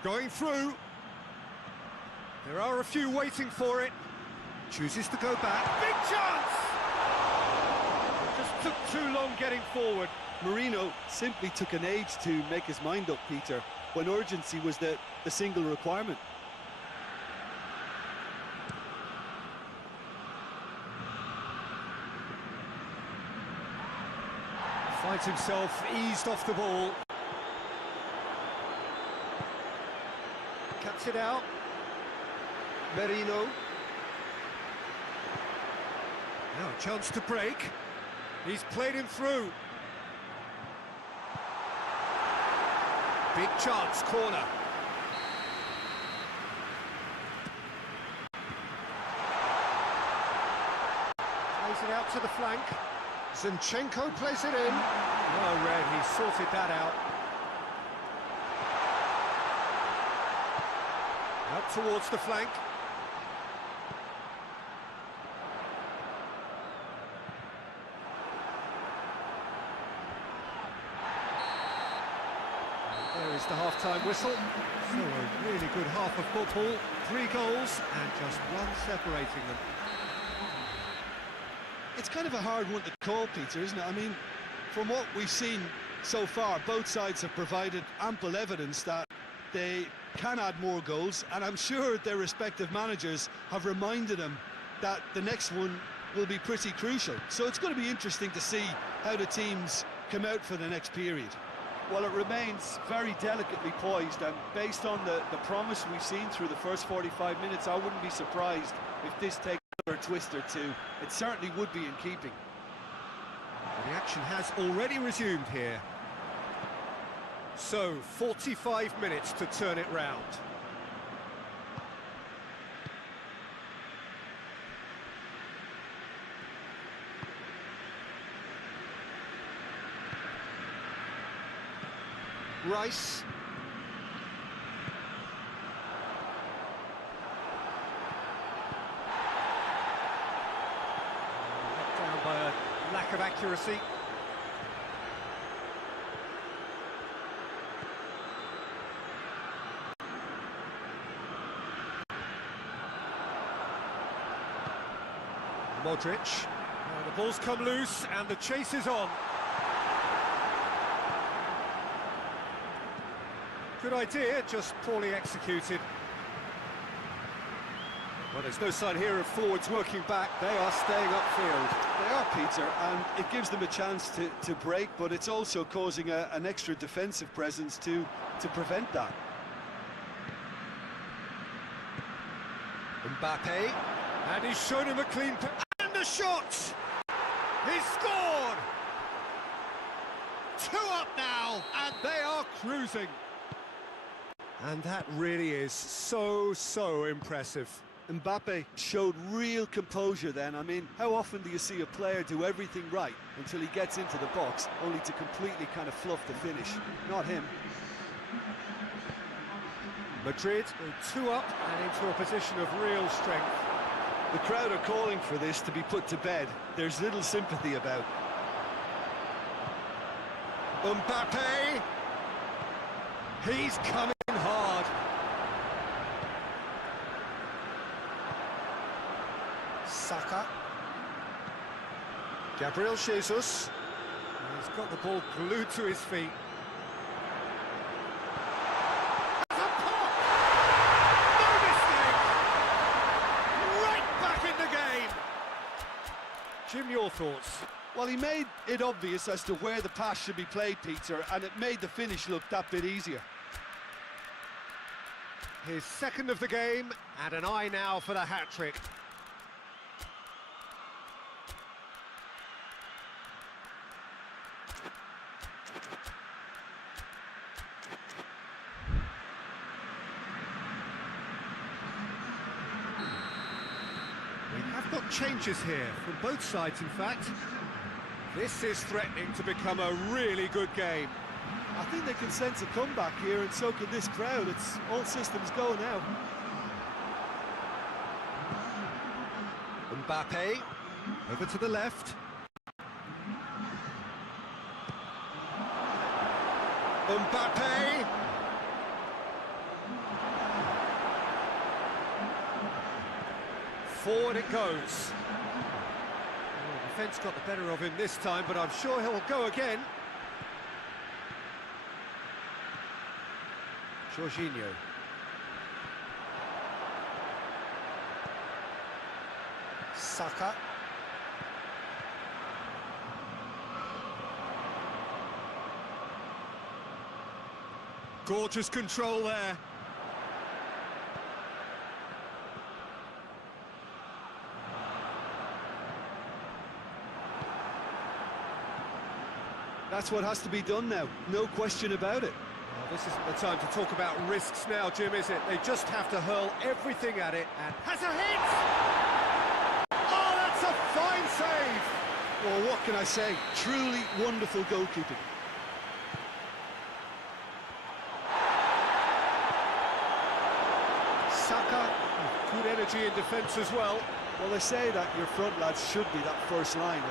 Going through. There are a few waiting for it. Chooses to go back. Big chance! It just took too long getting forward. Marino simply took an age to make his mind up, Peter, when urgency was the single requirement. Finds himself eased off the ball. Cuts it out. Merino. Now a chance to break. He's played him through. Big chance, corner. Plays it out to the flank. Zinchenko plays it in. Well read, he sorted that out. Out towards the flank. There is the half-time whistle. So a really good half of football. 3 goals and just one separating them. It's kind of a hard one to call, Peter, isn't it? I mean, from what we've seen so far, both sides have provided ample evidence that they can add more goals, and I'm sure their respective managers have reminded them that the next one will be pretty crucial. So it's going to be interesting to see how the teams come out for the next period. Well, it remains very delicately poised, and based on the promise we've seen through the first 45 minutes, I wouldn't be surprised if this takes a twist or two. It certainly would be in keeping. The action has already resumed here. So, 45 minutes to turn it round. Rice. Knocked down by a lack of accuracy. Modric. Now the ball's come loose and the chase is on. Good idea, just poorly executed. Well, there's no sign here of forwards working back. They are staying upfield. They are, Peter, and it gives them a chance to break, but it's also causing an extra defensive presence to prevent that. Mbappe, and he's shown him a clean... And the shot! He's scored! 2 up now, and they are cruising. And that really is so impressive. Mbappe showed real composure then. I mean, how often do you see a player do everything right until he gets into the box, only to completely kind of fluff the finish? Not him. Madrid go 2 up and into a position of real strength. The crowd are calling for this to be put to bed. There's little sympathy about. Mbappe! He's coming hard. Saka. Gabriel Jesus. He's got the ball glued to his feet. That's a pop! No mistake! Right back in the game! Jim, your thoughts? Well, he made it obvious as to where the pass should be played, Peter, and it made the finish look that bit easier. His second of the game, and an eye now for the hat-trick. We have changes here from both sides, in fact. This is threatening to become a really good game. I think they can sense a comeback here, and so can this crowd. It's all systems go now. Mbappe, over to the left. Mbappe! Forward it goes. Oh, defence got the better of him this time, but I'm sure he'll go again. Jorginho. Saka. Gorgeous control there. That's what has to be done now, no question about it. Well, this isn't the time to talk about risks now, Jim, is it? They just have to hurl everything at it, and has a hit! Oh, that's a fine save! Well, what can I say? Truly wonderful goalkeeping. Saka, good energy in defence as well. Well, they say that your front lads should be that first line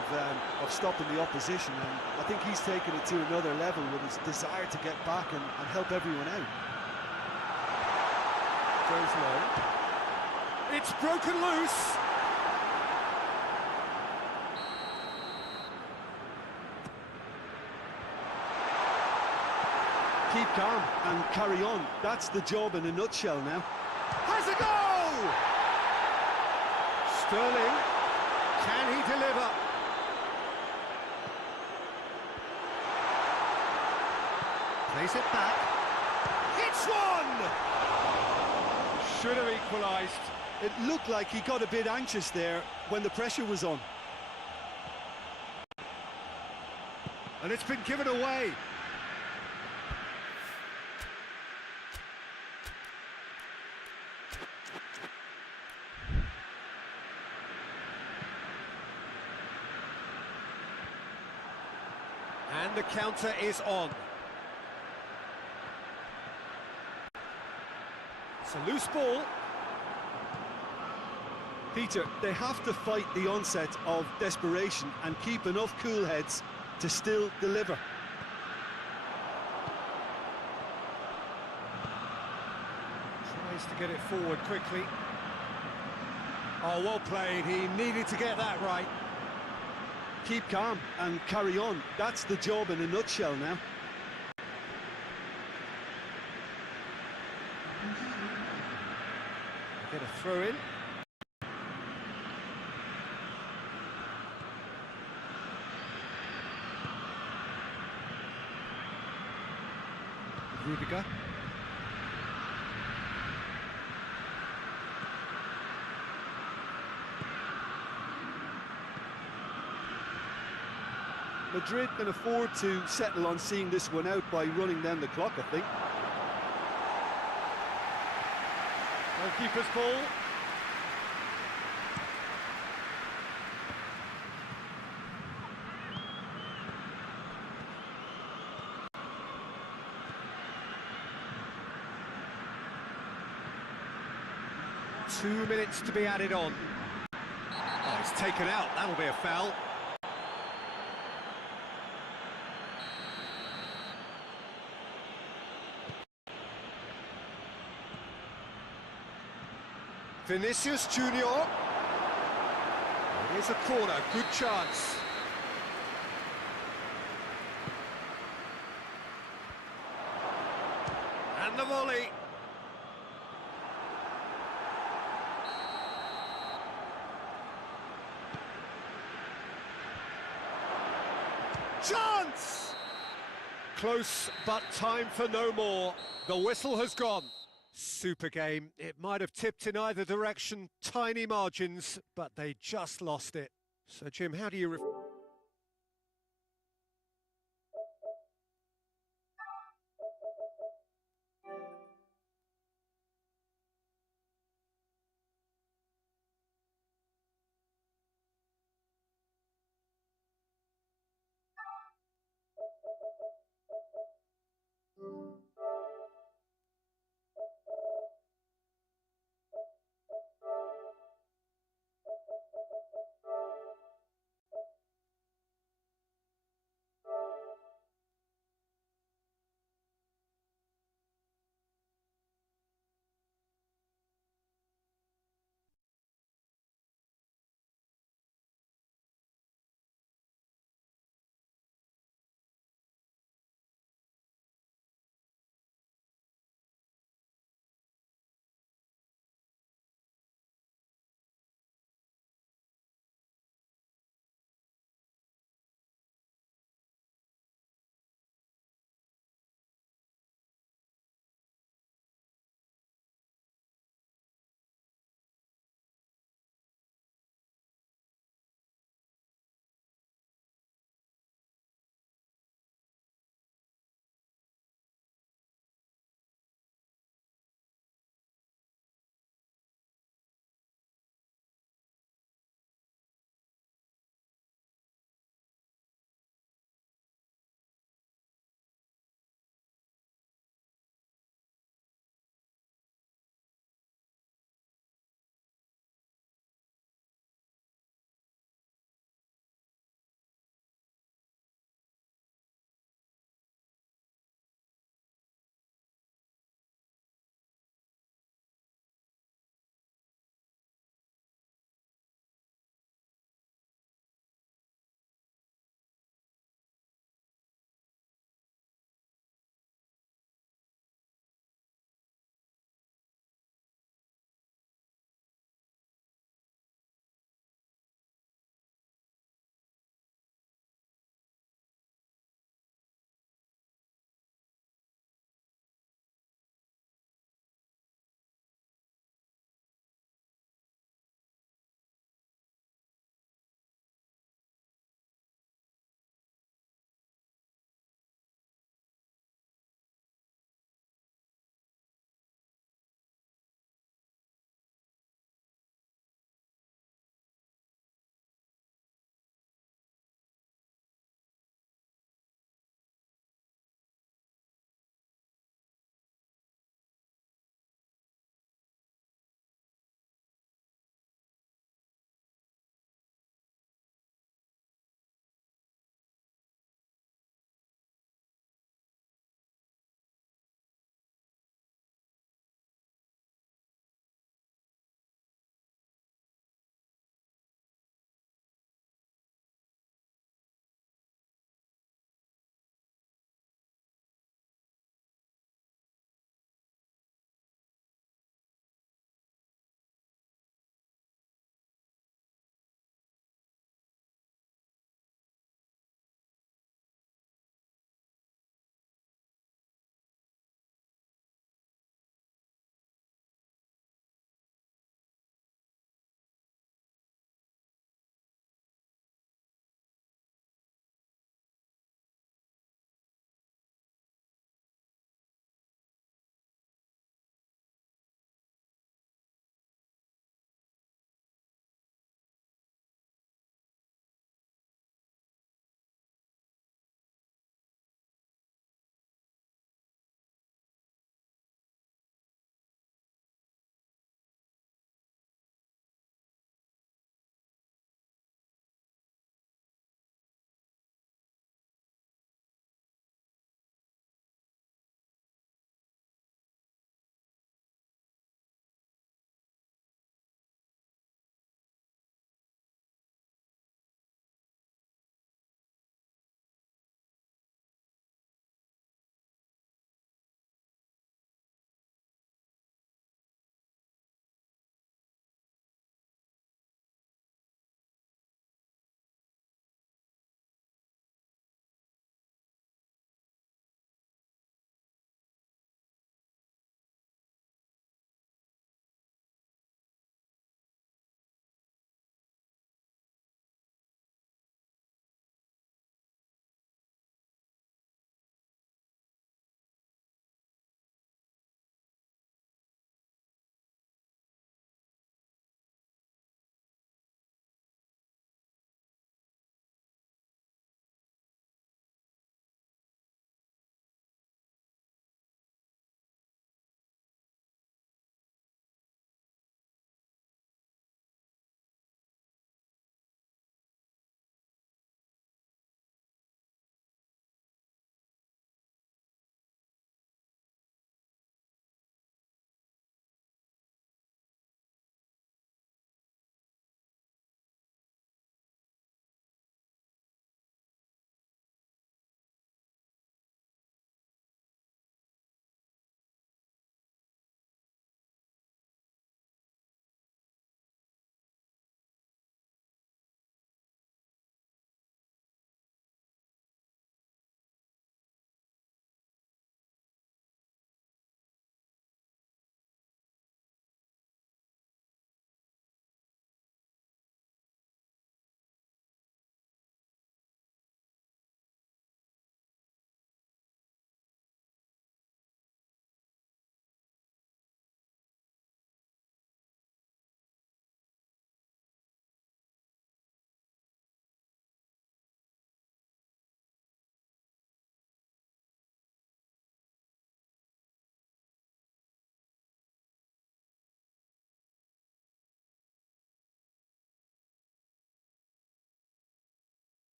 of stopping the opposition, and I think he's taken it to another level with his desire to get back and help everyone out. Goes low. It's broken loose. Keep calm and carry on. That's the job in a nutshell now. Has a go! Sterling, can he deliver? Plays it back. Hits one! Should have equalised. It looked like he got a bit anxious there when the pressure was on. And it's been given away. And the counter is on. It's a loose ball. Peter, they have to fight the onset of desperation and keep enough cool heads to still deliver. Tries to get it forward quickly. Oh, well played. He needed to get that right. Keep calm and carry on. That's the job in a nutshell now. Get a throw in. Rudiger. Madrid can afford to settle on seeing this one out by running down the clock, I think. Goalkeeper's ball. Two minutes to be added on. Oh, it's taken out. That'll be a foul. Vinicius Junior. It is a corner, good chance. And the volley. Chance! Close, but time for no more. The whistle has gone. Super game. It might have tipped in either direction, tiny margins, but they just lost it. So, Jim, how do you... you.